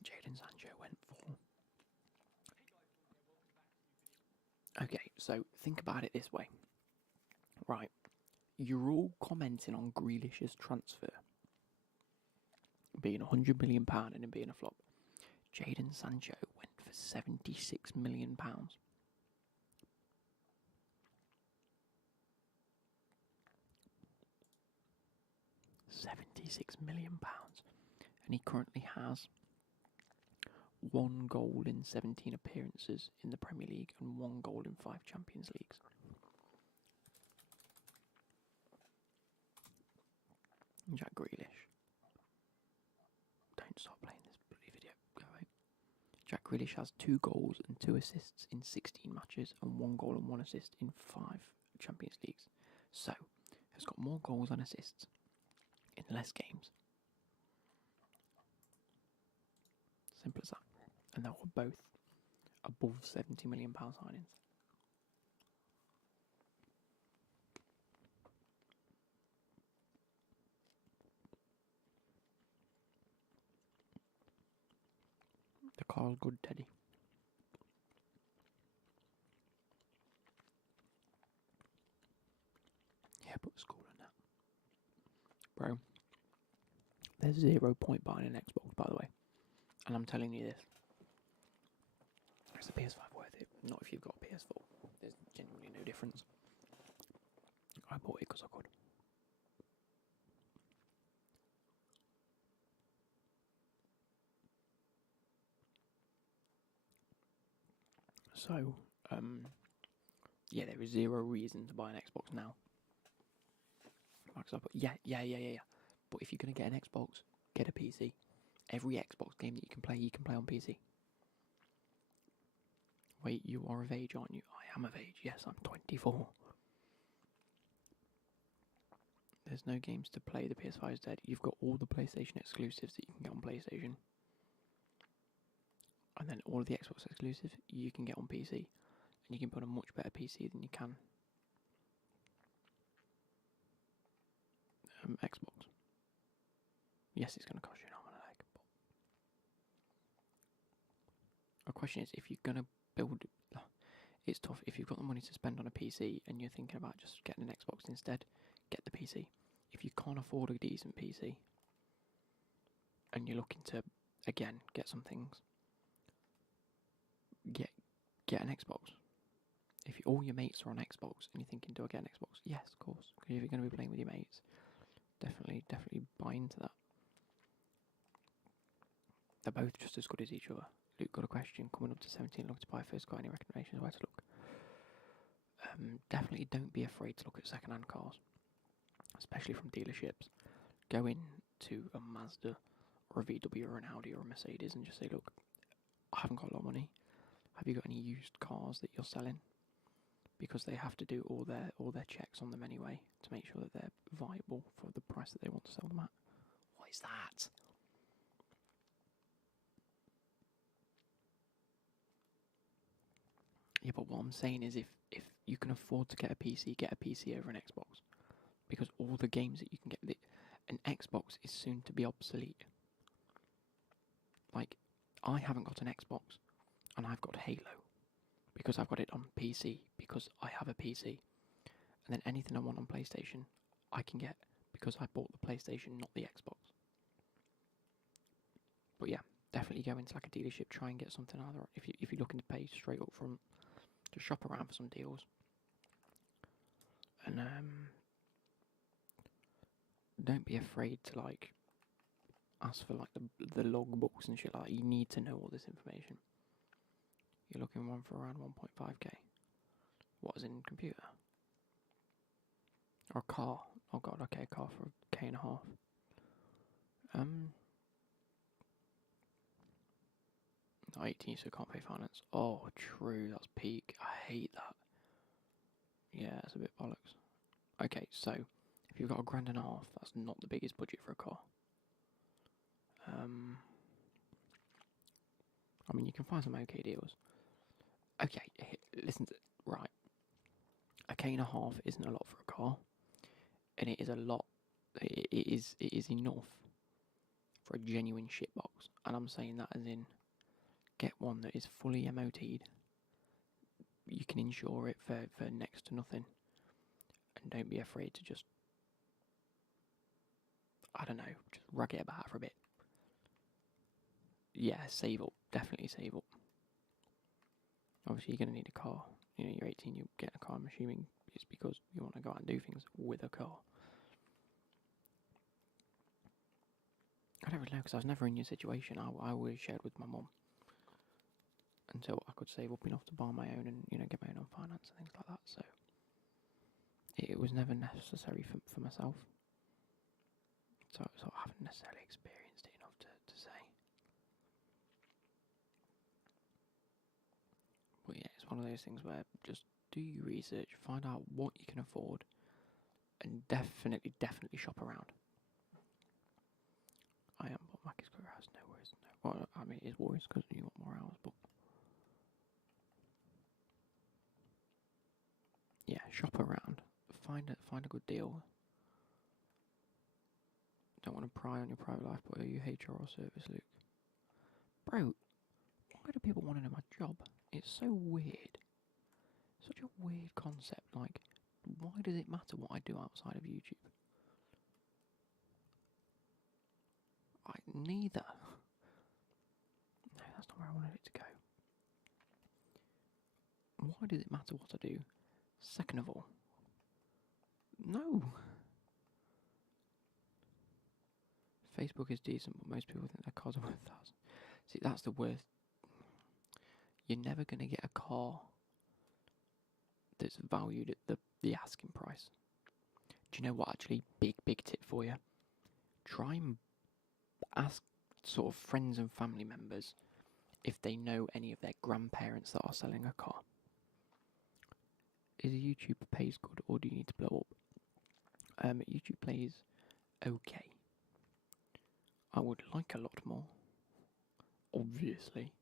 Jadon Sancho went for. Okay, so think about it this way. Right, you're all commenting on Grealish's transfer being £100 million and him being a flop. Jadon Sancho went for £76 million. £76 million. And he currently has 1 goal in 17 appearances in the Premier League and 1 goal in 5 Champions Leagues. Jack Grealish. Don't stop playing this bloody video. Go away. Jack Grealish has 2 goals and 2 assists in 16 matches and 1 goal and 1 assist in 5 Champions Leagues. So, has got more goals and assists in less games. Simple as that. And they were both above £70 million signings. The car's good, Teddy. Yeah, put the school in that. Bro, there's 0 point buying an Xbox, by the way. And I'm telling you this. Is the PS5 worth it? Not if you've got a PS4. There's genuinely no difference. I bought it because I could. So, yeah, there is 0 reason to buy an Xbox now. Yeah. But if you're going to get an Xbox, get a PC. Every Xbox game that you can play on PC. Wait, you are of age, aren't you? I am of age, yes, I'm 24. There's no games to play, the PS5 is dead. You've got all the PlayStation exclusives that you can get on PlayStation. And then all of the Xbox exclusives you can get on PC. And you can put a much better PC than you can Xbox. Yes, it's going to cost you an arm and a leg. But the question is, if you're going to build... It's tough. If you've got the money to spend on a PC and you're thinking about just getting an Xbox instead, get the PC. If you can't afford a decent PC and you're looking to, again, get some things, get an Xbox. If all your mates are on Xbox and you're thinking, do I get an Xbox? Yes, of course. Because if you're going to be playing with your mates, definitely buy into that. They're both just as good as each other. Luke got a question. Coming up to 17, looking to buy first car. Any recommendations where to look? Definitely don't be afraid to look at second-hand cars, especially from dealerships. Go in to a Mazda or a VW or an Audi or a Mercedes and just say, look, I haven't got a lot of money. Have you got any used cars that you're selling? Because they have to do all their checks on them anyway to make sure that they're viable for the price that they want to sell them at. What is that? Yeah, but what I'm saying is if you can afford to get a PC over an Xbox. Because all the games that you can get... An Xbox is soon to be obsolete. Like, I haven't got an Xbox, and I've got Halo. Because I've got it on PC, because I have a PC. And then anything I want on PlayStation, I can get because I bought the PlayStation, not the Xbox. But yeah, definitely go into like a dealership, try and get something either. If you're looking to pay straight up front, just shop around for some deals. And don't be afraid to like ask for like the logbooks and shit like that. You need to know all this information. You're looking one for around 1.5k. What is in computer? Or a car? Oh god, okay, a car for a K and a half. Not 18, so can't pay finance. Oh, true, that's peak. I hate that. Yeah, it's a bit bollocks. Okay, so if you've got a grand and a half, that's not the biggest budget for a car. I mean, you can find some okay deals. Okay, listen to right. A K and a half isn't a lot for a car, and it is a lot. It is enough for a genuine shitbox, and I'm saying that as in get one that is fully MOT'd. You can insure it for next to nothing, and don't be afraid to just, I don't know, just rug it about for a bit. Yeah, save up, definitely save up. Obviously, you're going to need a car. You know, you're 18, you get a car. I'm assuming it's because you want to go out and do things with a car. I don't really know because I was never in your situation. I always shared with my mum until I could save up enough to buy my own and get my own on finance and things like that. So it was never necessary for myself. So I haven't necessarily experienced it enough to say. But yeah, it's one of those things where just do your research, find out what you can afford, and definitely shop around. I am, but Mackie's Square House, no worries. No. Well, I mean, it is worries because you want more hours, but yeah, shop around. Find a good deal. Don't want to pry on your private life, but are you HR or service, Luke? Bro, why do people want to know my job? It's so weird. Such a weird concept. Like, why does it matter what I do outside of YouTube? Neither. No, that's not where I wanted it to go. Why does it matter what I do? Second of all, no. Facebook is decent, but most people think their cars are worth thousands. See, that's the worst. You're never going to get a car that's valued at the asking price. Do you know what, actually? Big tip for you. Try and ask sort of friends and family members if they know any of their grandparents that are selling a car. Is a YouTuber pays good, or do you need to blow up? YouTube plays okay. I would like a lot more, obviously,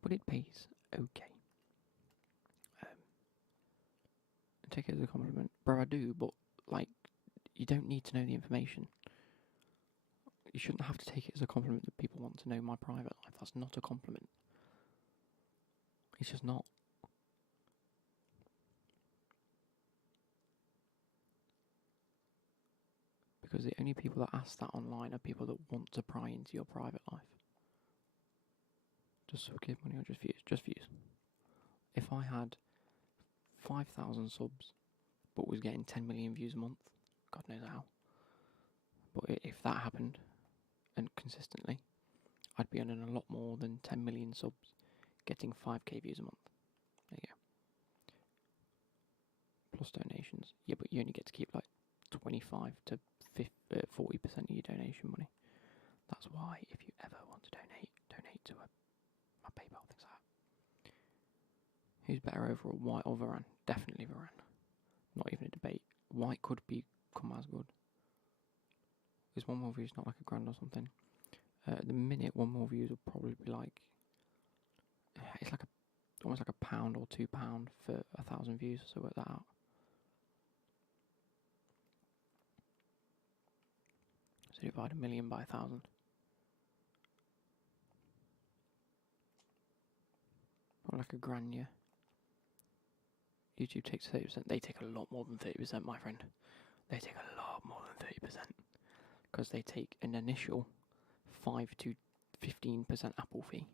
but it pays okay. Take it as a compliment, bro. I do, but like, you don't need to know the information. You shouldn't have to take it as a compliment that people want to know my private life. That's not a compliment. It's just not. Because the only people that ask that online are people that want to pry into your private life. Just suck it money or just views? Just views. If I had 5,000 subs but was getting 10 million views a month, God knows how. But if that happened, and consistently, I'd be earning a lot more than 10 million subs, getting 5k views a month. There you go. Plus donations. Yeah, but you only get to keep like 25 to 40% of your donation money. That's why, if you ever want to donate to my PayPal, things like that. Who's better overall, White or Varane? Definitely Varane. Not even a debate. White could become as good. Is one more views not like a grand or something? At the minute, one more views will probably be like, it's like almost like £1 or £2 for 1,000 views. So work that out. So divide 1 million by 1,000. Probably like a grand, yeah. YouTube takes 30%. They take a lot more than 30%, my friend. They take a lot more than 30%. Because they take an initial 5 to 15% Apple fee.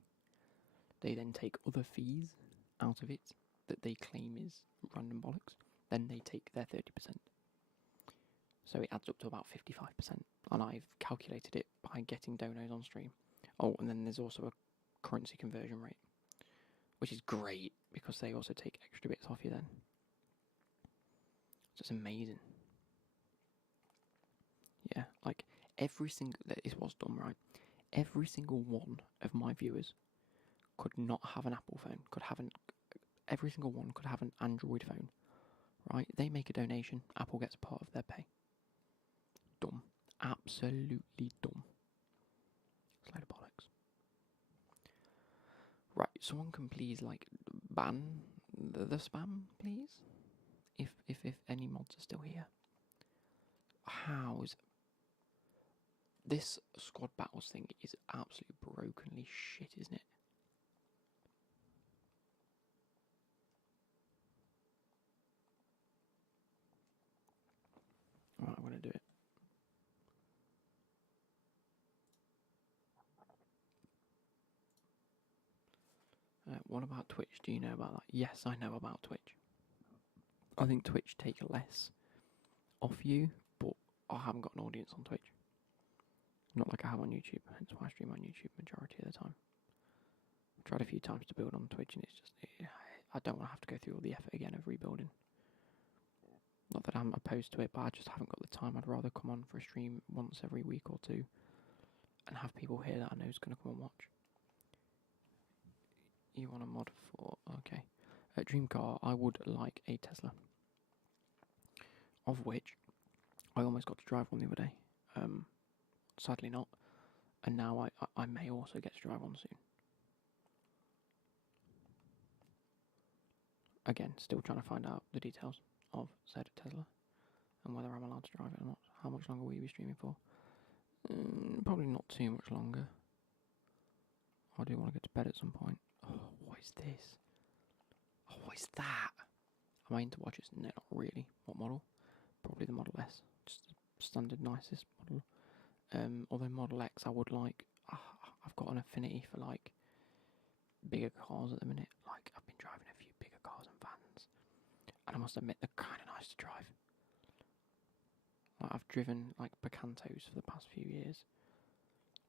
They then take other fees out of it that they claim is random bollocks. Then they take their 30%. So it adds up to about 55%. And I've calculated it by getting donos on stream. Oh, and then there's also a currency conversion rate, which is great because they also take extra bits off you then. So it's amazing. yeah? Like, every single... That is what's done, right? Every single one of my viewers could not have an Apple phone, every single one could have an Android phone, right? They make a donation, Apple gets a part of their pay. Dumb. Absolutely dumb. It's a load of bollocks. Right, someone can please, like, ban the spam, please? If any mods are still here. How's... This squad battles thing is absolutely brokenly shit, isn't it? Right, I'm going to do it. What about Twitch? Do you know about that? Yes, I know about Twitch. I think Twitch take less off you, but I haven't got an audience on Twitch. Not like I have on YouTube, hence why I stream on YouTube majority of the time. I've tried a few times to build on Twitch and it's just... I don't want to have to go through all the effort again of rebuilding. Not that I'm opposed to it, but I just haven't got the time. I'd rather come on for a stream once every week or two and have people here that I know is going to come and watch. You want a mod for... Okay. Dream car, I would like a Tesla. Of which I almost got to drive one the other day. Sadly not. And now I may also get to drive one soon. Again, still trying to find out the details of said Tesla and whether I'm allowed to drive it or not. How much longer will you be streaming for? Probably not too much longer. I do want to get to bed at some point. Oh, what is this? Oh, what is that? Am I into watches? No, not really. What model? Probably the Model S. Just the standard nicest model. Although Model X I would like. I've got an affinity for like bigger cars at the minute. Like I've been driving a few bigger cars and vans, and I must admit they're kind of nice to drive. Like I've driven like Picantos for the past few years,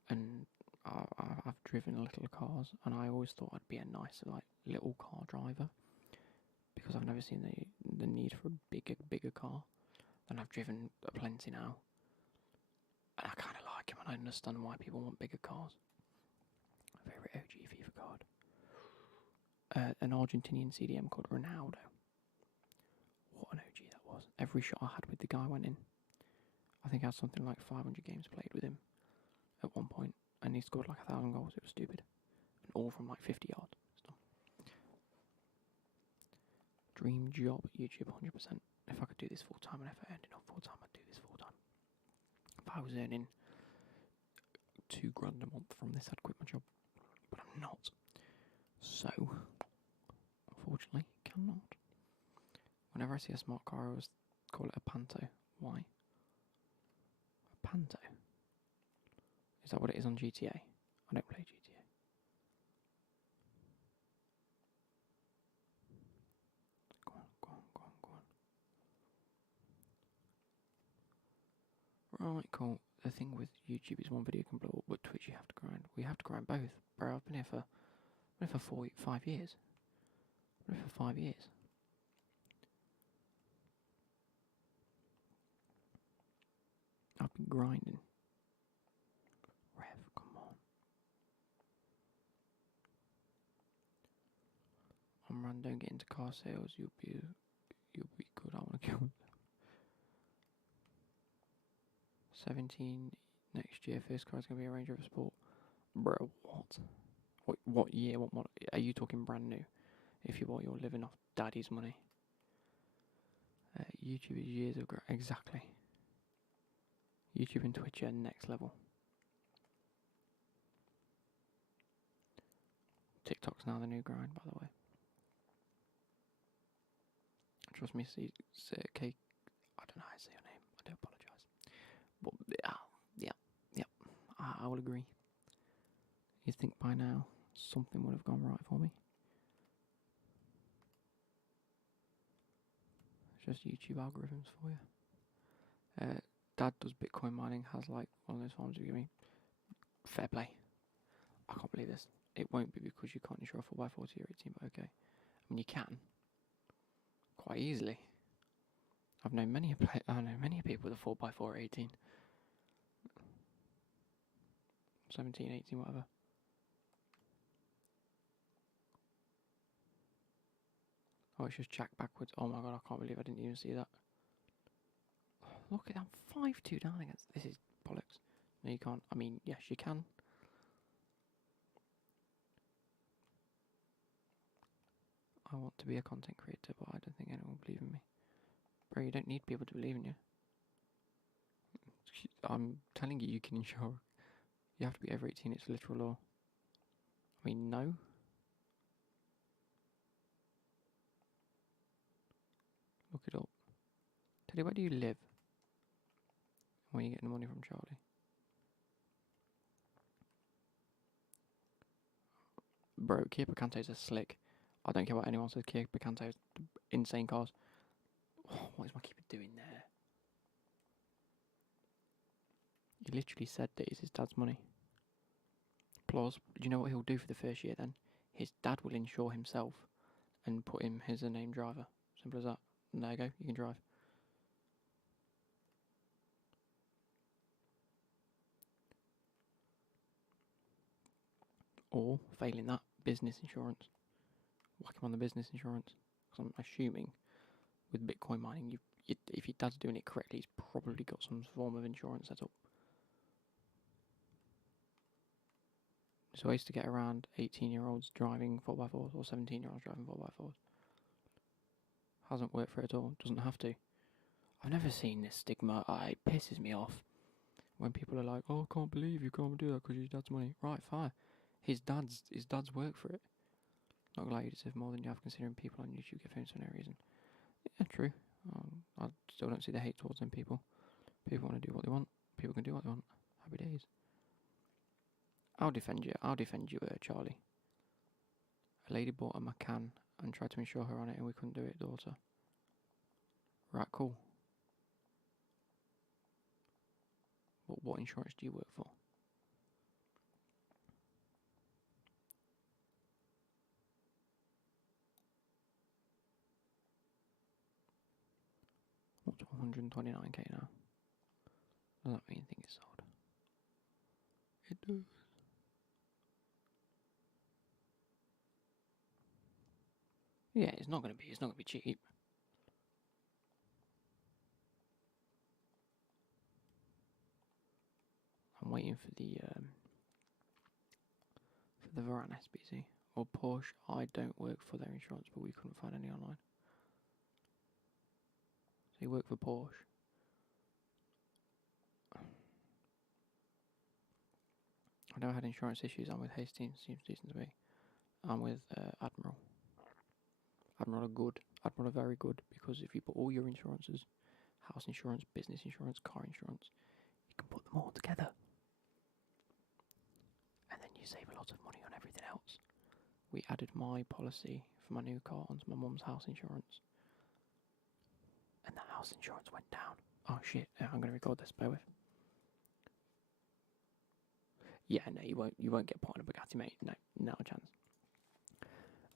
and I've driven little cars, and I always thought I'd be a nicer like little car driver because I've never seen the need for a bigger car. And I've driven plenty now, and I kind of like them, and I understand why people want bigger cars. My favourite OG FIFA card. An Argentinian CDM called Ronaldo. What an OG that was. Every shot I had with the guy went in. I think I had something like 500 games played with him at one point, and he scored like 1,000 goals. It was stupid. And all from like 50 yards. Dream job, YouTube 100%. If I could do this full time, and if I earned enough full time, I'd do this full time. If I was earning £2,000 a month from this, I'd quit my job. But I'm not. So, unfortunately, cannot. Whenever I see a smart car, I always call it a Panto. Why? A Panto? Is that what it is on GTA? I don't play GTA. Go on. Right, cool. The thing with YouTube is one video can blow up, but Twitch you have to grind. We have to grind both. Bro, I've been here for 5 years. I've been here for 5 years. I've been grinding. Rev, come on. Omran, don't get into car sales. You'll be good. I want to go. 17 next year. First car is going to be a Range Rover Sport. Bro, what? What year? What model? Are you talking brand new? If you're living off daddy's money. YouTube is years of growth. Exactly. YouTube and Twitch are next level. TikTok's now the new grind, by the way. Trust me, Cake. I don't know how to say your name. I do apologise. But yeah. I will agree. You'd think by now something would have gone right for me. It's just YouTube algorithms for you. Dad does Bitcoin mining, has like one of those farms you give me. Fair play. I can't believe this. It won't be because you can't insure a 4x4 to your 18, but okay. I mean, you can. Quite easily. I know many people with a 4x4 at 18. 17, 18, whatever. Oh, it's just Jack backwards. Oh my god, I can't believe I didn't even see that. Oh, look at that, 5-2 down against... This is bollocks. No, you can't. I mean, yes, you can. I want to be a content creator, but I don't think anyone will believe in me. Bro, you don't need people to believe in you. I'm telling you, you can insure. You have to be over 18, it's literal law. I mean, no. Look it up. Teddy, where do you live? Where are you getting the money from, Charlie? Bro, Keeper Kante's a slick. I don't care what anyone says, Keeper Kante's insane cars. Oh, what is my keeper doing there? He literally said that it's his dad's money. Plus, do you know what he'll do for the first year then? His dad will insure himself and put him as a named driver. Simple as that. And there you go, you can drive. Or, failing that, business insurance. Whack him on the business insurance. Because I'm assuming with Bitcoin mining, if your dad's doing it correctly, he's probably got some form of insurance set up. So I used to get around 18-year-olds driving 4x4s or 17-year-olds driving 4x4s. Hasn't worked for it at all. Doesn't have to. I've never seen this stigma. It pisses me off when people are like, "Oh, I can't believe you can't do that because your dad's money." Right, fine. His dad's work for it. Not gonna lie, you deserve more than you have considering people on YouTube get famous for no reason. Yeah, true. I still don't see the hate towards them people. People want to do what they want. People can do what they want. Happy days. I'll defend you. Charlie. A lady bought a Macan and tried to insure her on it and we couldn't do it, daughter. Right, cool. But what insurance do you work for? What's 129k now? Does that mean anything is sold? It does. Yeah, it's not gonna be cheap. I'm waiting for the Varane SBC or Porsche. I don't work for their insurance, but we couldn't find any online. So you work for Porsche. I never had insurance issues. I'm with Hastings, seems decent to me. I'm with Admiral. Admiral are good. Admiral are very good because if you put all your insurances, house insurance, business insurance, car insurance, you can put them all together. And then you save a lot of money on everything else. We added my policy for my new car onto my mum's house insurance. And the house insurance went down. Oh shit, I'm going to record this, bear with. Yeah, no, you won't get put on a Bugatti, mate. No, not a chance.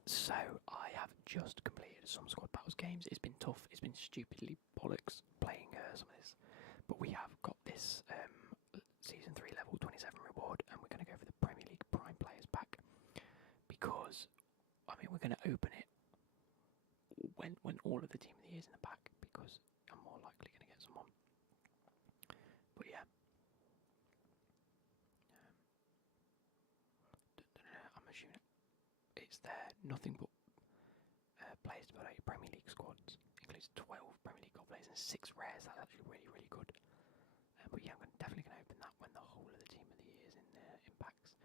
So, I have just completed some squad battles games. It's been tough. It's been stupidly bollocks playing some of this. But we have got this Season 3 level 27 reward, and we're going to go for the Premier League Prime Players pack. Because, I mean, we're going to open it when all of the Team of the Year is in the pack, because I'm more likely going to get someone. But yeah. I'm assuming it's there. Nothing but players to build out your Premier League squads. Includes 12 Premier League gold players and 6 rares. That's actually really, really good. But yeah, I'm definitely going to open that when the whole of the Team of the Year is in packs.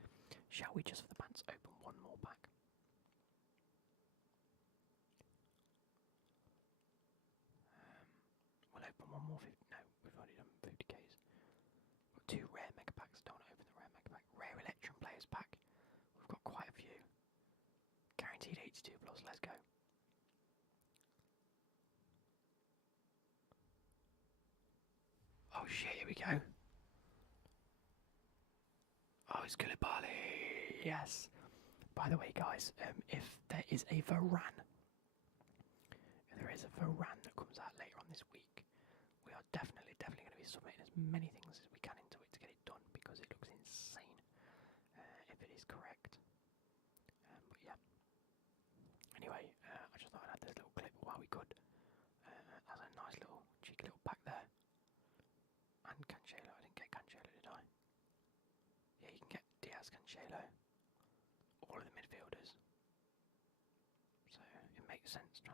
Shall we just for the pants open one more pack? We'll open one more. No, we've already done 50k's. Got 2 rare mega packs. Don't open the rare mega pack. Rare Electrum players pack. We've got quite a few. Guaranteed 82 plus. Let's go. Oh shit! Here we go. Oh, it's Koulibaly. Yes. By the way, guys, if there is a Varane, that comes out later on this week, we are definitely going to be submitting as many things as we can into it to get it done because it looks insane. Anyway, I just thought I'd add this little clip while we could. That's a nice little cheeky little pack there. And Cancelo, I didn't get Cancelo, did I? Yeah, you can get Diaz, Cancelo, all of the midfielders. So it makes sense.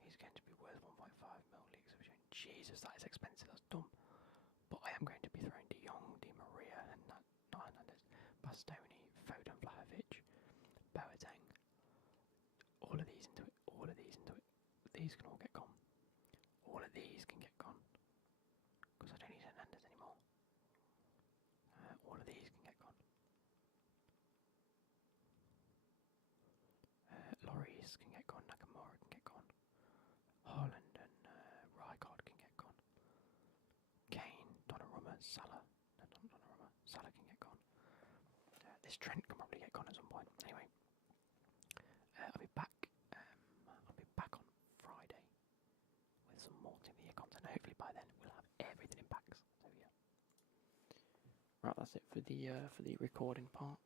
He's going to be worth 1.5 mil leagues of June. Jesus, that is expensive. That's dumb. But I am going to be throwing De Jong, Di Maria, and not Hernandez, Bastoni, Foden, Vlahovic, Boateng. All of these into it. All of these into it. These can all get gone. All of these can get gone. Because I don't need Hernandez anymore. All of these can get gone. Lloris can get gone. Nakamura can get gone. Haaland and Rijkaard can get gone. Kane, Donnarumma, Salah. No, not Donnarumma. Salah can get gone. This Trent can probably get gone at some point. Anyway, I'll be back. I'll be back on Friday with some more Team of the Year content. Hopefully by then we'll have everything in packs. So yeah. Right, that's it for the recording part.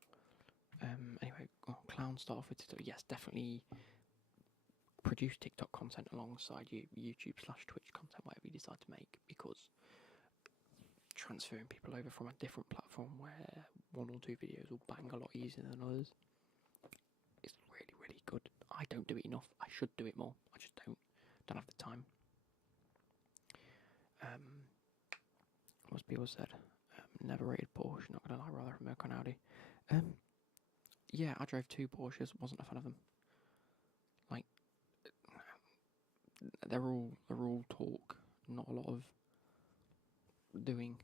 Anyway, clown start off with TikTok. Yes, definitely produce TikTok content alongside YouTube/Twitch content, whatever you decide to make, because transferring people over from a different platform where 1 or 2 videos will bang a lot easier than others is really, really good. I don't do it enough. I should do it more. I just don't have the time. As people said, never rated Porsche, not gonna lie, rather American Audi. Yeah, I drove 2 Porsches, wasn't a fan of them. Like, they're all talk, not a lot of doing.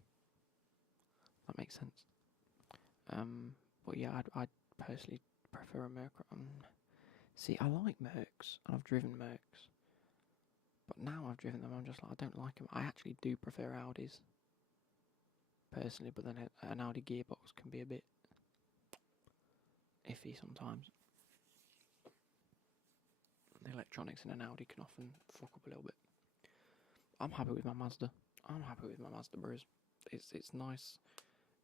That makes sense. But yeah, I'd personally prefer a Merc. See, I like Mercs, and I've driven Mercs. But now I've driven them, I'm just like, I don't like them. I actually do prefer Audis, personally, but then an Audi gearbox can be a bit iffy sometimes. The electronics in an Audi can often fuck up a little bit. I'm happy with my Mazda. I'm happy with my Mazda Bros. It's nice.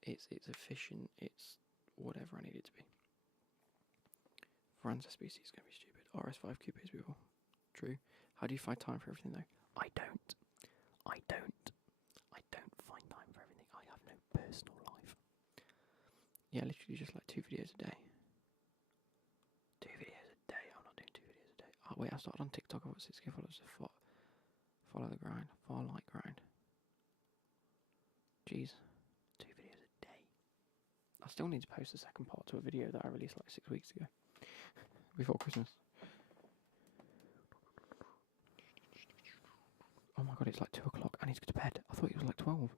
It's efficient. It's whatever I need it to be. Franz SBC is going to be stupid. RS5 Coupe is beautiful. True. How do you find time for everything though? I don't find time for everything. I have no personal life. Yeah, literally just like 2 videos a day. 2 videos a day. I'm not doing 2 videos a day. Oh wait, I started on TikTok. I've got 6K followers. Follow the grind. Far light grind. Jeez. 2 videos a day. I still need to post the second part to a video that I released like 6 weeks ago. Before Christmas. Oh my god, it's like 2 o'clock. I need to go to bed. I thought it was like 12.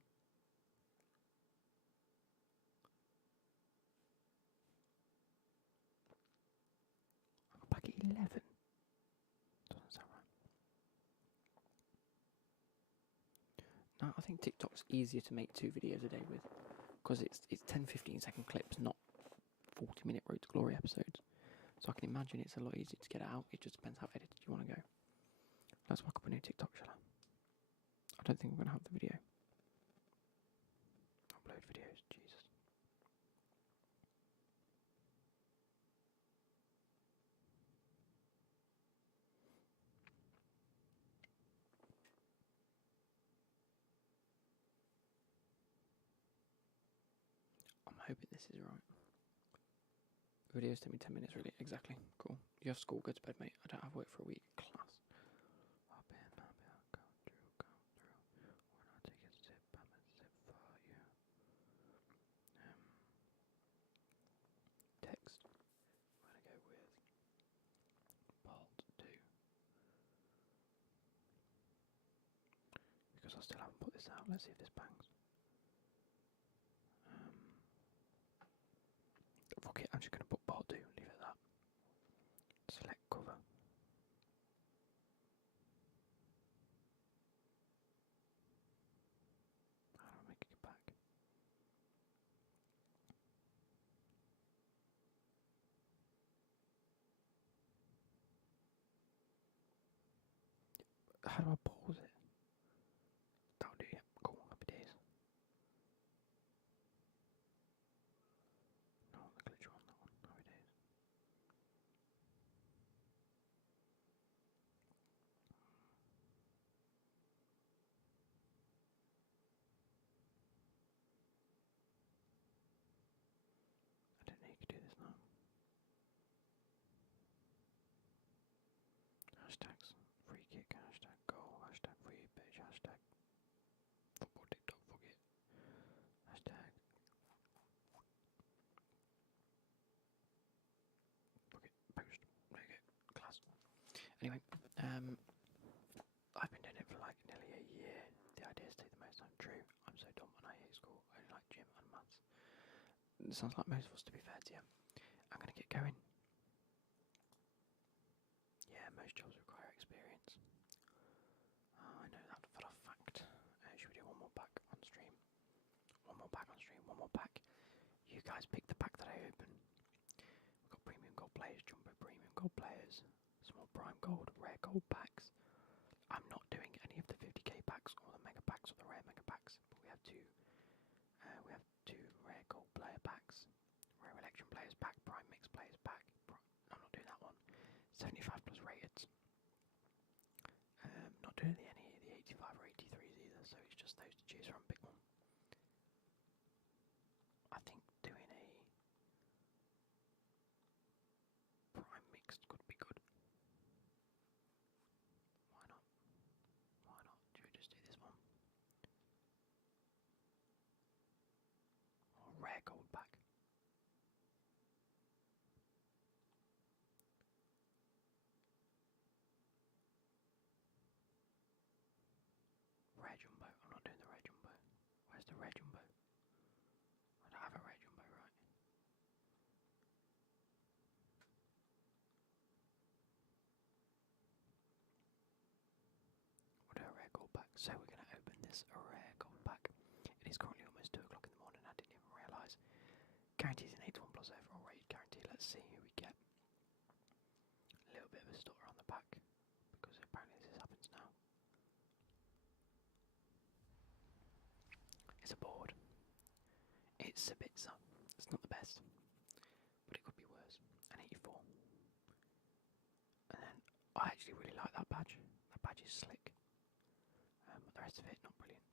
I got back at 11. Doesn't sound right. No, I think TikTok's easier to make 2 videos a day with. Because it's 10-15 second clips, not 40-minute Road to Glory episodes. So I can imagine it's a lot easier to get it out. It just depends how edited you want to go. Let's whack up a new TikTok, shall I? I don't think we're going to have the video. Upload videos, Jesus. I'm hoping this is right. Videos take me 10 minutes, really. Exactly. Cool. You have school, go to bed, mate. I don't have work for a week. Class. I've been, come through. When I take a sip, I'm a sip for you. Text. I'm going to go with part 2. Because I still haven't put this out. Let's see if this bangs. Fuck it, I'm just going to put part 2, leave it at that. Select cover. How do I make it back? How do I pause it? That'll do, yeah. Cool, happy days. No, the glitch on that one, happy days. I've been doing it for like nearly a year. The idea is to take the most time. True, I'm so dumb and I hate school. I only like gym and maths. It sounds like most of us, to be fair to you. I'm gonna get going. Yeah, most jobs require experience. I know that for a fact. Should we do one more pack on stream? One more pack on stream, one more pack. You guys pick the pack that I open. We've got premium gold players, jumbo premium gold players, small prime gold, rare gold packs. I'm not doing any of the 50k packs or the mega packs or the rare mega packs, but we have two rare gold player packs, rare election players pack, prime mix players pack. I'm not doing that one. 75 plus rated. Not doing any of the 85 or 83s either, so it's just those to choose from. Pick one. I think doing a prime mixed could be good. Why not? Why not? Should we just do this one? Or rare gold pack. Rare jumbo. I'm not doing the rare jumbo. Where's the rare jumbo? I don't have a rare jumbo, right? We'll do a rare gold pack. So we're going to open this rare gold pack. It is currently almost 2 o'clock in the morning. I didn't even realise. Guarantees an 81 plus overall rate guarantee. Let's see who we get. A little bit of a stutter on the pack because apparently this happens now. It's a board. It's a bit It's not the best, but it could be worse. An 84. And then I actually really like that badge. That badge is slick. But the rest of it, not brilliant.